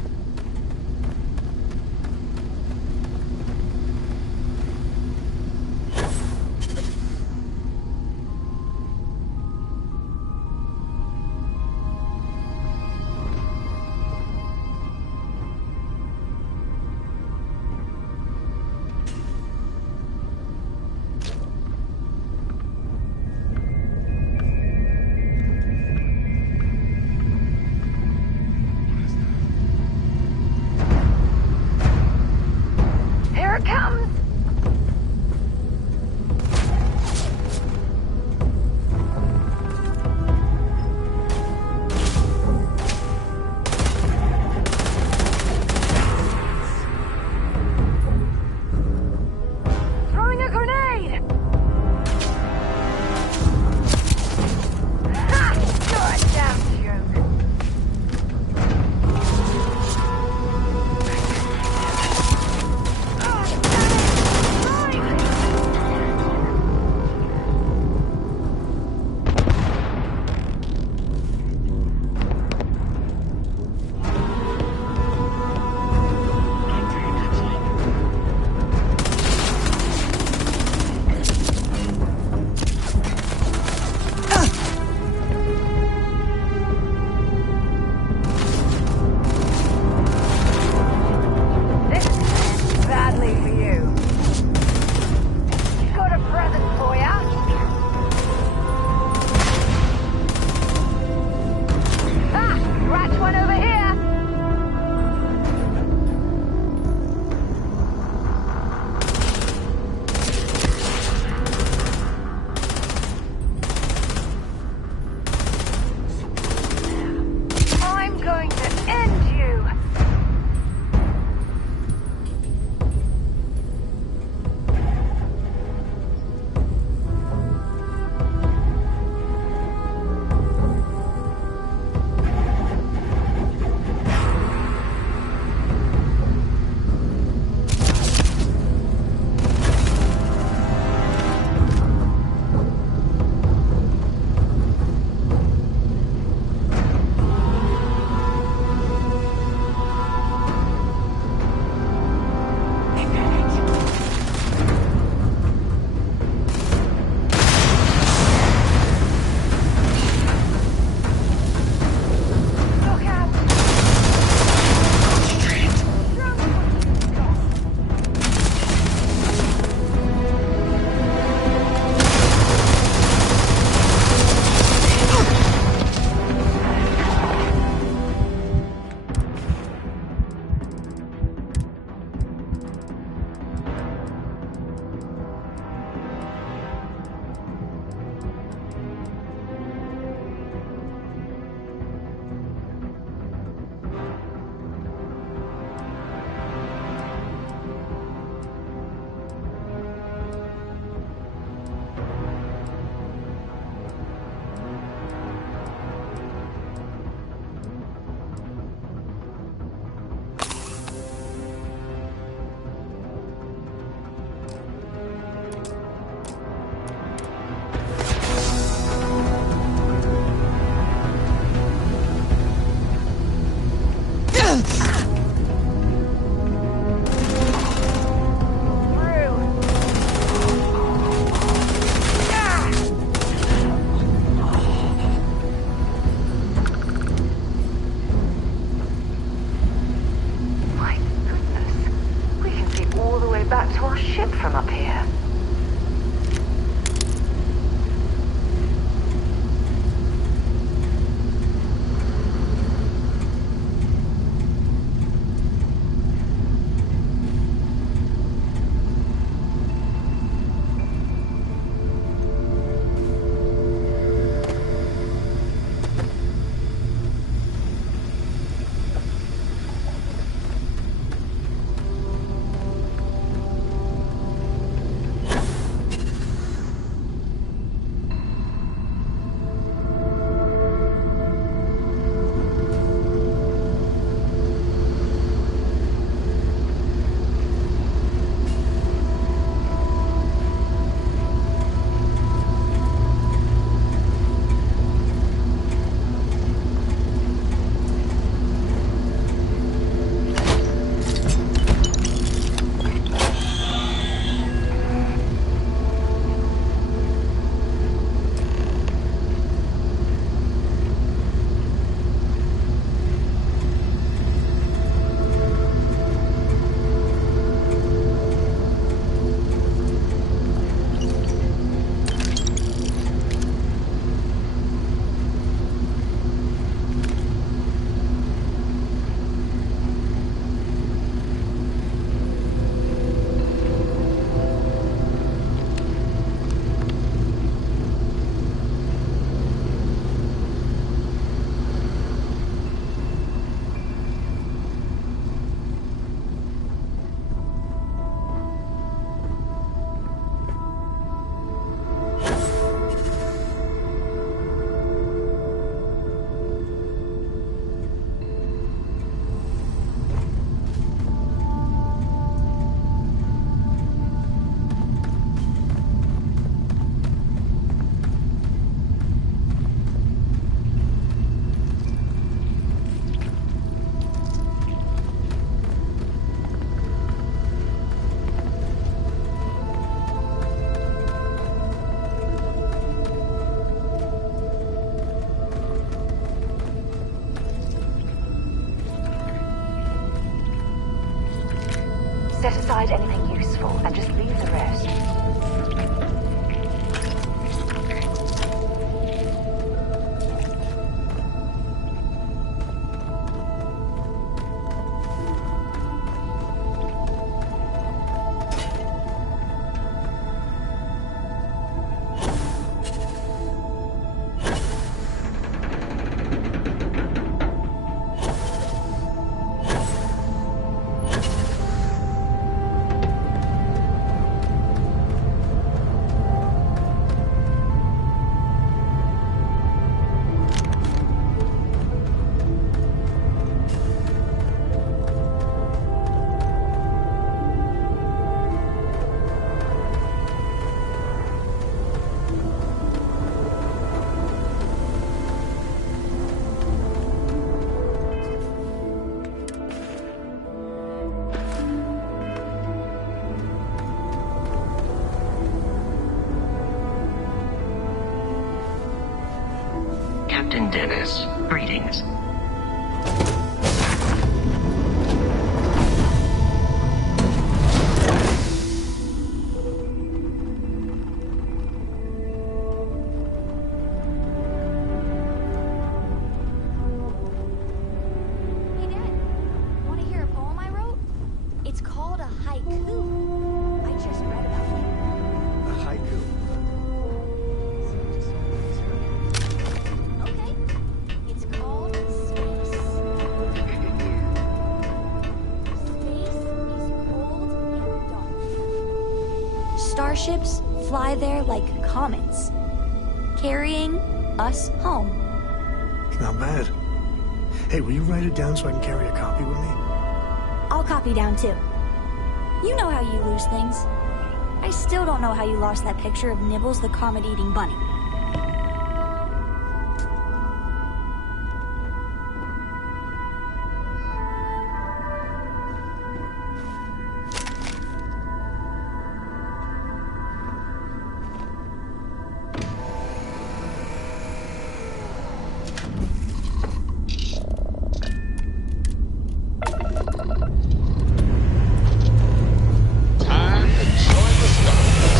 Set aside anything useful and just leave the rest. Captain Dennis, greetings. Hey, Dad. Want to hear a poem I wrote? It's called a haiku. I just read about it. A haiku? Okay. It's called Space. Space is cold and dark. Starships fly there like comets, carrying us home. Not bad. Hey, will you write it down so I can carry a copy with me? I'll copy down too. You know how you lose things. I still don't know how you lost that picture of Nibbles the comet-eating bunny. Time to join the stars.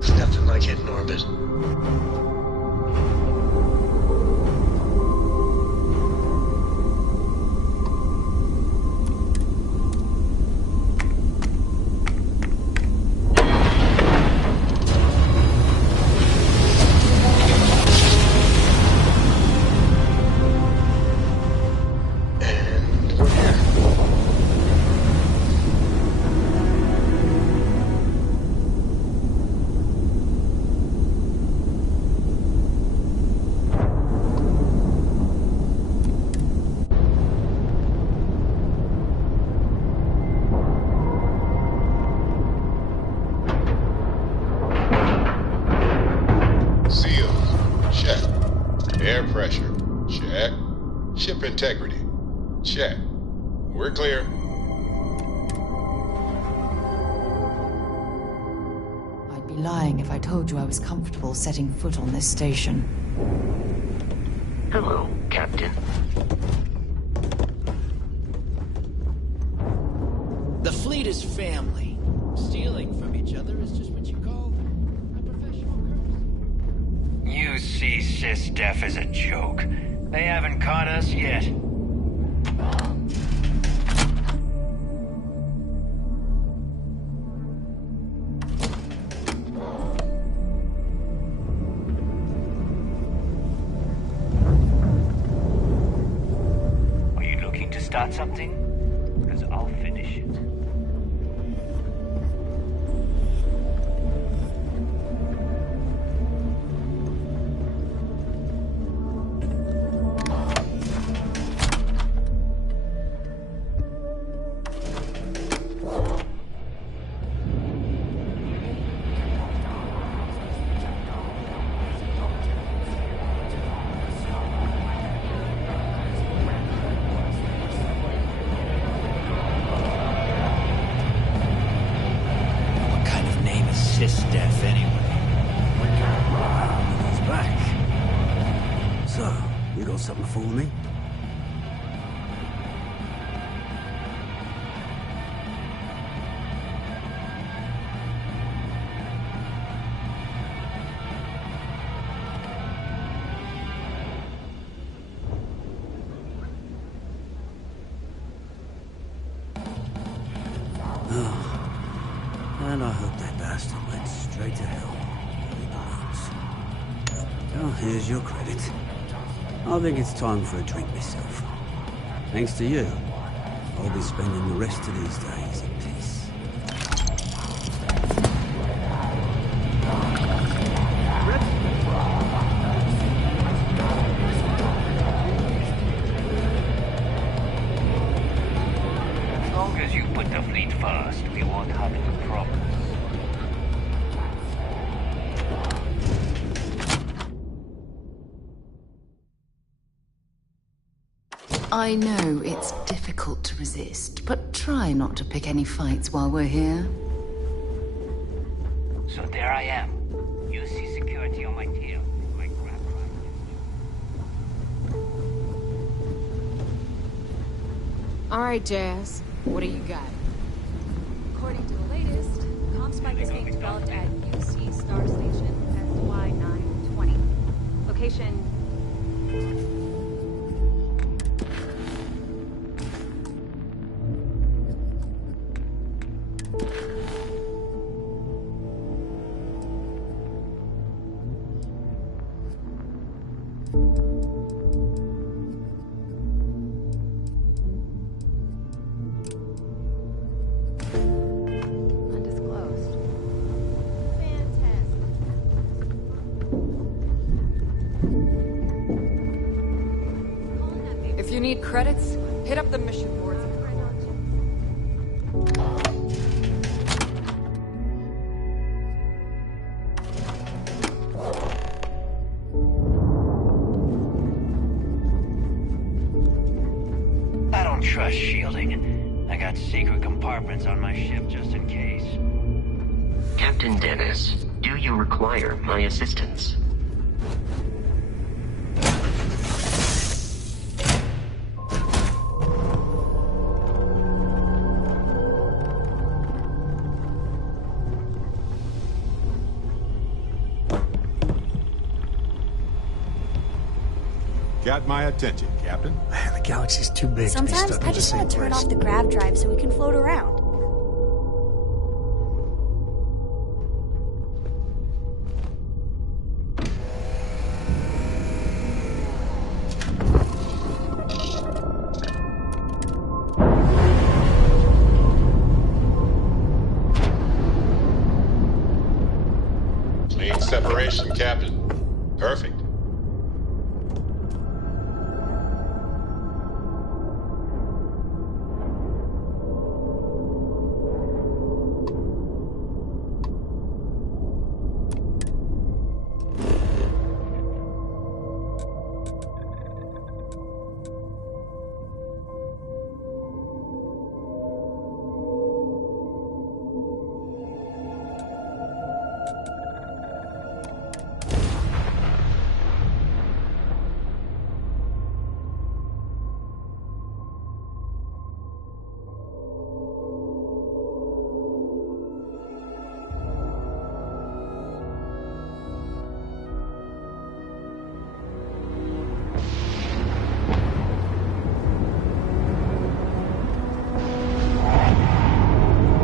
There's nothing like hitting orbit. And we're here. Seals, check. Air pressure, check. Ship integrity, check. We're clear. I'd be lying if I told you I was comfortable setting foot on this station. Hello, Captain. The fleet is family. Stealing from each other is just what you call a professional curse. You see SysDef as a joke. They haven't caught us yet. Are you looking to start something? Because I'll finish it. And I hope that bastard went straight to hell. Well, here's your credit. I think it's time for a drink myself. Thanks to you, I'll be spending the rest of these days in peace. As long as you put the fleet first, we won't have any problems. I know it's difficult to resist, but try not to pick any fights while we're here. So there I am. You see security on my tail. My grab drive. All right, Jazz. What do you got? According to the latest, ComSpike is being developed at UC Star Station SY920. Location... If you need credits, hit up the mission boards. I don't trust shielding. I got secret compartments on my ship just in case. Captain Dennis, do you require my assistance? Got my attention, Captain. Man, the galaxy's too big to be Sometimes stuck I in the just same want to turn place. off the grav drive so we can float around. Clean separation, Captain. Perfect.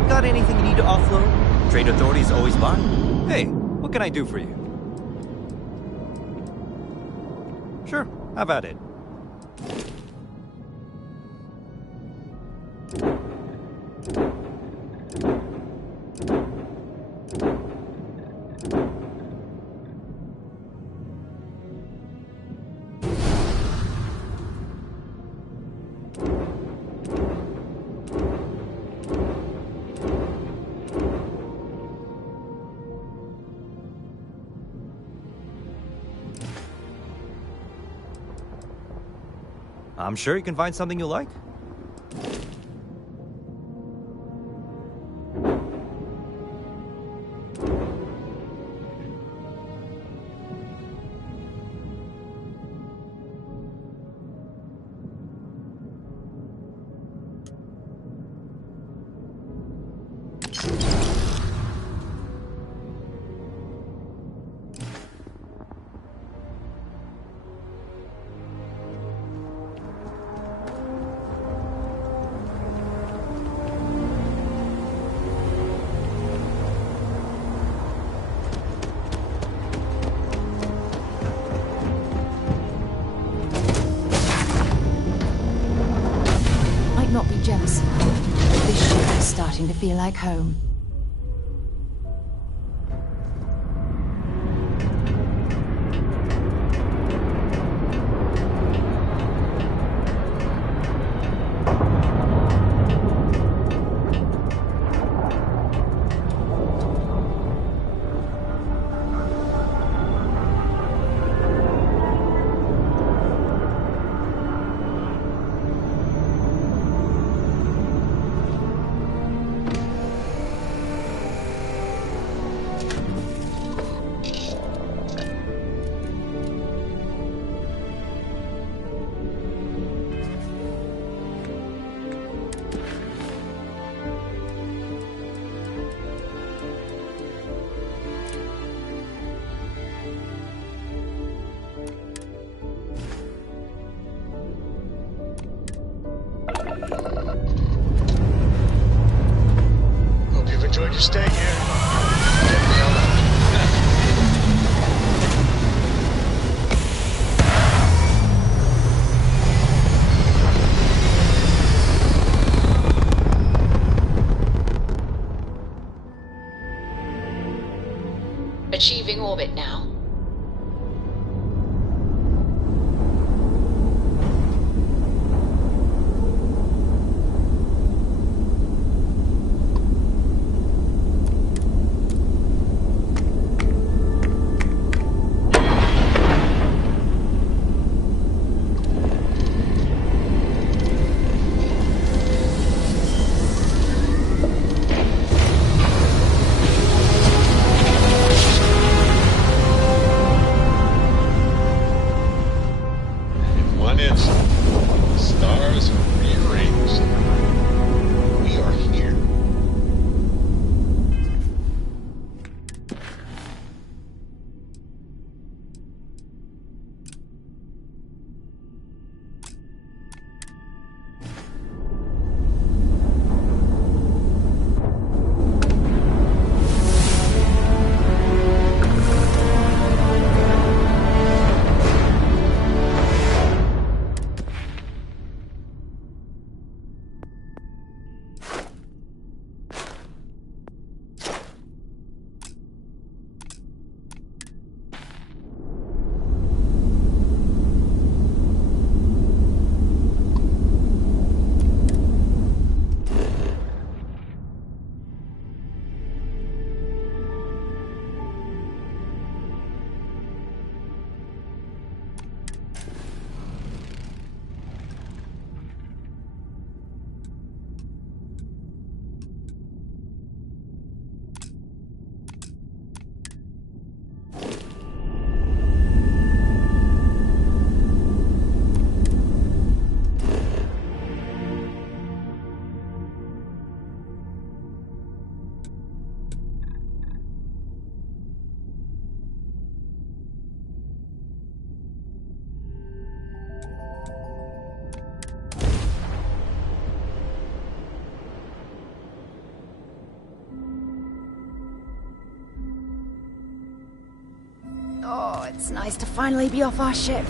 Got anything you need to offload? Trade authorities always buy. Hey, what can I do for you? Sure, how about it? I'm sure you can find something you like. not be jealous. This ship is starting to feel like home. Hope you've enjoyed your stay here. Get me on out. Achieving orbit now. One instant, the stars are rearranged. We are here. Oh, it's nice to finally be off our ship.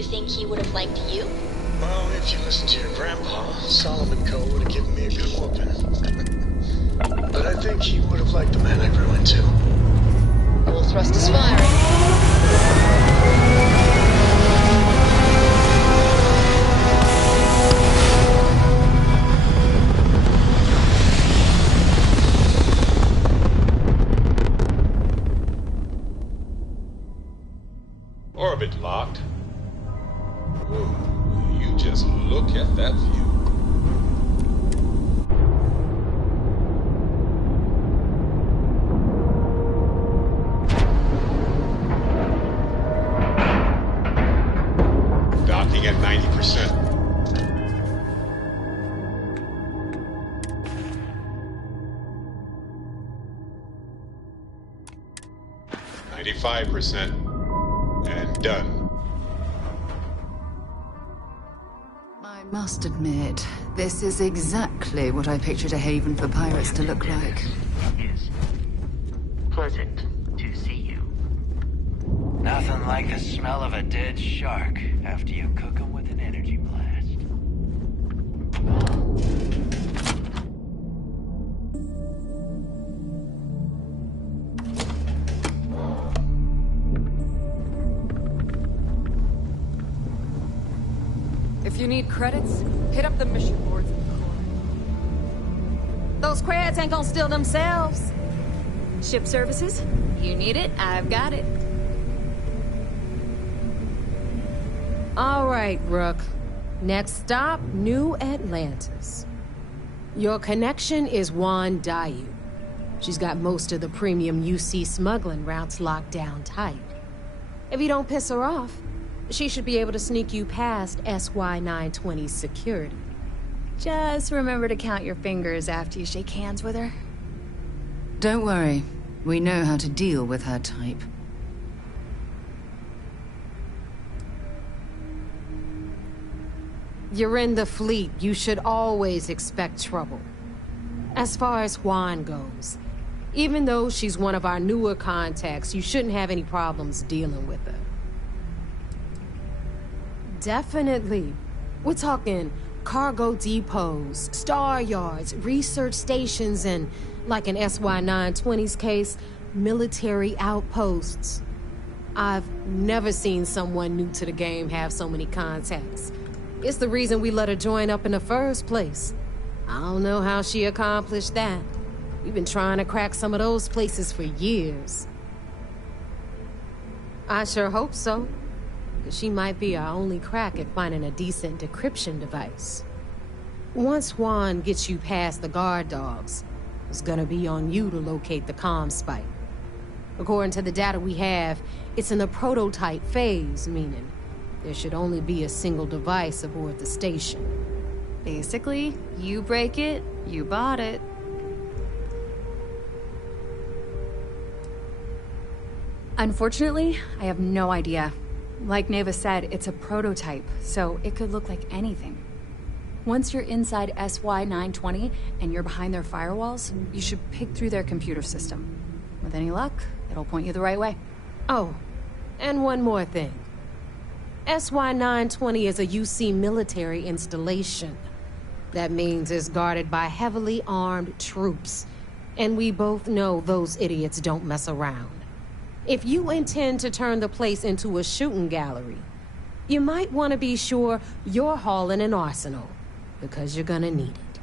you think he would have liked you? Well, if you listen to your grandpa, Solomon Co. would have given me a good whooping. But I think he would have liked the man I grew into. Full thrust is firing. Orbit locked. Whoa, you just look at that view. Docking at 90%. And done. I must admit, this is exactly what I pictured a haven for pirates to look like. Pleasant to see you. Nothing like the smell of a dead shark after you cook them with an energy blast. If you need credits, hit up the mission boards in the corner. Those creds ain't gonna steal themselves. Ship services? You need it, I've got it. All right, Rook. Next stop, New Atlantis. Your connection is Juan Dayu. She's got most of the premium UC smuggling routes locked down tight. If you don't piss her off, she should be able to sneak you past SY-920's security. Just remember to count your fingers after you shake hands with her. Don't worry. We know how to deal with her type. You're in the fleet. You should always expect trouble. As far as Juan goes, even though she's one of our newer contacts, you shouldn't have any problems dealing with her. Definitely. We're talking cargo depots, star yards, research stations, and, like in SY-920's case, military outposts. I've never seen someone new to the game have so many contacts. It's the reason we let her join up in the first place. I don't know how she accomplished that. We've been trying to crack some of those places for years. I sure hope so. She might be our only crack at finding a decent decryption device. Once Juan gets you past the guard dogs, it's gonna be on you to locate the comm spike. According to the data we have, it's in the prototype phase, meaning there should only be a single device aboard the station. Basically, you break it, you bought it. Unfortunately, I have no idea. Like Neva said, it's a prototype, so it could look like anything. Once you're inside SY-920 and you're behind their firewalls, you should pick through their computer system. With any luck, it'll point you the right way. Oh, and one more thing. SY-920 is a UC military installation. That means it's guarded by heavily armed troops. And we both know those idiots don't mess around. If you intend to turn the place into a shooting gallery, you might want to be sure you're hauling an arsenal, because you're gonna need it.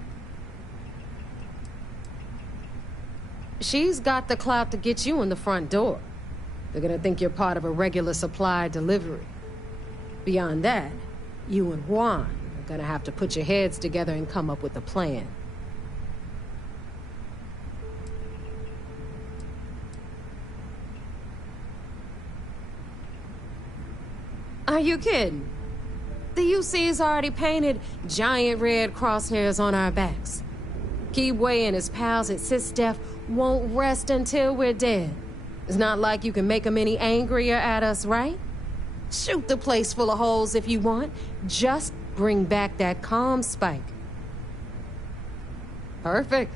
She's got the clout to get you in the front door. They're gonna think you're part of a regular supply delivery. Beyond that, you and Juan are gonna have to put your heads together and come up with a plan. Are you kidding? The UC's already painted giant red crosshairs on our backs. Keyway and his pals at SysDef won't rest until we're dead. It's not like you can make them any angrier at us, right? Shoot the place full of holes if you want. Just bring back that comm spike. Perfect.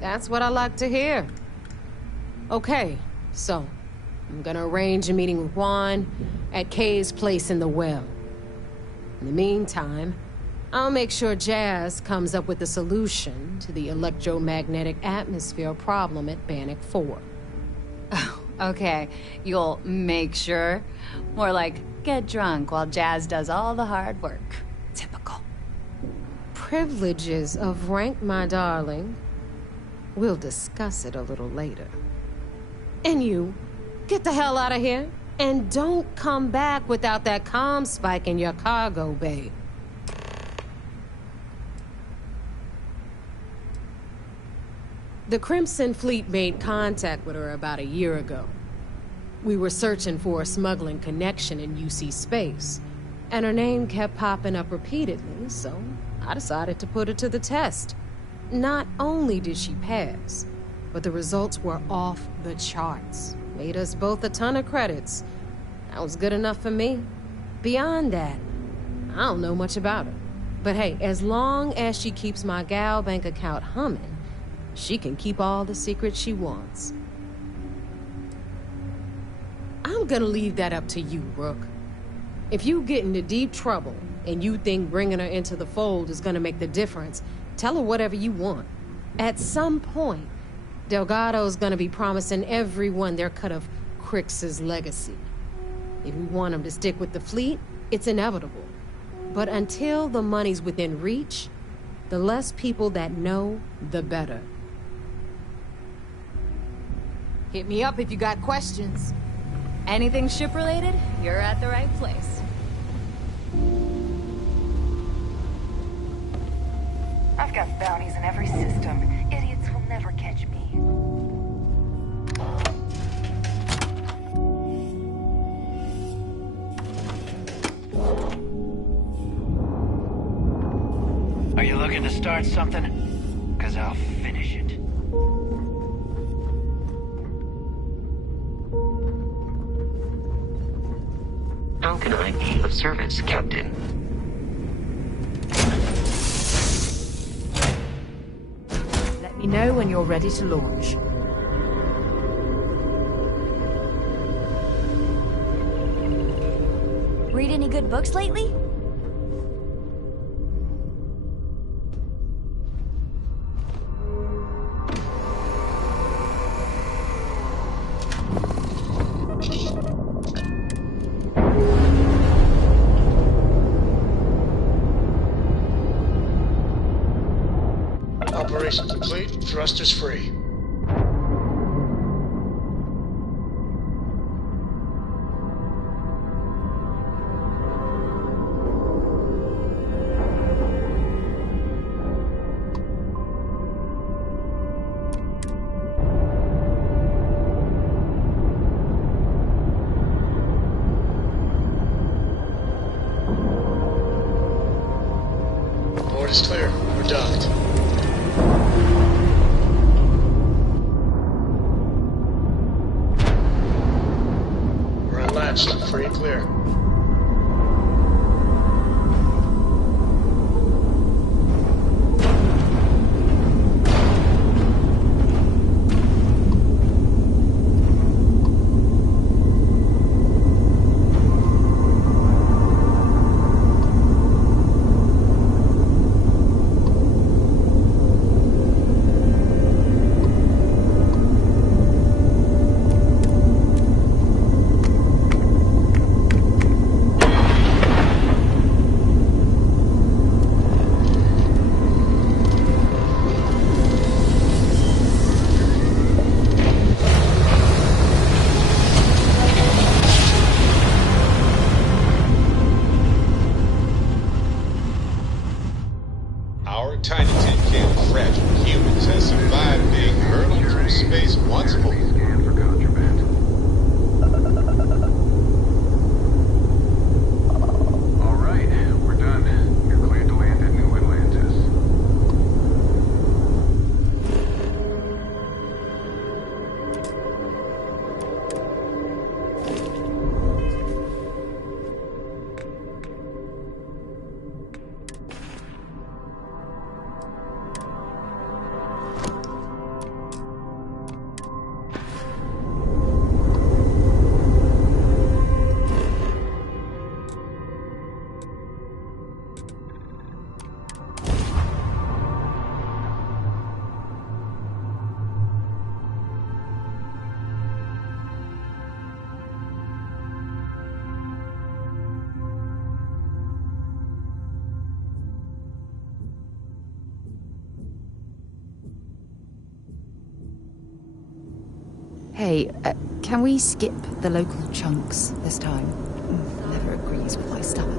That's what I like to hear. Okay, so I'm gonna arrange a meeting with Juan at Kay's place in the well. In the meantime, I'll make sure Jazz comes up with a solution to the electromagnetic atmosphere problem at Bannock 4. Oh, okay. You'll make sure? More like, get drunk while Jazz does all the hard work. Typical. Privileges of rank, my darling. We'll discuss it a little later. And you, get the hell out of here. And don't come back without that comm spike in your cargo bay. The Crimson Fleet made contact with her about a year ago. We were searching for a smuggling connection in UC space, and her name kept popping up repeatedly, so I decided to put her to the test. Not only did she pass, but the results were off the charts. Made us both a ton of credits. That was good enough for me. Beyond that, I don't know much about her. But hey, as long as she keeps my gal bank account humming, she can keep all the secrets she wants. I'm gonna leave that up to you, Rook. If you get into deep trouble and you think bringing her into the fold is gonna make the difference, tell her whatever you want. At some point, Delgado's gonna be promising everyone their cut of Crix's legacy. If we want him to stick with the fleet, it's inevitable. But until the money's within reach, the less people that know, the better. Hit me up if you got questions. Anything ship-related, you're at the right place. I've got bounties in every system. Idiots will never catch me. Are you looking to start something? 'Cause I'll finish it. How can I be of service, Captain? Let me know when you're ready to launch. Read any good books lately? Operation complete. Thrusters free. Board is clear. We're docked. Free and clear. Tiny tin can of fragile humans has survived being hurled through space once more. All right, we're done. You're cleared to land at New Atlantis. Hey, can we skip the local chunks this time? Never agrees with my stomach.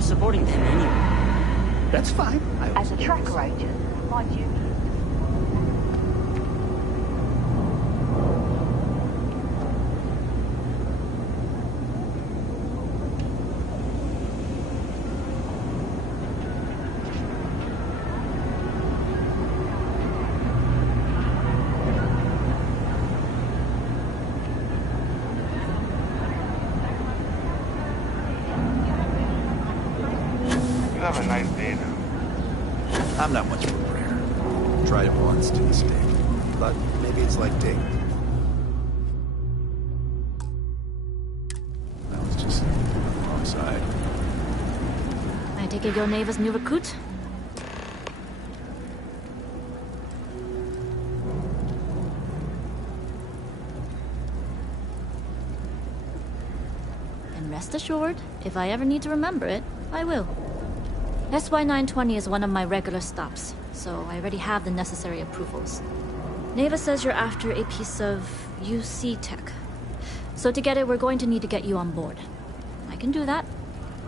Supporting them anyway. That's fine. As a track ranger, my duty. You have a nice day now. I'm not much of a prayer. Tried it once, didn't stick. But maybe it's like dating. That was just on the wrong side. I take it your neighbor's new recruit? And rest assured, if I ever need to remember it, I will. SY-920 is one of my regular stops, so I already have the necessary approvals. Neva says you're after a piece of UC tech. So to get it, we're going to need to get you on board. I can do that,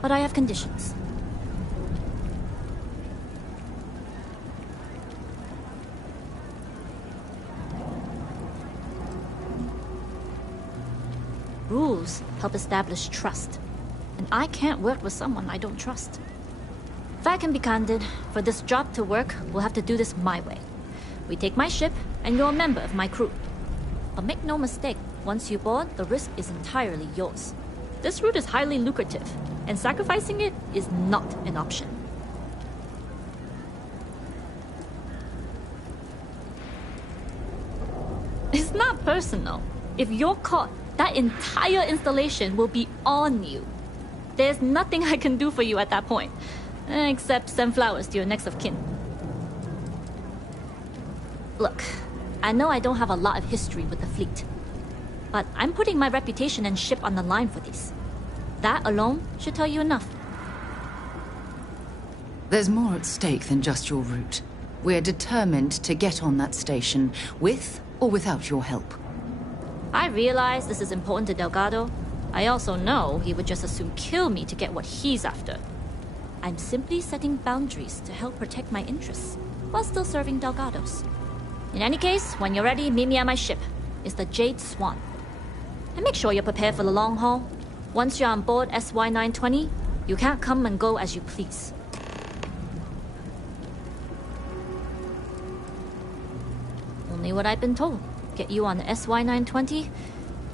but I have conditions. Rules help establish trust, and I can't work with someone I don't trust. If I can be candid, for this job to work, we'll have to do this my way. We take my ship, and you're a member of my crew. But make no mistake, once you board, the risk is entirely yours. This route is highly lucrative, and sacrificing it is not an option. It's not personal. If you're caught, that entire installation will be on you. There's nothing I can do for you at that point. Except send flowers to your next of kin. Look, I know I don't have a lot of history with the fleet, but I'm putting my reputation and ship on the line for this. That alone should tell you enough. There's more at stake than just your route. We're determined to get on that station, with or without your help. I realize this is important to Delgado. I also know he would just as soon kill me to get what he's after. I'm simply setting boundaries to help protect my interests, while still serving Delgado's. In any case, when you're ready, meet me at my ship. It's the Jade Swan. And make sure you're prepared for the long haul. Once you're on board SY-920, you can't come and go as you please. Only what I've been told. Get you on the SY-920,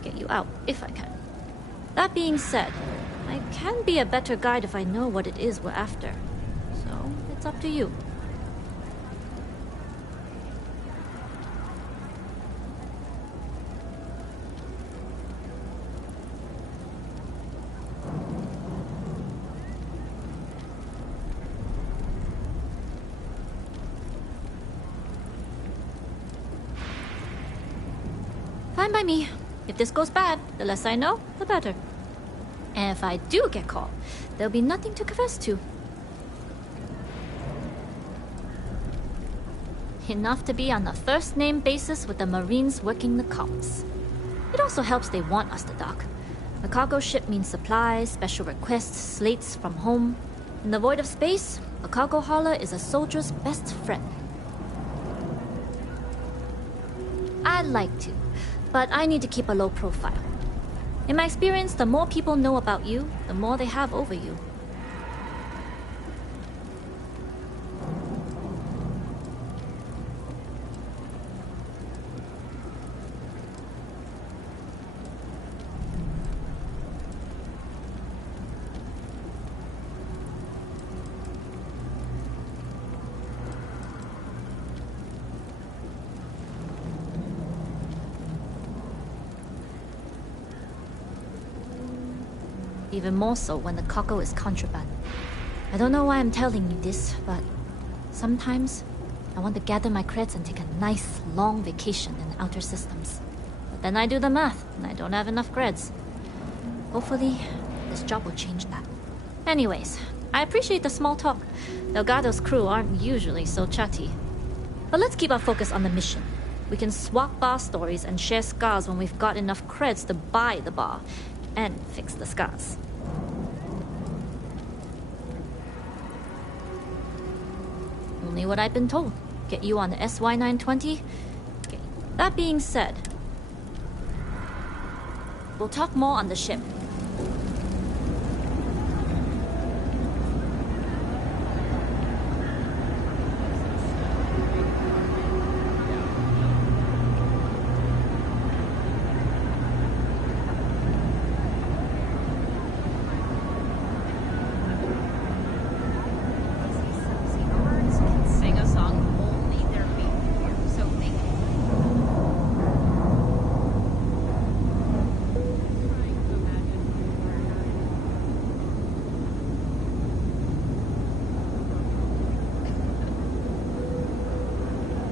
get you out if I can. That being said, I can be a better guide if I know what it is we're after. So, it's up to you. Fine by me. If this goes bad, the less I know, the better. And if I do get caught, there'll be nothing to confess to. Enough to be on a first-name basis with the Marines working the comms. It also helps they want us to dock. A cargo ship means supplies, special requests, slates from home. In the void of space, a cargo hauler is a soldier's best friend. I'd like to, but I need to keep a low profile. In my experience, the more people know about you, the more they have over you. Even more so when the cargo is contraband. I don't know why I'm telling you this, but sometimes I want to gather my creds and take a nice, long vacation in the outer systems. But then I do the math, and I don't have enough creds. Hopefully, this job will change that. Anyways, I appreciate the small talk. Delgado's crew aren't usually so chatty. But let's keep our focus on the mission. We can swap bar stories and share scars when we've got enough creds to buy the bar and fix the scars. Only what I've been told. Get you on the SY-920? Okay. That being said, we'll talk more on the ship.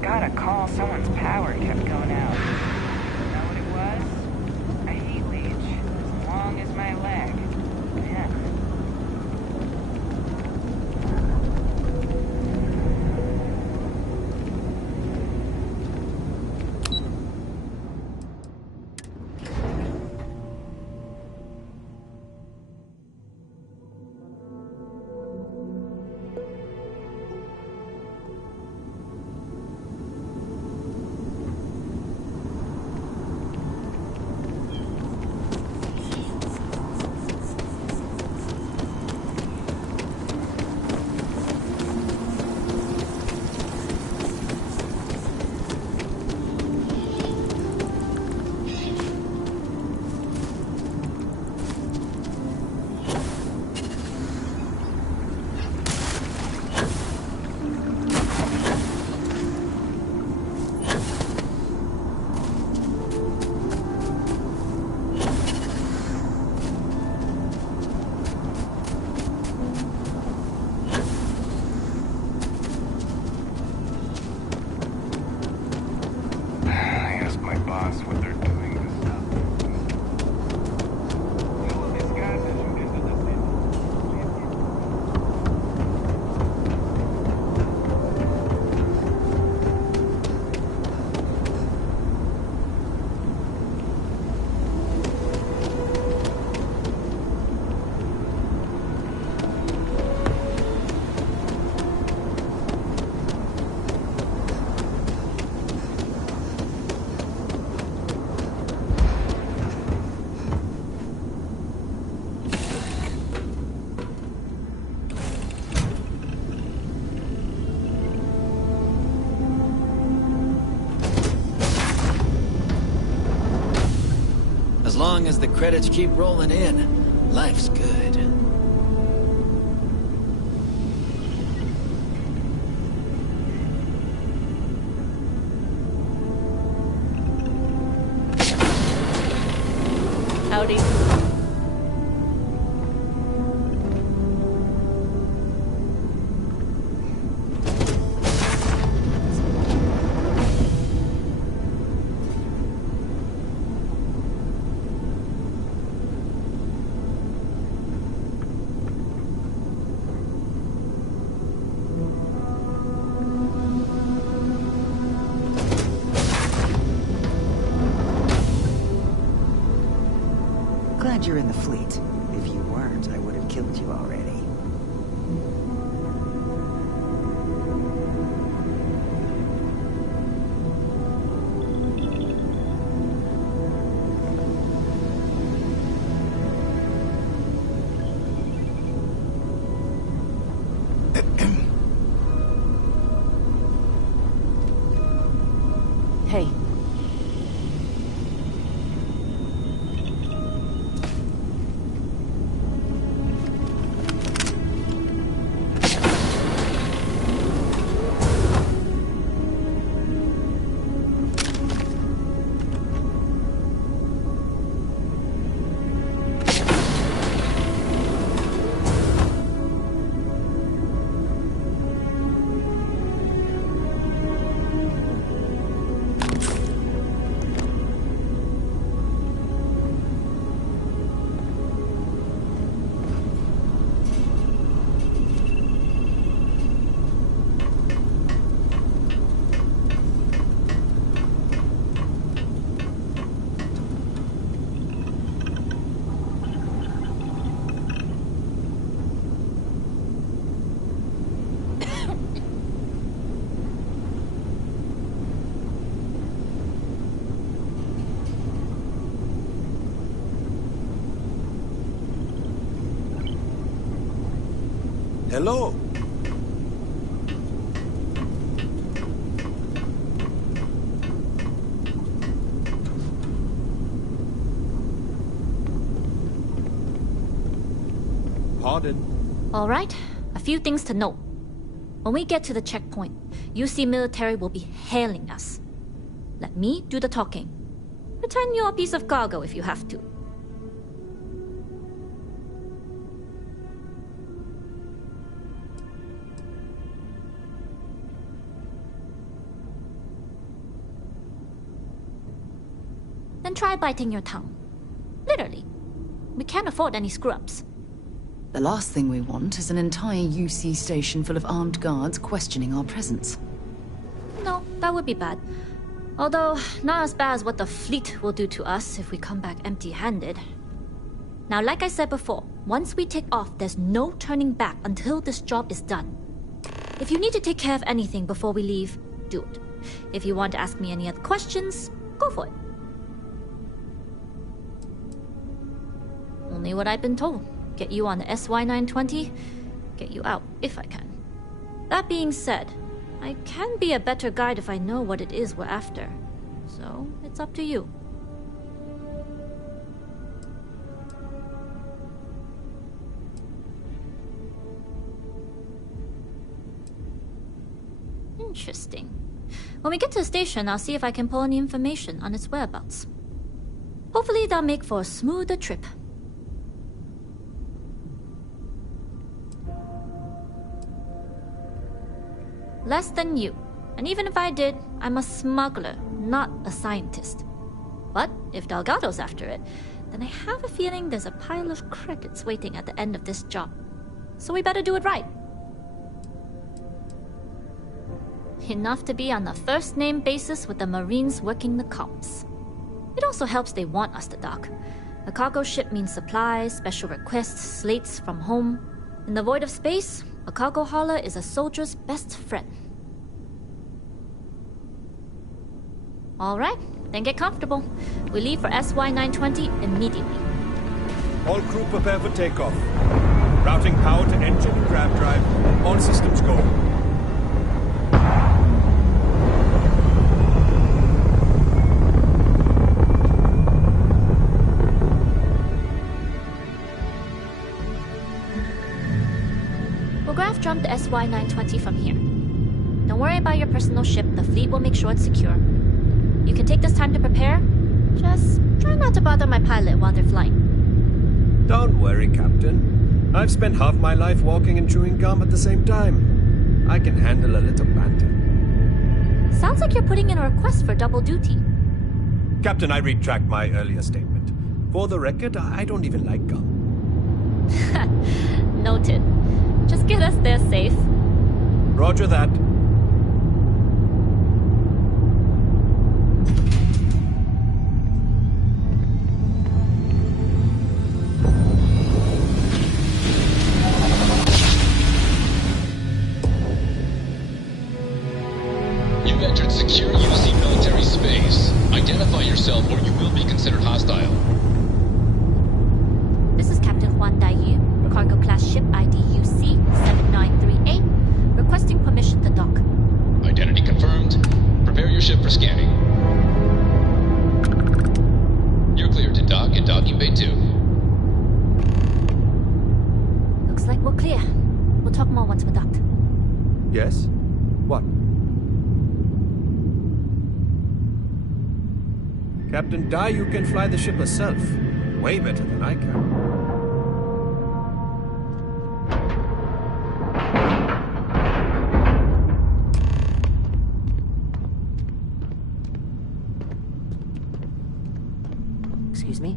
Got a call, someone's power kept going out. Know what it was? A heat leech, as long as my leg. Yeah. As long as the credits keep rolling in, life's good. Howdy. glad you're in the fleet. If you weren't, I would have killed you already. Hey. Hello. Pardon? All right, a few things to note. When we get to the checkpoint, UC military will be hailing us. Let me do the talking. Pretend you're a piece of cargo if you have to. Then try biting your tongue. Literally. We can't afford any screw-ups. The last thing we want is an entire UC station full of armed guards questioning our presence. No, that would be bad. Although, not as bad as what the fleet will do to us if we come back empty-handed. Now, like I said before, once we take off, there's no turning back until this job is done. If you need to take care of anything before we leave, do it. If you want to ask me any other questions, go for it. Only what I've been told. Get you on the SY-920, get you out if I can. That being said, I can be a better guide if I know what it is we're after. So, it's up to you. Interesting. When we get to the station, I'll see if I can pull any information on its whereabouts. Hopefully that'll make for a smoother trip. Less than you. And even if I did, I'm a smuggler, not a scientist. But if Delgado's after it, then I have a feeling there's a pile of credits waiting at the end of this job. So we better do it right. Enough to be on a first-name basis with the Marines working the comms. It also helps they want us to dock. A cargo ship means supplies, special requests, slates from home. In the void of space, a cargo hauler is a soldier's best friend. Alright, then get comfortable. We leave for SY-920 immediately. All crew prepare for takeoff. Routing power to engine and grab drive. All systems go. We'll graph jump the SY-920 from here. Don't worry about your personal ship, the fleet will make sure it's secure. You can take this time to prepare. Just try not to bother my pilot while they're flying. Don't worry, Captain. I've spent half my life walking and chewing gum at the same time. I can handle a little banter. Sounds like you're putting in a request for double duty. Captain, I retract my earlier statement. For the record, I don't even like gum. Noted. Just get us there safe. Roger that. entered secure UC military space. Identify yourself or you will be considered hostile. This is Captain Huan Daiyu, cargo class ship ID UC 7938, requesting permission to dock. Identity confirmed. Prepare your ship for scanning. You're cleared to dock in docking bay 2. Looks like we're clear. We'll talk more once we're docked. Yes? What? Captain Daiyu can fly the ship herself. Way better than I can. Excuse me?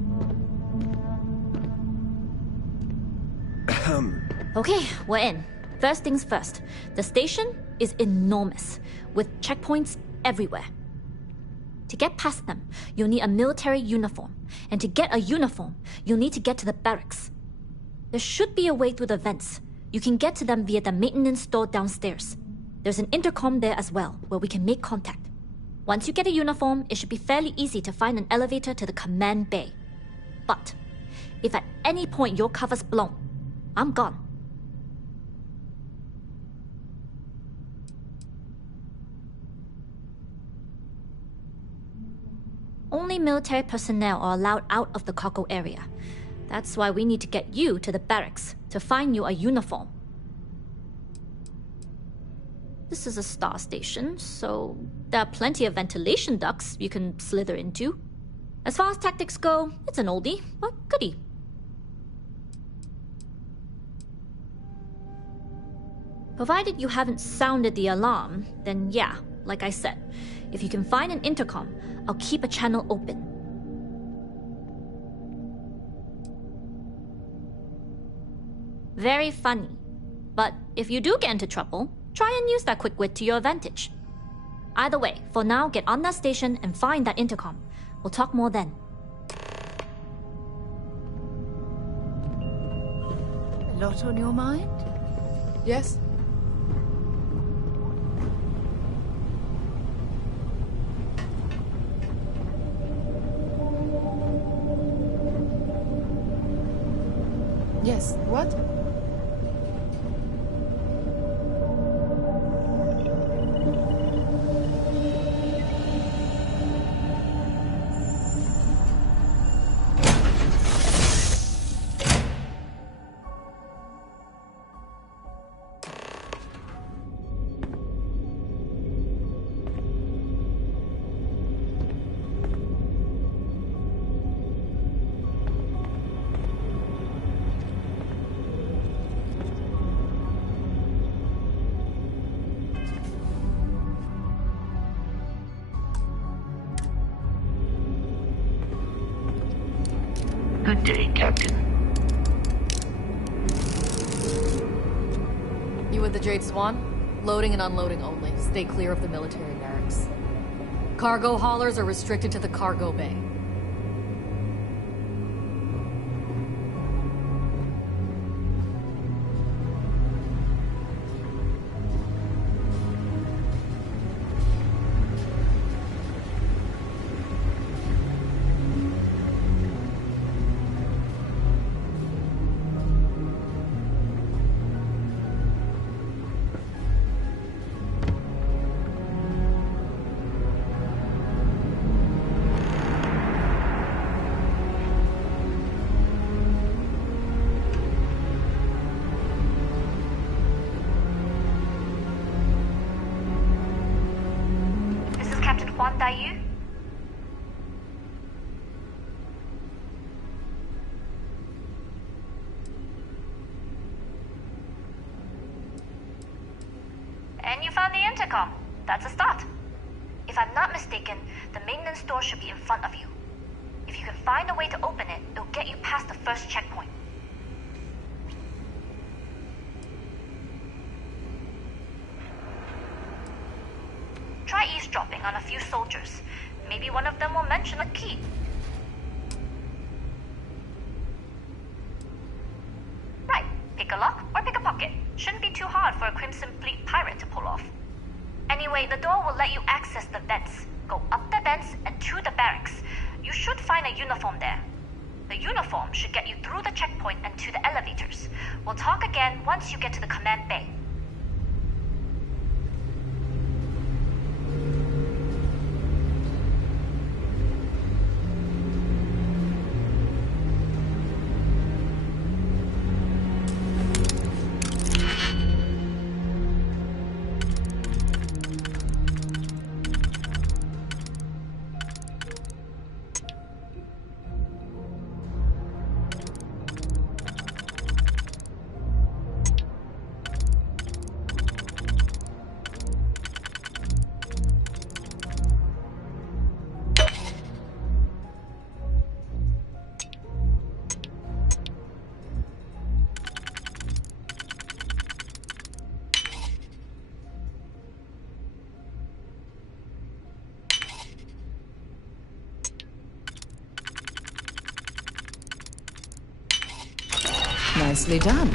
Okay, we're in. First things first. The station is enormous, with checkpoints everywhere. To get past them, you'll need a military uniform. And to get a uniform, you'll need to get to the barracks. There should be a way through the vents. You can get to them via the maintenance store downstairs. There's an intercom there as well, where we can make contact. Once you get a uniform, it should be fairly easy to find an elevator to the command bay. But if at any point your cover's blown, I'm gone. Only military personnel are allowed out of the cargo area. That's why we need to get you to the barracks to find you a uniform. This is a star station, so there are plenty of ventilation ducts you can slither into. As far as tactics go, it's an oldie, but goodie. Provided you haven't sounded the alarm, then yeah, like I said, if you can find an intercom, I'll keep a channel open. Very funny. But if you do get into trouble, try and use that quick wit to your advantage. Either way, for now, get on that station and find that intercom. We'll talk more then. A lot on your mind? Yes? Yes, what? Good day, Captain. You with the Jade Swan? Loading and unloading only. Stay clear of the military barracks. Cargo haulers are restricted to the cargo bay. Huan Daiyu? And you found the intercom. That's a start. If I'm not mistaken, the maintenance door should be in front of you. If you can find a way to open it, it'll get you past the first checkpoint. Try eavesdropping on a few soldiers. Maybe one of them will mention a key. Right, pick a lock or pick a pocket. Shouldn't be too hard for a Crimson Fleet pirate to pull off. Anyway, Anyway, the door will let you access the vents. Go up the vents and to the barracks. You should find a uniform there. The uniform should get you through the checkpoint and to the elevators. We'll talk again once you get to the command bay. Nicely done.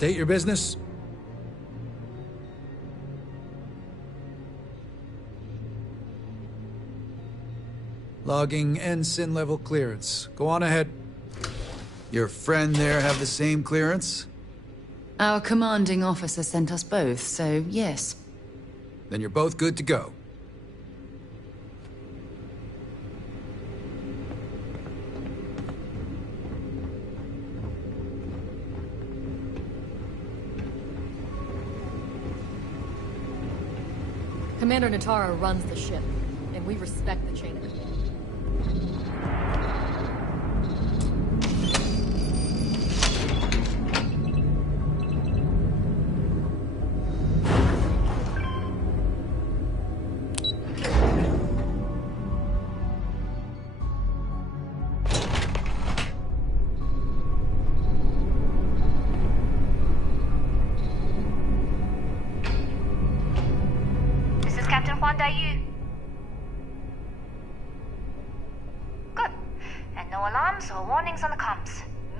State your business. Logging ensign level clearance. Go on ahead. Your friend there have the same clearance? Our commanding officer sent us both, so yes. Then you're both good to go. Commander Natara runs the ship, and we respect the chain of command.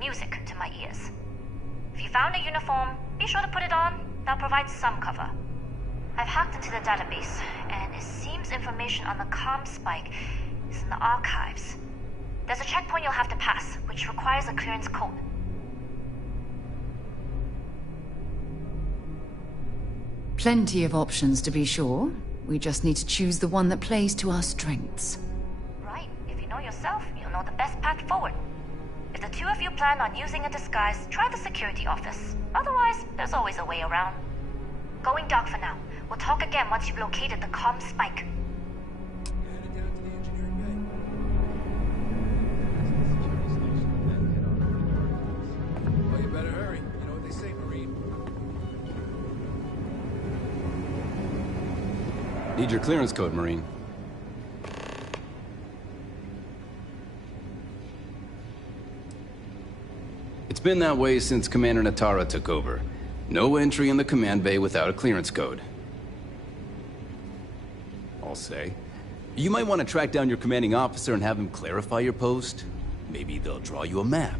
music to my ears. If you found a uniform, be sure to put it on. That'll provide some cover. I've hacked into the database, and it seems information on the comm spike is in the archives. There's a checkpoint you'll have to pass, which requires a clearance code. Plenty of options, to be sure. We just need to choose the one that plays to our strengths. Right. If you know yourself, you'll know the best path forward. If the two of you plan on using a disguise, try the security office. Otherwise, there's always a way around. Going dark for now. We'll talk again once you've located the comm spike. Well, you better hurry. You know what they say, Marine. Need your clearance code, Marine. It's been that way since Commander Natara took over. No entry in the command bay without a clearance code. I'll say. You might want to track down your commanding officer and have him clarify your post. Maybe they'll draw you a map.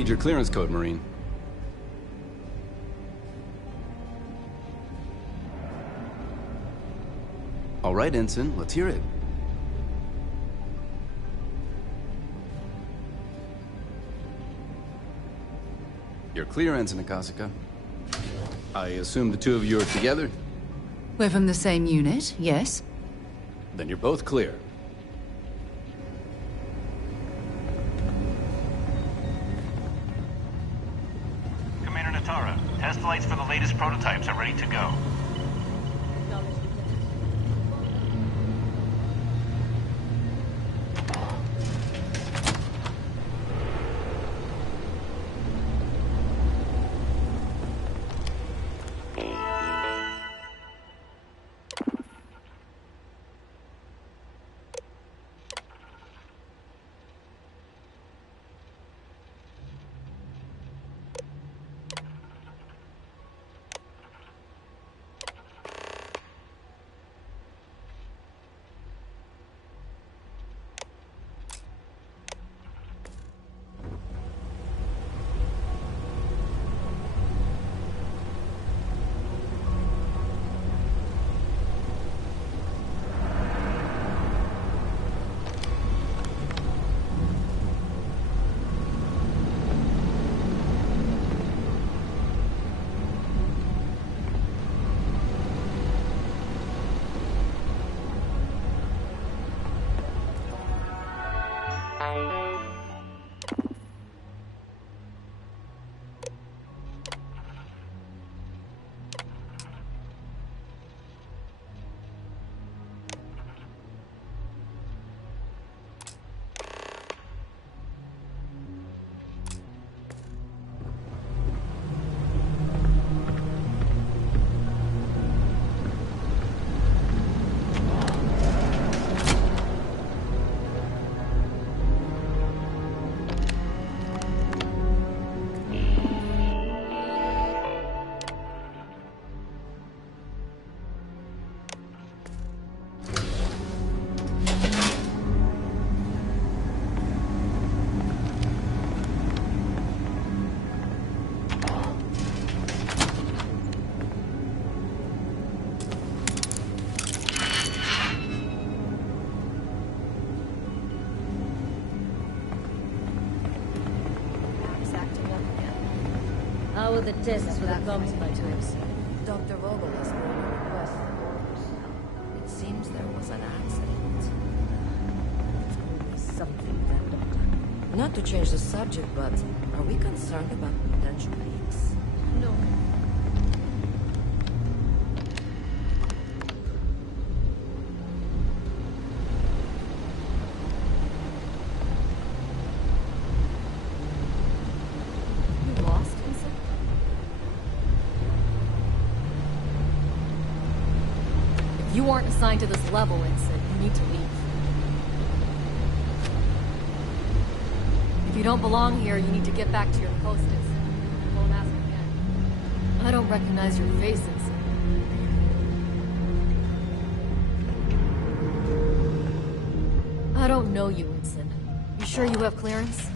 Need your clearance code, Marine. All right, Ensign, let's hear it. You're clear, Ensign Akasaka. I assume the two of you are together? We're from the same unit, yes? Then you're both clear. Commander Natara, test flights for the latest prototypes are ready to go. How are the tests for the comms fighters? Dr. Vogel has put in a request for orders. It seems there was an accident. Something that, Doctor. Not to change the subject, but are we concerned about potential leaks? No. You lost, Vincent? If you aren't assigned to this level, Vincent, you need to leave. If you don't belong here, you need to get back to your post, Vincent. Won't ask again. I don't recognize your face, Vincent. I don't know you, Vincent. You sure you have clearance?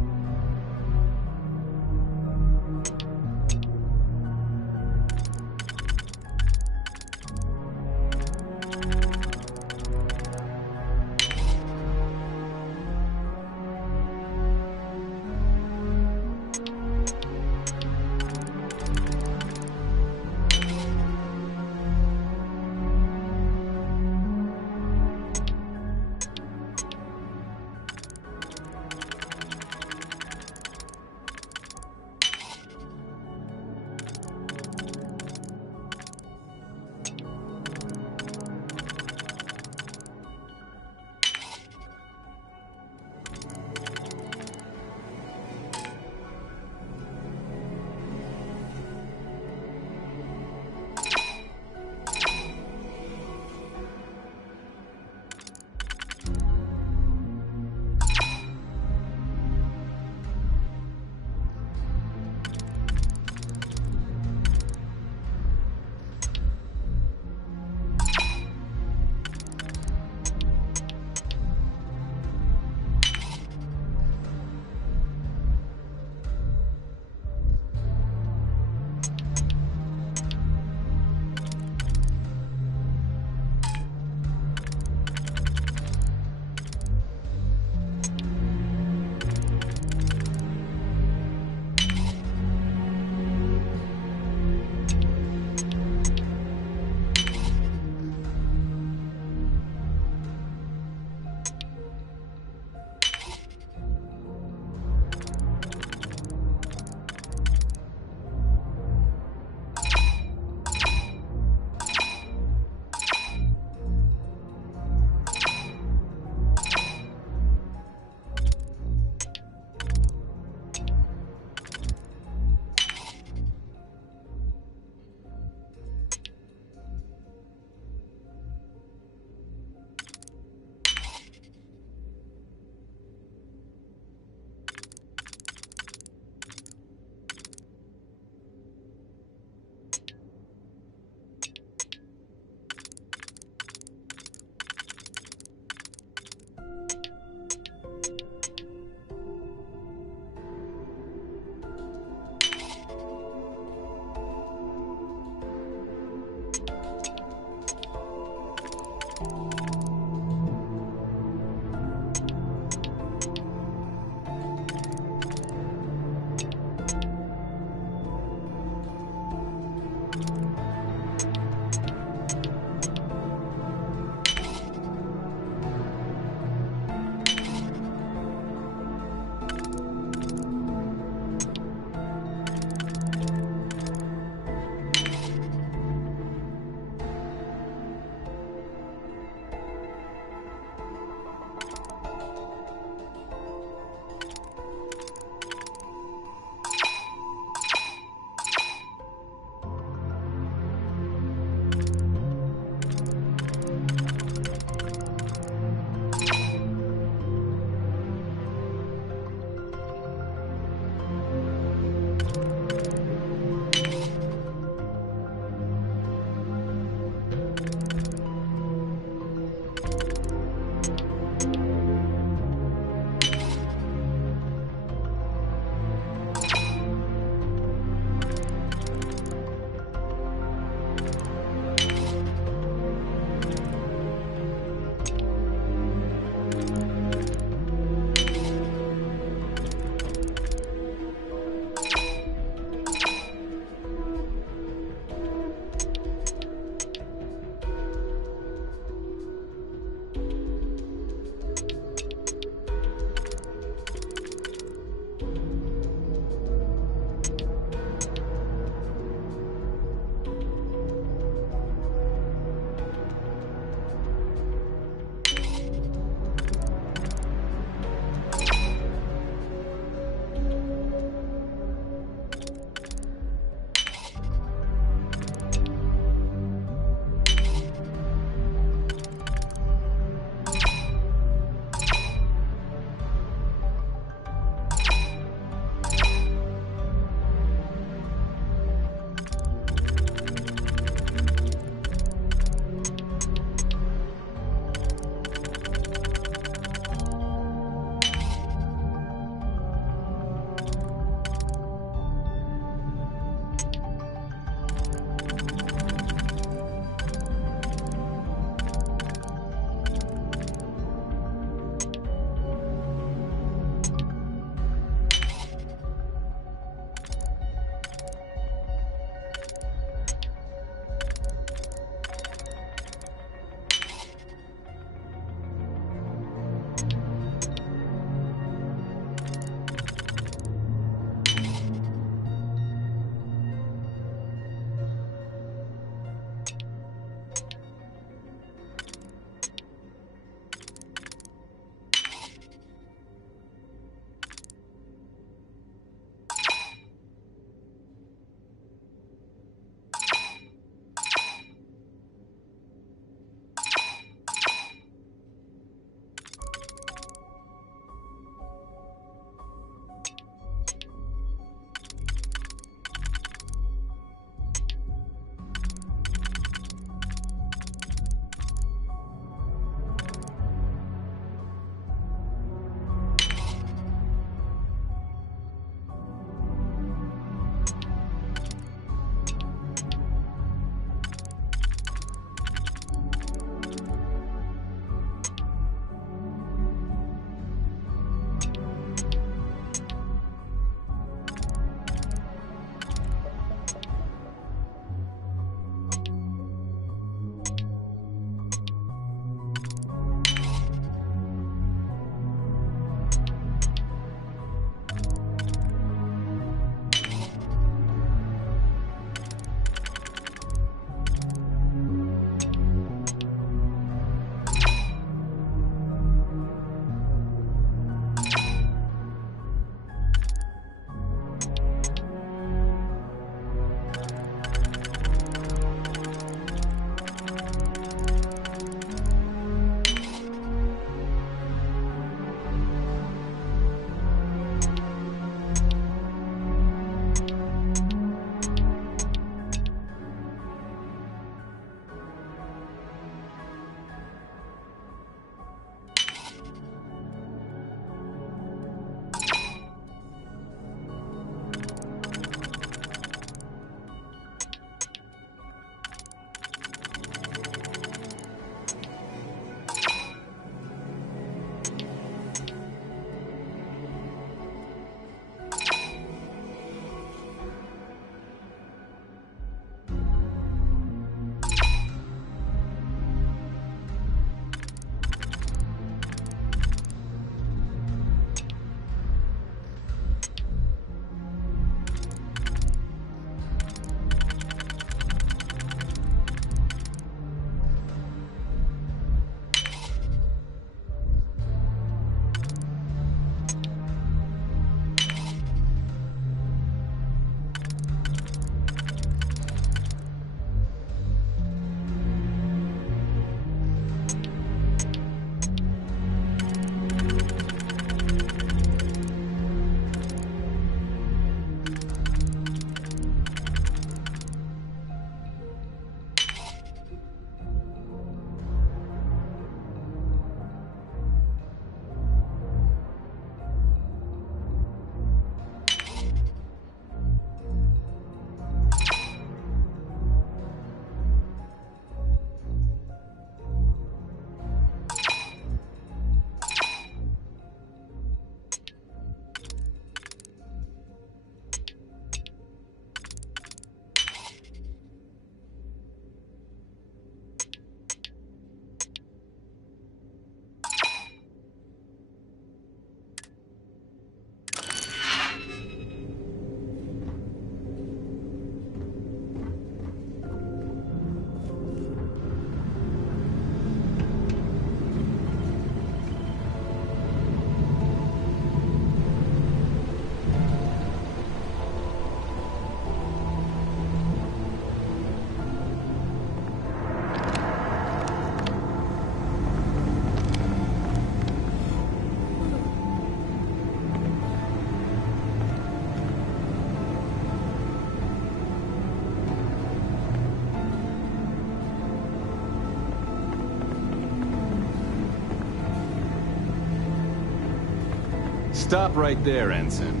Stop right there, Ensign.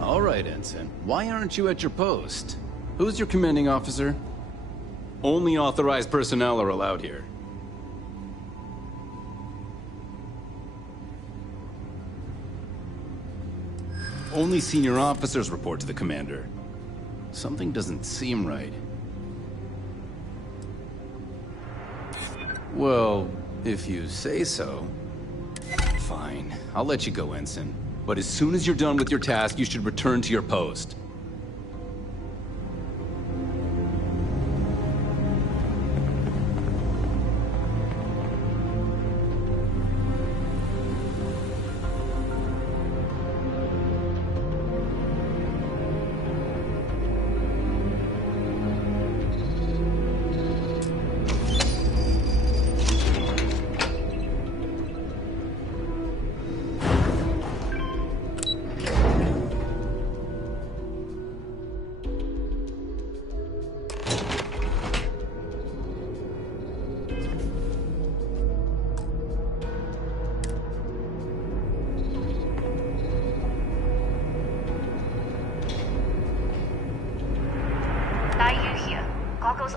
All right, Ensign. Why aren't you at your post? Who's your commanding officer? Only authorized personnel are allowed here. Only senior officers report to the commander. Something doesn't seem right. Well, if you say so. Fine. I'll let you go, Ensign. But as soon as you're done with your task, you should return to your post.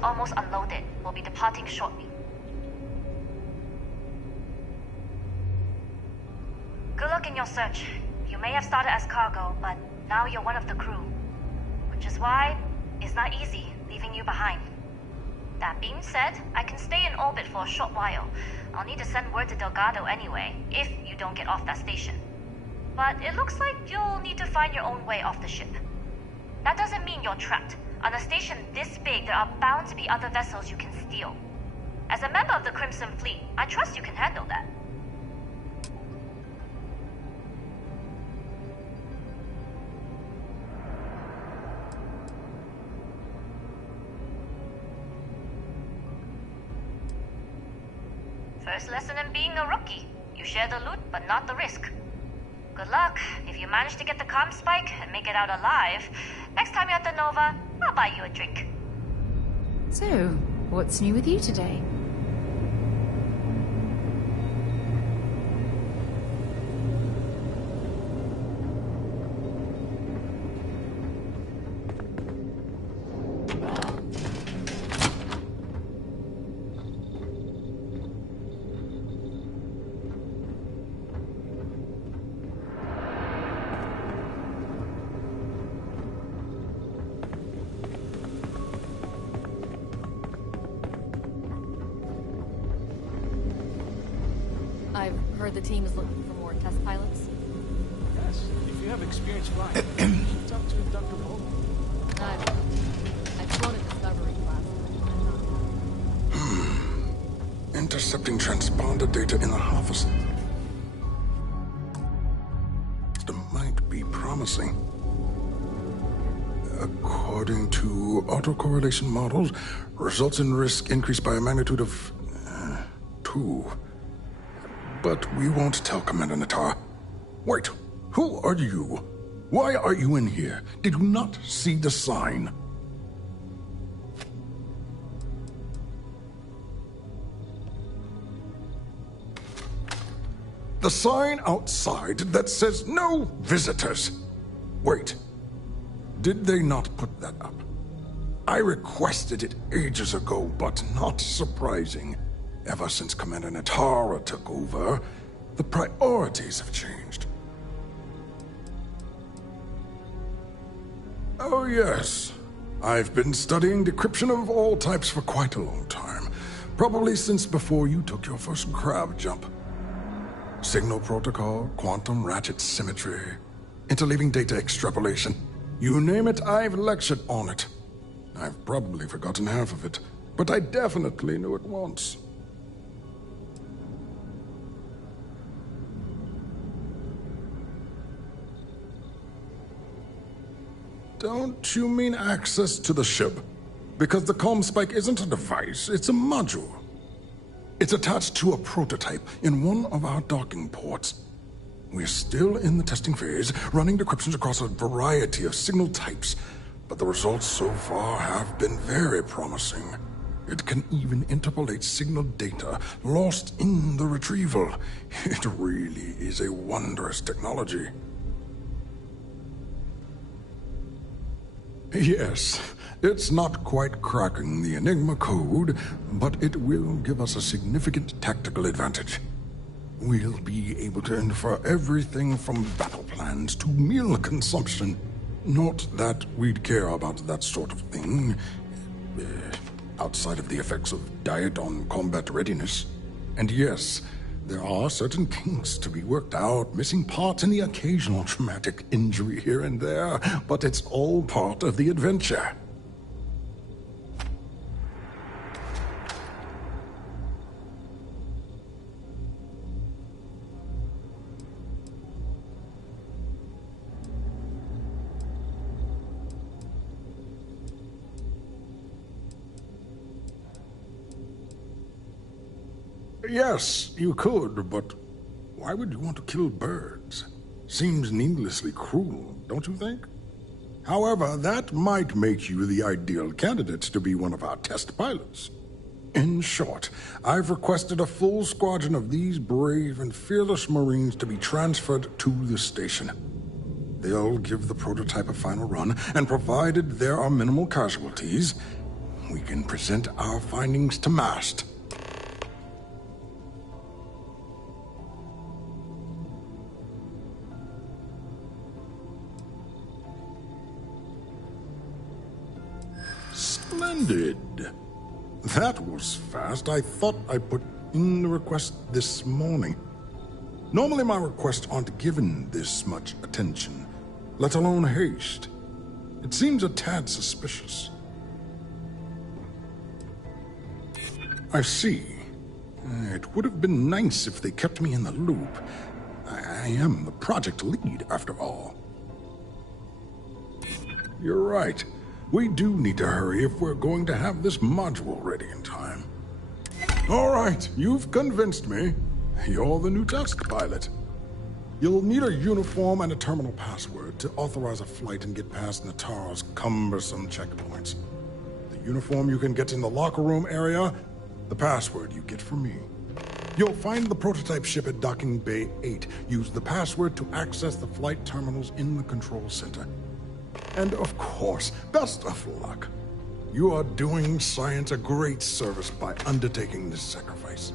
Almost unloaded. We'll be departing shortly. Good luck in your search. You may have started as cargo, but now you're one of the crew. Which is why it's not easy leaving you behind. That being said, I can stay in orbit for a short while. I'll need to send word to Delgado anyway, if you don't get off that station. But it looks like you'll need to find your own way off the ship. That doesn't mean you're trapped. On a station this big, there are bound to be other vessels you can steal. As a member of the Crimson Fleet, I trust you can handle that. First lesson in being a rookie. You share the loot, but not the risk. Good luck. If you manage to get the comm spike and make it out alive, next time you're at the Nova, I'll buy you a drink. So, what's new with you today? I've heard the team is looking for more test pilots. Yes, if you have experience flying, talk to Dr. Bowman. I've flown a Discovery class. Intercepting transponder data in the harvest. It might be promising. According to autocorrelation models, results in risk increased by a magnitude of 2. But we won't tell Commander Natar. Wait, who are you? Why are you in here? Did you not see the sign? The sign outside that says no visitors. Wait, did they not put that up? I requested it ages ago, but not surprising. Ever since Commander Natara took over, the priorities have changed. Oh yes, I've been studying decryption of all types for quite a long time. Probably since before you took your first crab jump. Signal protocol, quantum ratchet symmetry, interleaving data extrapolation. You name it, I've lectured on it. I've probably forgotten half of it, but I definitely knew it once. Don't you mean access to the ship? Because the comm spike isn't a device, it's a module. It's attached to a prototype in one of our docking ports. We're still in the testing phase, running decryptions across a variety of signal types, but the results so far have been very promising. It can even interpolate signal data lost in the retrieval. It really is a wondrous technology. Yes, it's not quite cracking the Enigma code, but it will give us a significant tactical advantage. We'll be able to infer everything from battle plans to meal consumption. Not that we'd care about that sort of thing, outside of the effects of diet on combat readiness. And yes, there are certain kinks to be worked out, missing parts and the occasional traumatic injury here and there, but it's all part of the adventure. Yes, you could, but why would you want to kill birds? Seems needlessly cruel, don't you think? However, that might make you the ideal candidate to be one of our test pilots. In short, I've requested a full squadron of these brave and fearless Marines to be transferred to the station. They'll give the prototype a final run, and provided there are minimal casualties, we can present our findings to MAST. Splendid. That was fast. I thought I put in the request this morning. Normally my requests aren't given this much attention, let alone haste. It seems a tad suspicious. I see. It would have been nice if they kept me in the loop. I am the project lead, after all. You're right. We do need to hurry if we're going to have this module ready in time. All right, you've convinced me. You're the new test pilot. You'll need a uniform and a terminal password to authorize a flight and get past Natara's cumbersome checkpoints. The uniform you can get in the locker room area, the password you get from me. You'll find the prototype ship at Docking Bay 8. Use the password to access the flight terminals in the control center. And of course, best of luck. You are doing science a great service by undertaking this sacrifice.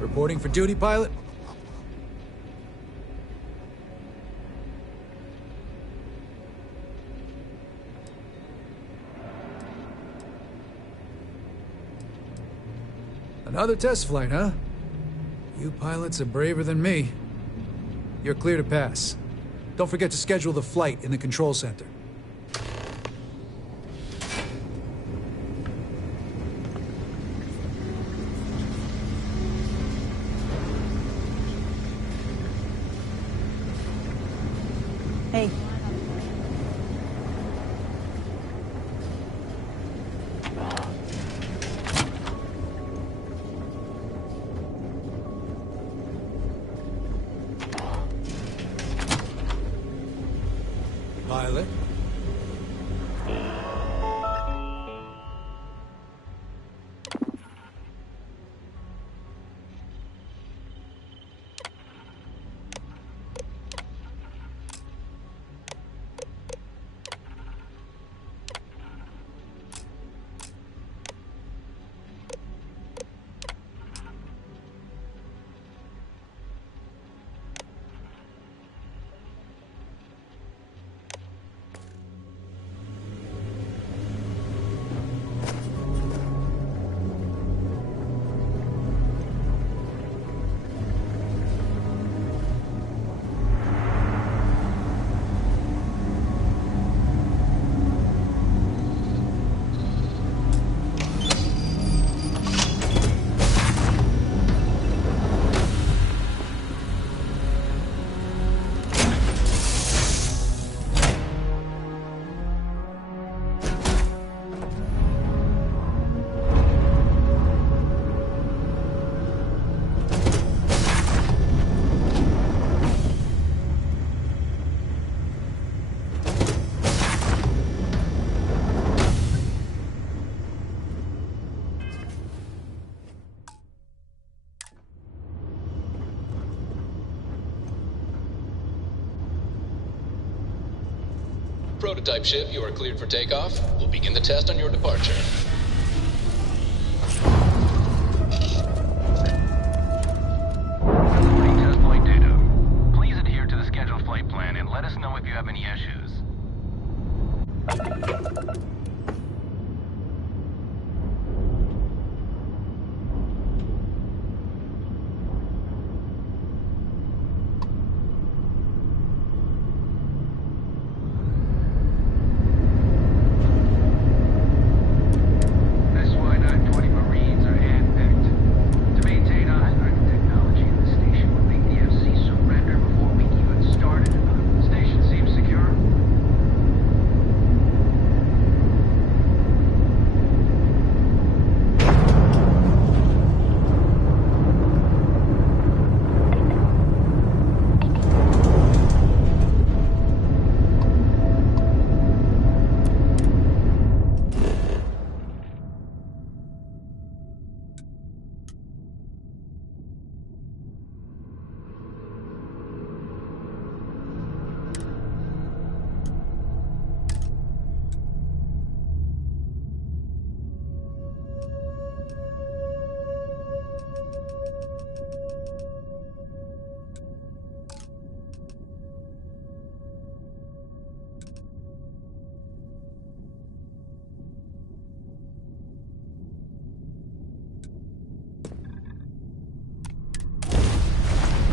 Reporting for duty, pilot? Another test flight, huh? You pilots are braver than me. You're clear to pass. Don't forget to schedule the flight in the control center. Hey. prototype ship, you are cleared for takeoff. We'll begin the test on your departure. Reporting test flight data. Please adhere to the scheduled flight plan and let us know if you have any issues. SY-920 Marines are handpicked. To maintain a high-grade technology in the station would make the FC surrender before we even started. Station seems secure.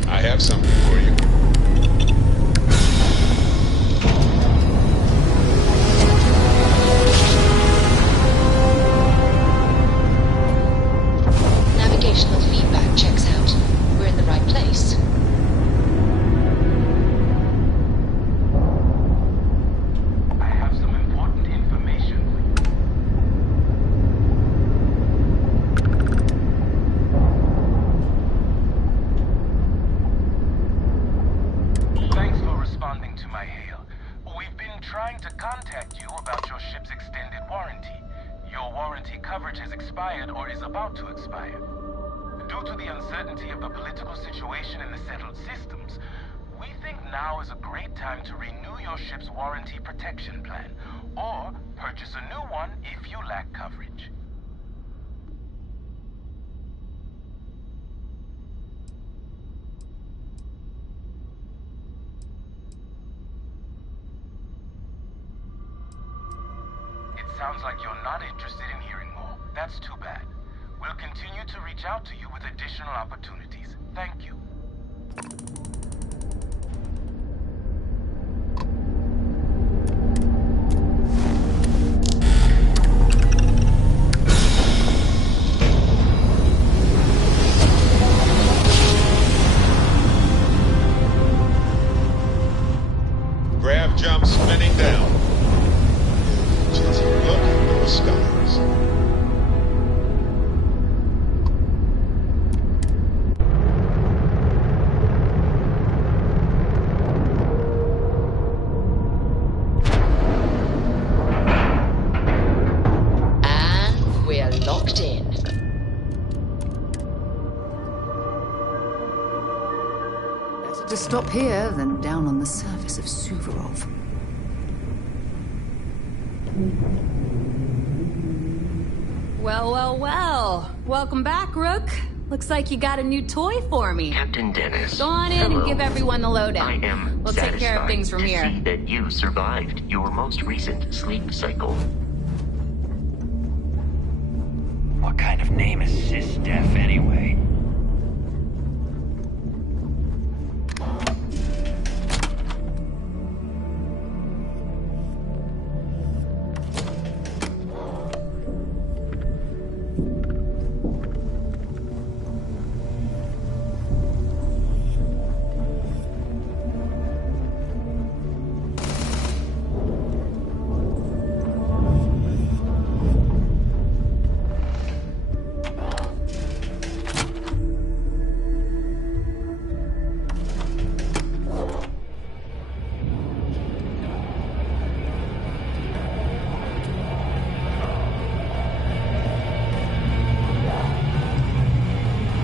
I have something for you. Navigational feedback checks out. We're in the right place. I have some important information for you. Thanks for responding to my hail. We've been trying to contact you about your ship's extended warranty. Your warranty coverage has expired or is about to expire. Due to the uncertainty of the political situation in the settled systems, we think now is a great time to renew your ship's warranty protection plan, or purchase a new one if you lack coverage. It sounds like you're not interested in hearing more. That's too bad. We'll continue to reach out to you with additional opportunities. Thank you. Grav jump spinning down. Just look at those stars. And we're locked in. Better to stop here than down on the surface of Suvorov. Well, well, well. Welcome back, Rook. Looks like you got a new toy for me. Captain Dennis. Go on in Hello. and give everyone the lowdown. I am We'll take care of things from to here. see that you survived your most recent sleep cycle. What kind of name is Sys-Def anyway?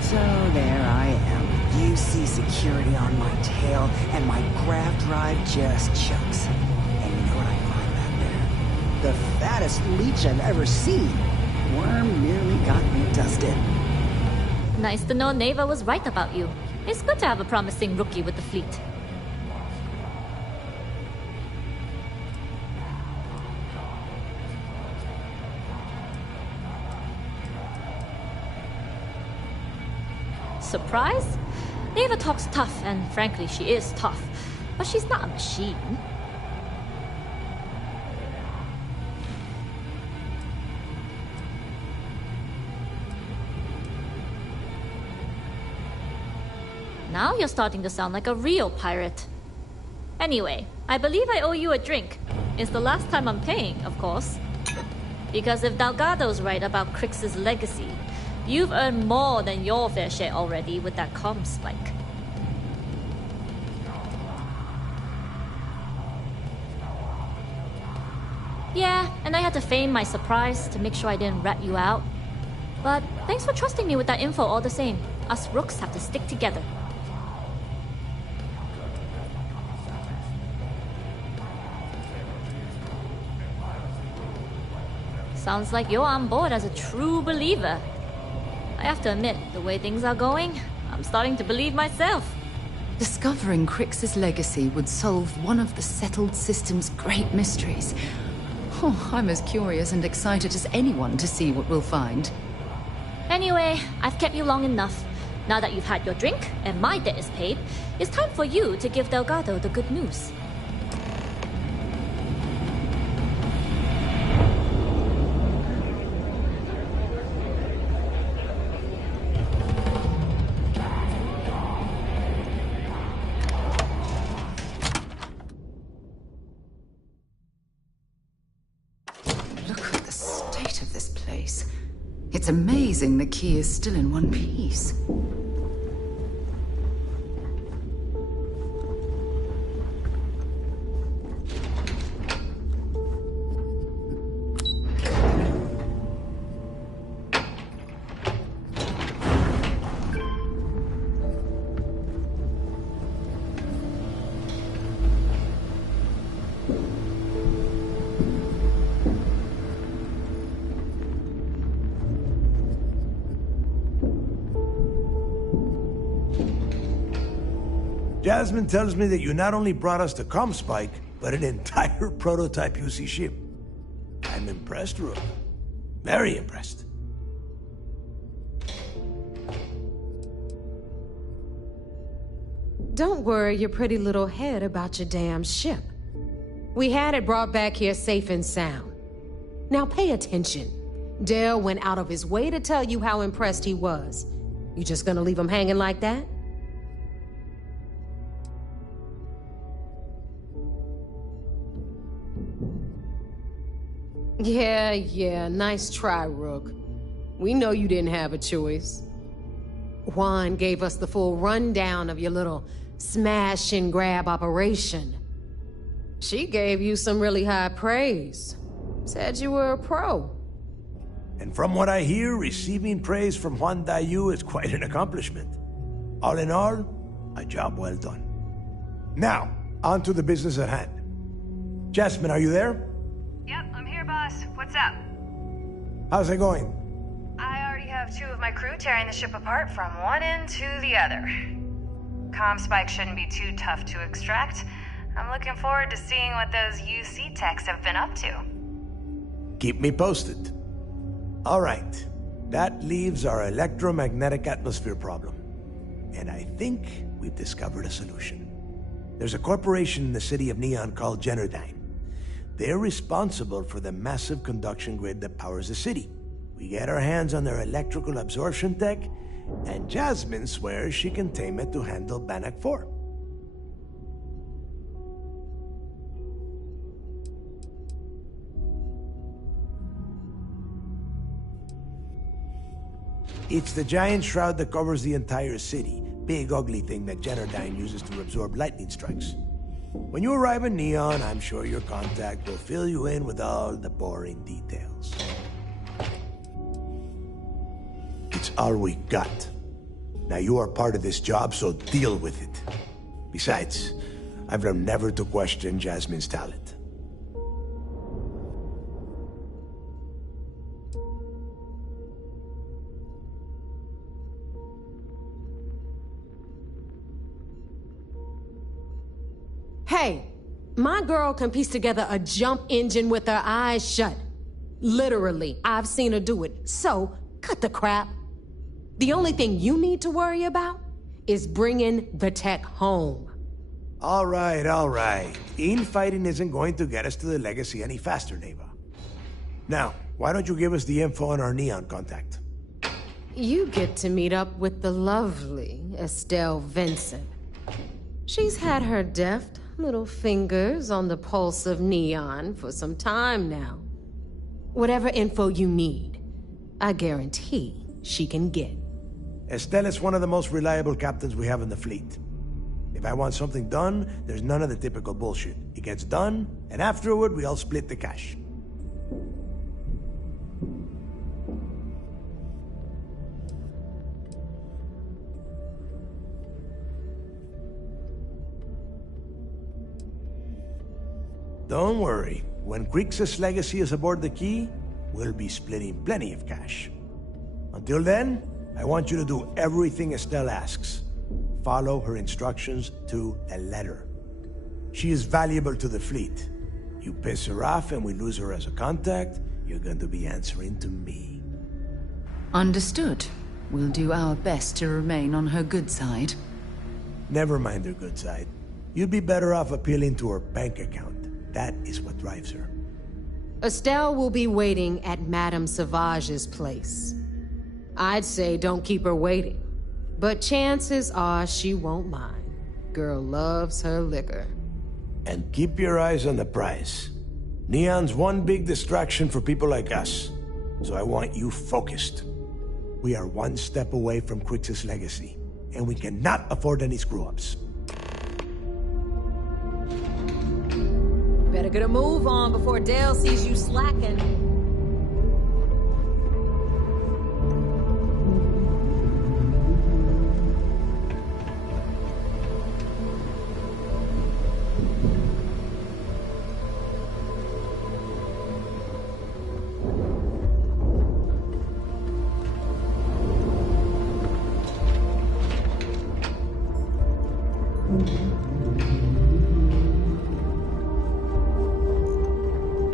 So there I am, UC security on my tail, and my grav drive just chokes. And you know what I find the fattest leech I've ever seen. Worm nearly got me dusted. Nice to know Neva was right about you. It's good to have a promising rookie with the fleet. Surprise? Neva talks tough, and frankly, she is tough. But she's not a machine. Now you're starting to sound like a real pirate. Anyway, I believe I owe you a drink. It's the last time I'm paying, of course. Because if Delgado's right about Crix's legacy, you've earned more than your fair share already with that comm spike. Yeah, and I had to feign my surprise to make sure I didn't rat you out. But thanks for trusting me with that info all the same. Us rooks have to stick together. Sounds like you're on board as a true believer. I have to admit, the way things are going, I'm starting to believe myself. Discovering Crix's legacy would solve one of the settled system's great mysteries. Oh, I'm as curious and excited as anyone to see what we'll find. Anyway, I've kept you long enough. Now that you've had your drink and my debt is paid, it's time for you to give Delgado the good news. It's amazing the key is still in one piece. Jasmine tells me that you not only brought us the comm spike, but an entire prototype UC ship. I'm impressed, Rook. Very impressed. Don't worry your pretty little head about your damn ship. We had it brought back here safe and sound. Now pay attention. Dale went out of his way to tell you how impressed he was. You just gonna leave him hanging like that? Yeah, nice try, Rook. We know you didn't have a choice. Juan gave us the full rundown of your little smash and grab operation. She gave you some really high praise. Said you were a pro. And from what I hear, receiving praise from Juan Dayu is quite an accomplishment. All in all, a job well done. Now, on to the business at hand. Jasmine, are you there? Yep, I'm here, boss. What's up? How's it going? I already have 2 of my crew tearing the ship apart from one end to the other. Comm spike shouldn't be too tough to extract. I'm looking forward to seeing what those UC techs have been up to. Keep me posted. All right. That leaves our electromagnetic atmosphere problem. And I think we've discovered a solution. There's a corporation in the city of Neon called Generdyne. They're responsible for the massive conduction grid that powers the city. We get our hands on their electrical absorption tech, and Jasmine swears she can tame it to handle Bannock 4. It's the giant shroud that covers the entire city. Big ugly thing that Generdyne uses to absorb lightning strikes. When you arrive in Neon, I'm sure your contact will fill you in with all the boring details. It's all we got. Now you are part of this job, so deal with it. Besides, I've learned never to question Jasmine's talent. Hey, my girl can piece together a jump engine with her eyes shut. Literally, I've seen her do it. So, cut the crap. The only thing you need to worry about is bringing the tech home. All right. Infighting isn't going to get us to the legacy any faster, Neva. Now, why don't you give us the info on our Neon contact? You get to meet up with the lovely Estelle Vincent. She's had her deft little fingers on the pulse of Neon for some time now. Whatever info you need, I guarantee she can get. Estelle is one of the most reliable captains we have in the fleet. If I want something done, there's none of the typical bullshit. It gets done, and afterward we all split the cash. Don't worry. When Grixis' legacy is aboard the Key, we'll be splitting plenty of cash. Until then, I want you to do everything Estelle asks. Follow her instructions to the letter. She is valuable to the fleet. You piss her off and we lose her as a contact, you're going to be answering to me. Understood. We'll do our best to remain on her good side. Never mind her good side. You'd be better off appealing to her bank account. That is what drives her. Estelle will be waiting at Madame Sauvage's place. I'd say don't keep her waiting, but chances are she won't mind. Girl loves her liquor. And keep your eyes on the prize. Neon's one big distraction for people like us, so I want you focused. We are one step away from Grixis' legacy, and we cannot afford any screw-ups. Better get a move on before Dale sees you slacking.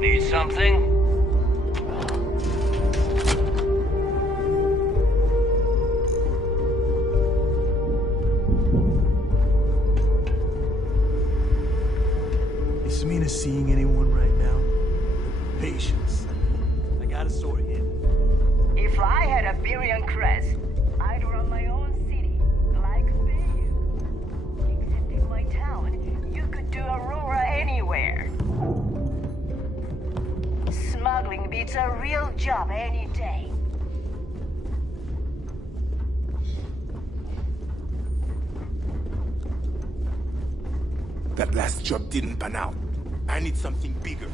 Need something? Is Samina seeing anyone right now? Patience. I got a sword here. If I had a Birion crest, I'd run my own city, like Bayou. Except in my town, you could do Aurora anywhere. Smuggling beats a real job any day. That last job didn't pan out. I need something bigger.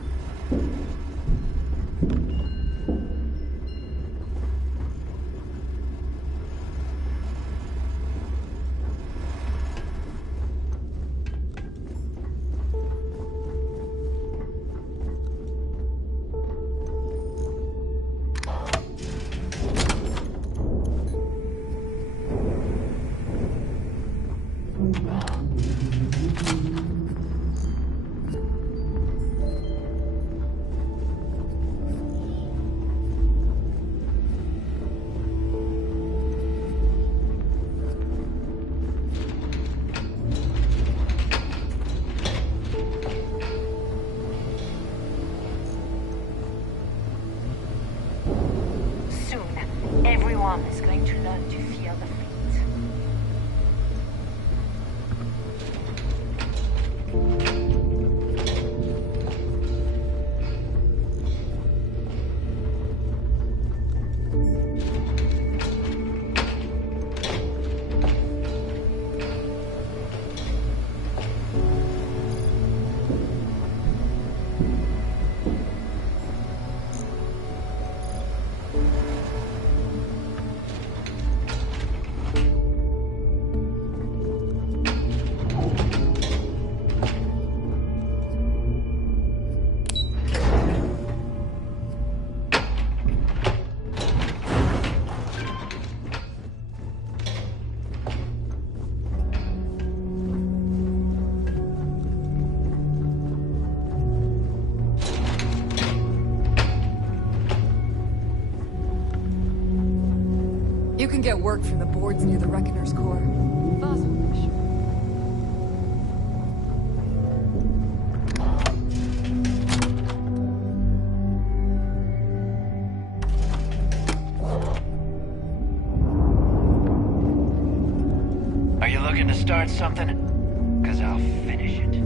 Everyone is going to learn to fear the fleet. You can get work from the boards near the Reckoner's core. Fossil fish. Are you looking to start something? Because I'll finish it.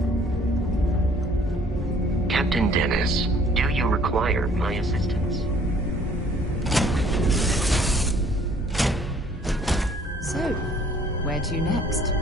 Captain Dennis, do you require my assistance? So, where to next?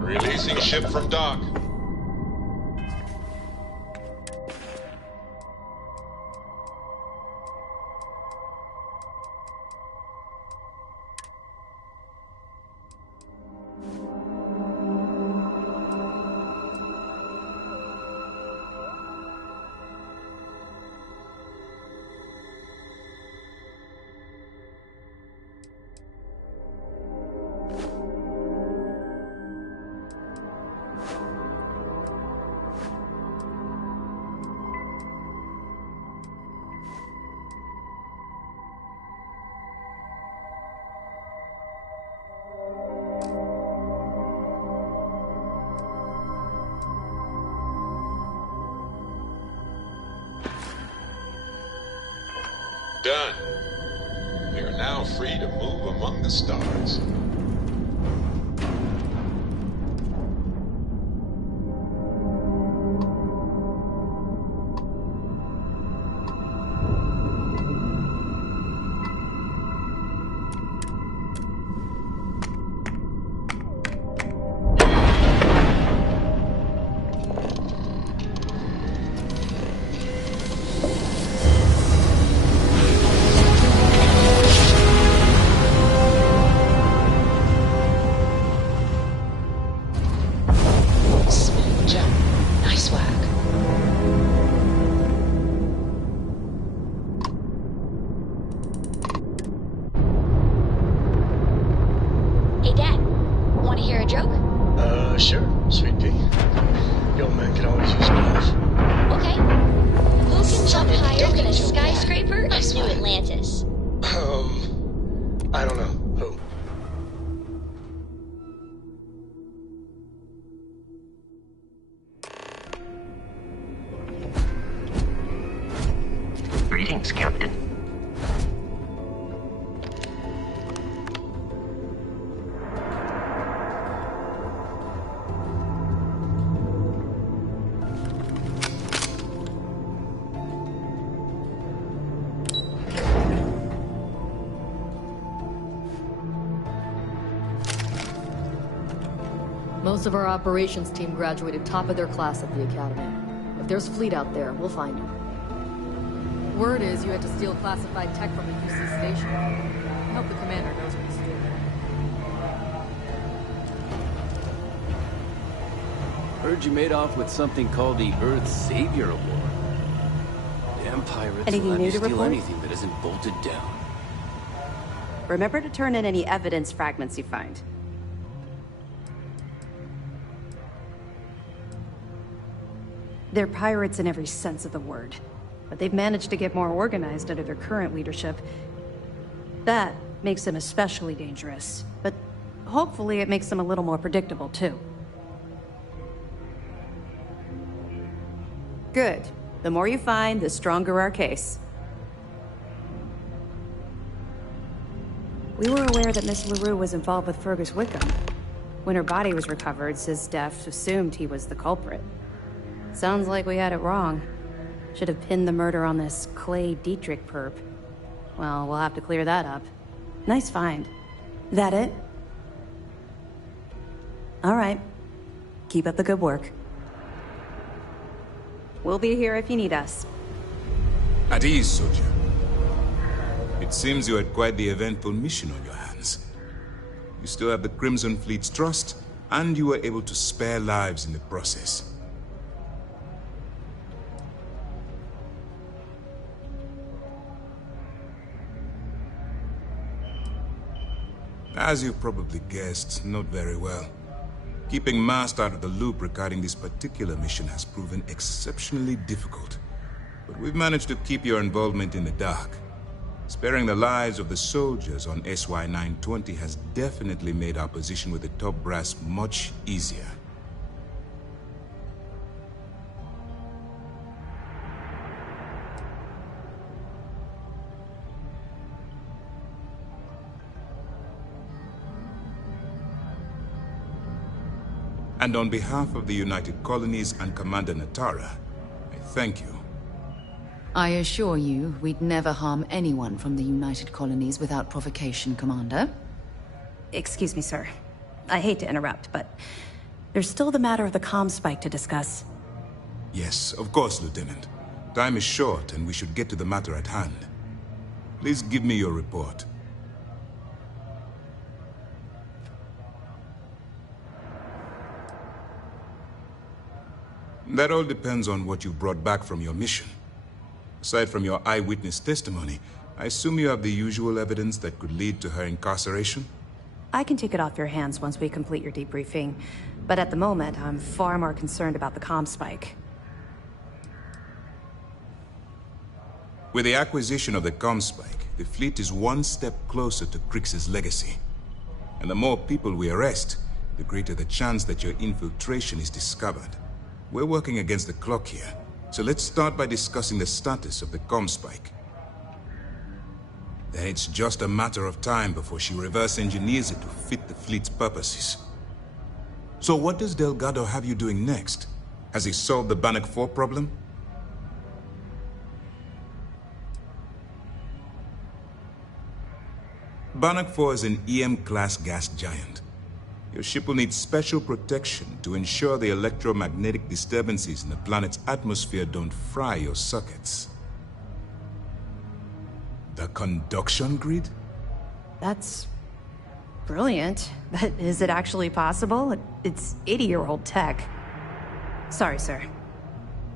Releasing ship from dock. Done. We are now free to move among the stars. Sure, sweet pea. Your man can always use a laugh. Okay. Who can jump higher than a skyscraper in New Atlantis? I don't know. Who? Greetings, Captain. Most of our operations team graduated top of their class at the academy. If there's fleet out there, we'll find you. Word is you had to steal classified tech from the UC station. I hope the commander knows what he's doing. Heard you made off with something called the Earth Savior Award. Damn pirates Anything will let new me to steal report? anything that isn't bolted down. Remember to turn in any evidence fragments you find. They're pirates in every sense of the word, but they've managed to get more organized under their current leadership. That makes them especially dangerous, but hopefully it makes them a little more predictable too. Good. The more you find, the stronger our case. We were aware that Miss LaRue was involved with Fergus Wickham. When her body was recovered, SysDef assumed he was the culprit. Sounds like we had it wrong. Should have pinned the murder on this Clay Dietrich perp. Well, we'll have to clear that up. Nice find. That it? All right. Keep up the good work. We'll be here if you need us. At ease, soldier. It seems you had quite the eventful mission on your hands. You still have the Crimson Fleet's trust, and you were able to spare lives in the process. As you've probably guessed, not very well. Keeping Mast out of the loop regarding this particular mission has proven exceptionally difficult. But we've managed to keep your involvement in the dark. Sparing the lives of the soldiers on SY-920 has definitely made our position with the top brass much easier. And on behalf of the United Colonies and Commander Natara, I thank you. I assure you, we'd never harm anyone from the United Colonies without provocation, Commander. Excuse me, sir. I hate to interrupt, but there's still the matter of the comm spike to discuss. Yes, of course, Lieutenant. Time is short, and we should get to the matter at hand. Please give me your report. That all depends on what you brought back from your mission. Aside from your eyewitness testimony, I assume you have the usual evidence that could lead to her incarceration? I can take it off your hands once we complete your debriefing, but at the moment, I'm far more concerned about the comm spike. With the acquisition of the comm spike, the fleet is one step closer to Krix's legacy. And the more people we arrest, the greater the chance that your infiltration is discovered. We're working against the clock here, so let's start by discussing the status of the comm spike. Then it's just a matter of time before she reverse engineers it to fit the fleet's purposes. So what does Delgado have you doing next? Has he solved the Bannock 4 problem? Bannock 4 is an EM-class gas giant. Your ship will need special protection to ensure the electromagnetic disturbances in the planet's atmosphere don't fry your circuits. The conduction grid? That's brilliant, but is it actually possible? It's 80-year-old tech. Sorry, sir.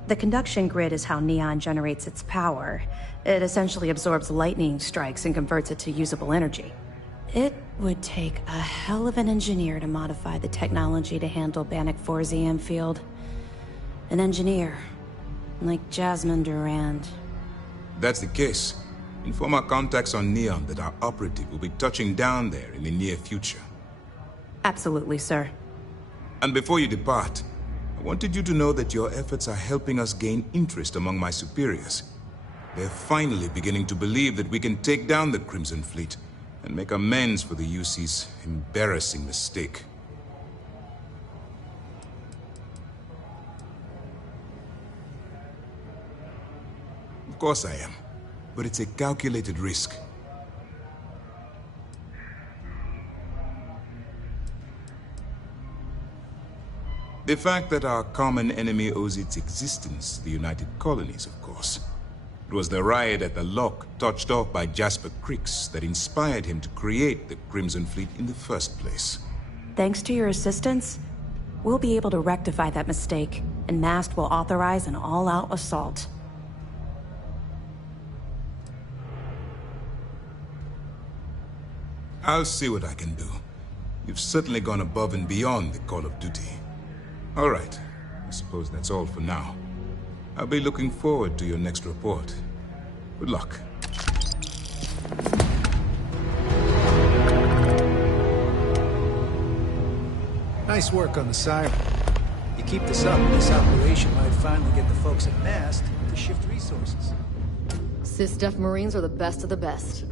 The conduction grid is how Neon generates its power. It essentially absorbs lightning strikes and converts it to usable energy. It would take a hell of an engineer to modify the technology to handle Bannock 4's EM field. An engineer, like Jasmine Durand. That's the case. Inform our contacts on Neon that our operative will be touching down there in the near future. Absolutely, sir. And before you depart, I wanted you to know that your efforts are helping us gain interest among my superiors. They're finally beginning to believe that we can take down the Crimson Fleet and make amends for the UC's embarrassing mistake. Of course I am, but it's a calculated risk. The fact that our common enemy owes its existence to the United Colonies, of course. It was the riot at the Lock, touched off by Jasper Krix, that inspired him to create the Crimson Fleet in the first place. Thanks to your assistance, we'll be able to rectify that mistake, and Mast will authorize an all-out assault. I'll see what I can do. You've certainly gone above and beyond the call of duty. All right, I suppose that's all for now. I'll be looking forward to your next report. Good luck. Nice work on the siren. You keep this up, this operation might finally get the folks at MAST to shift resources. SysDef Marines are the best of the best.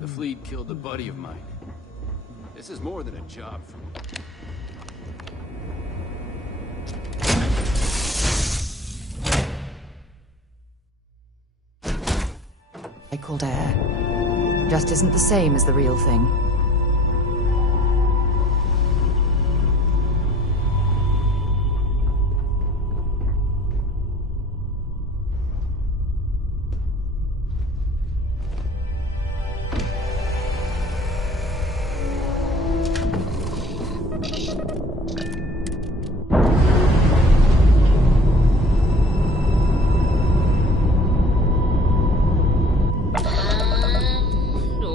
The fleet killed a buddy of mine. This is more than a job for me. Called air. Just isn't the same as the real thing.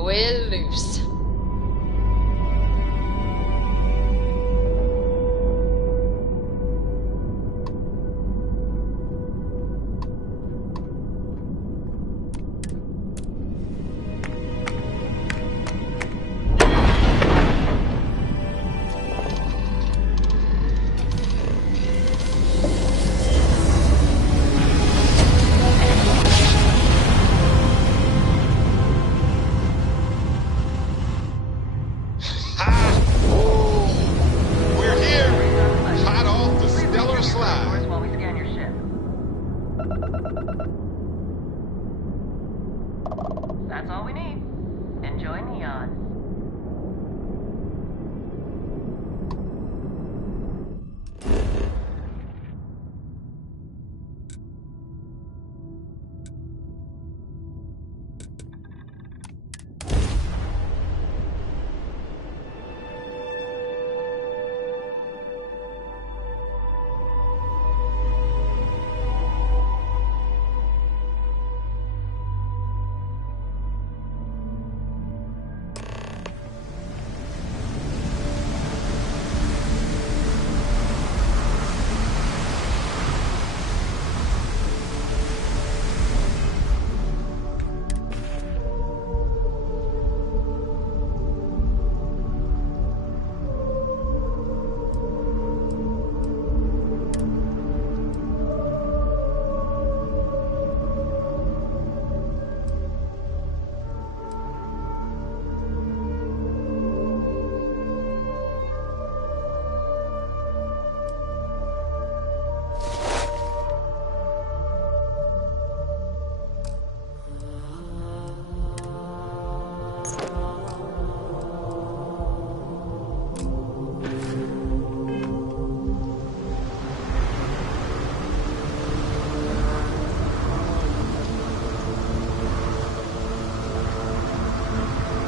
We're loose. That's all we need. Enjoy Neon.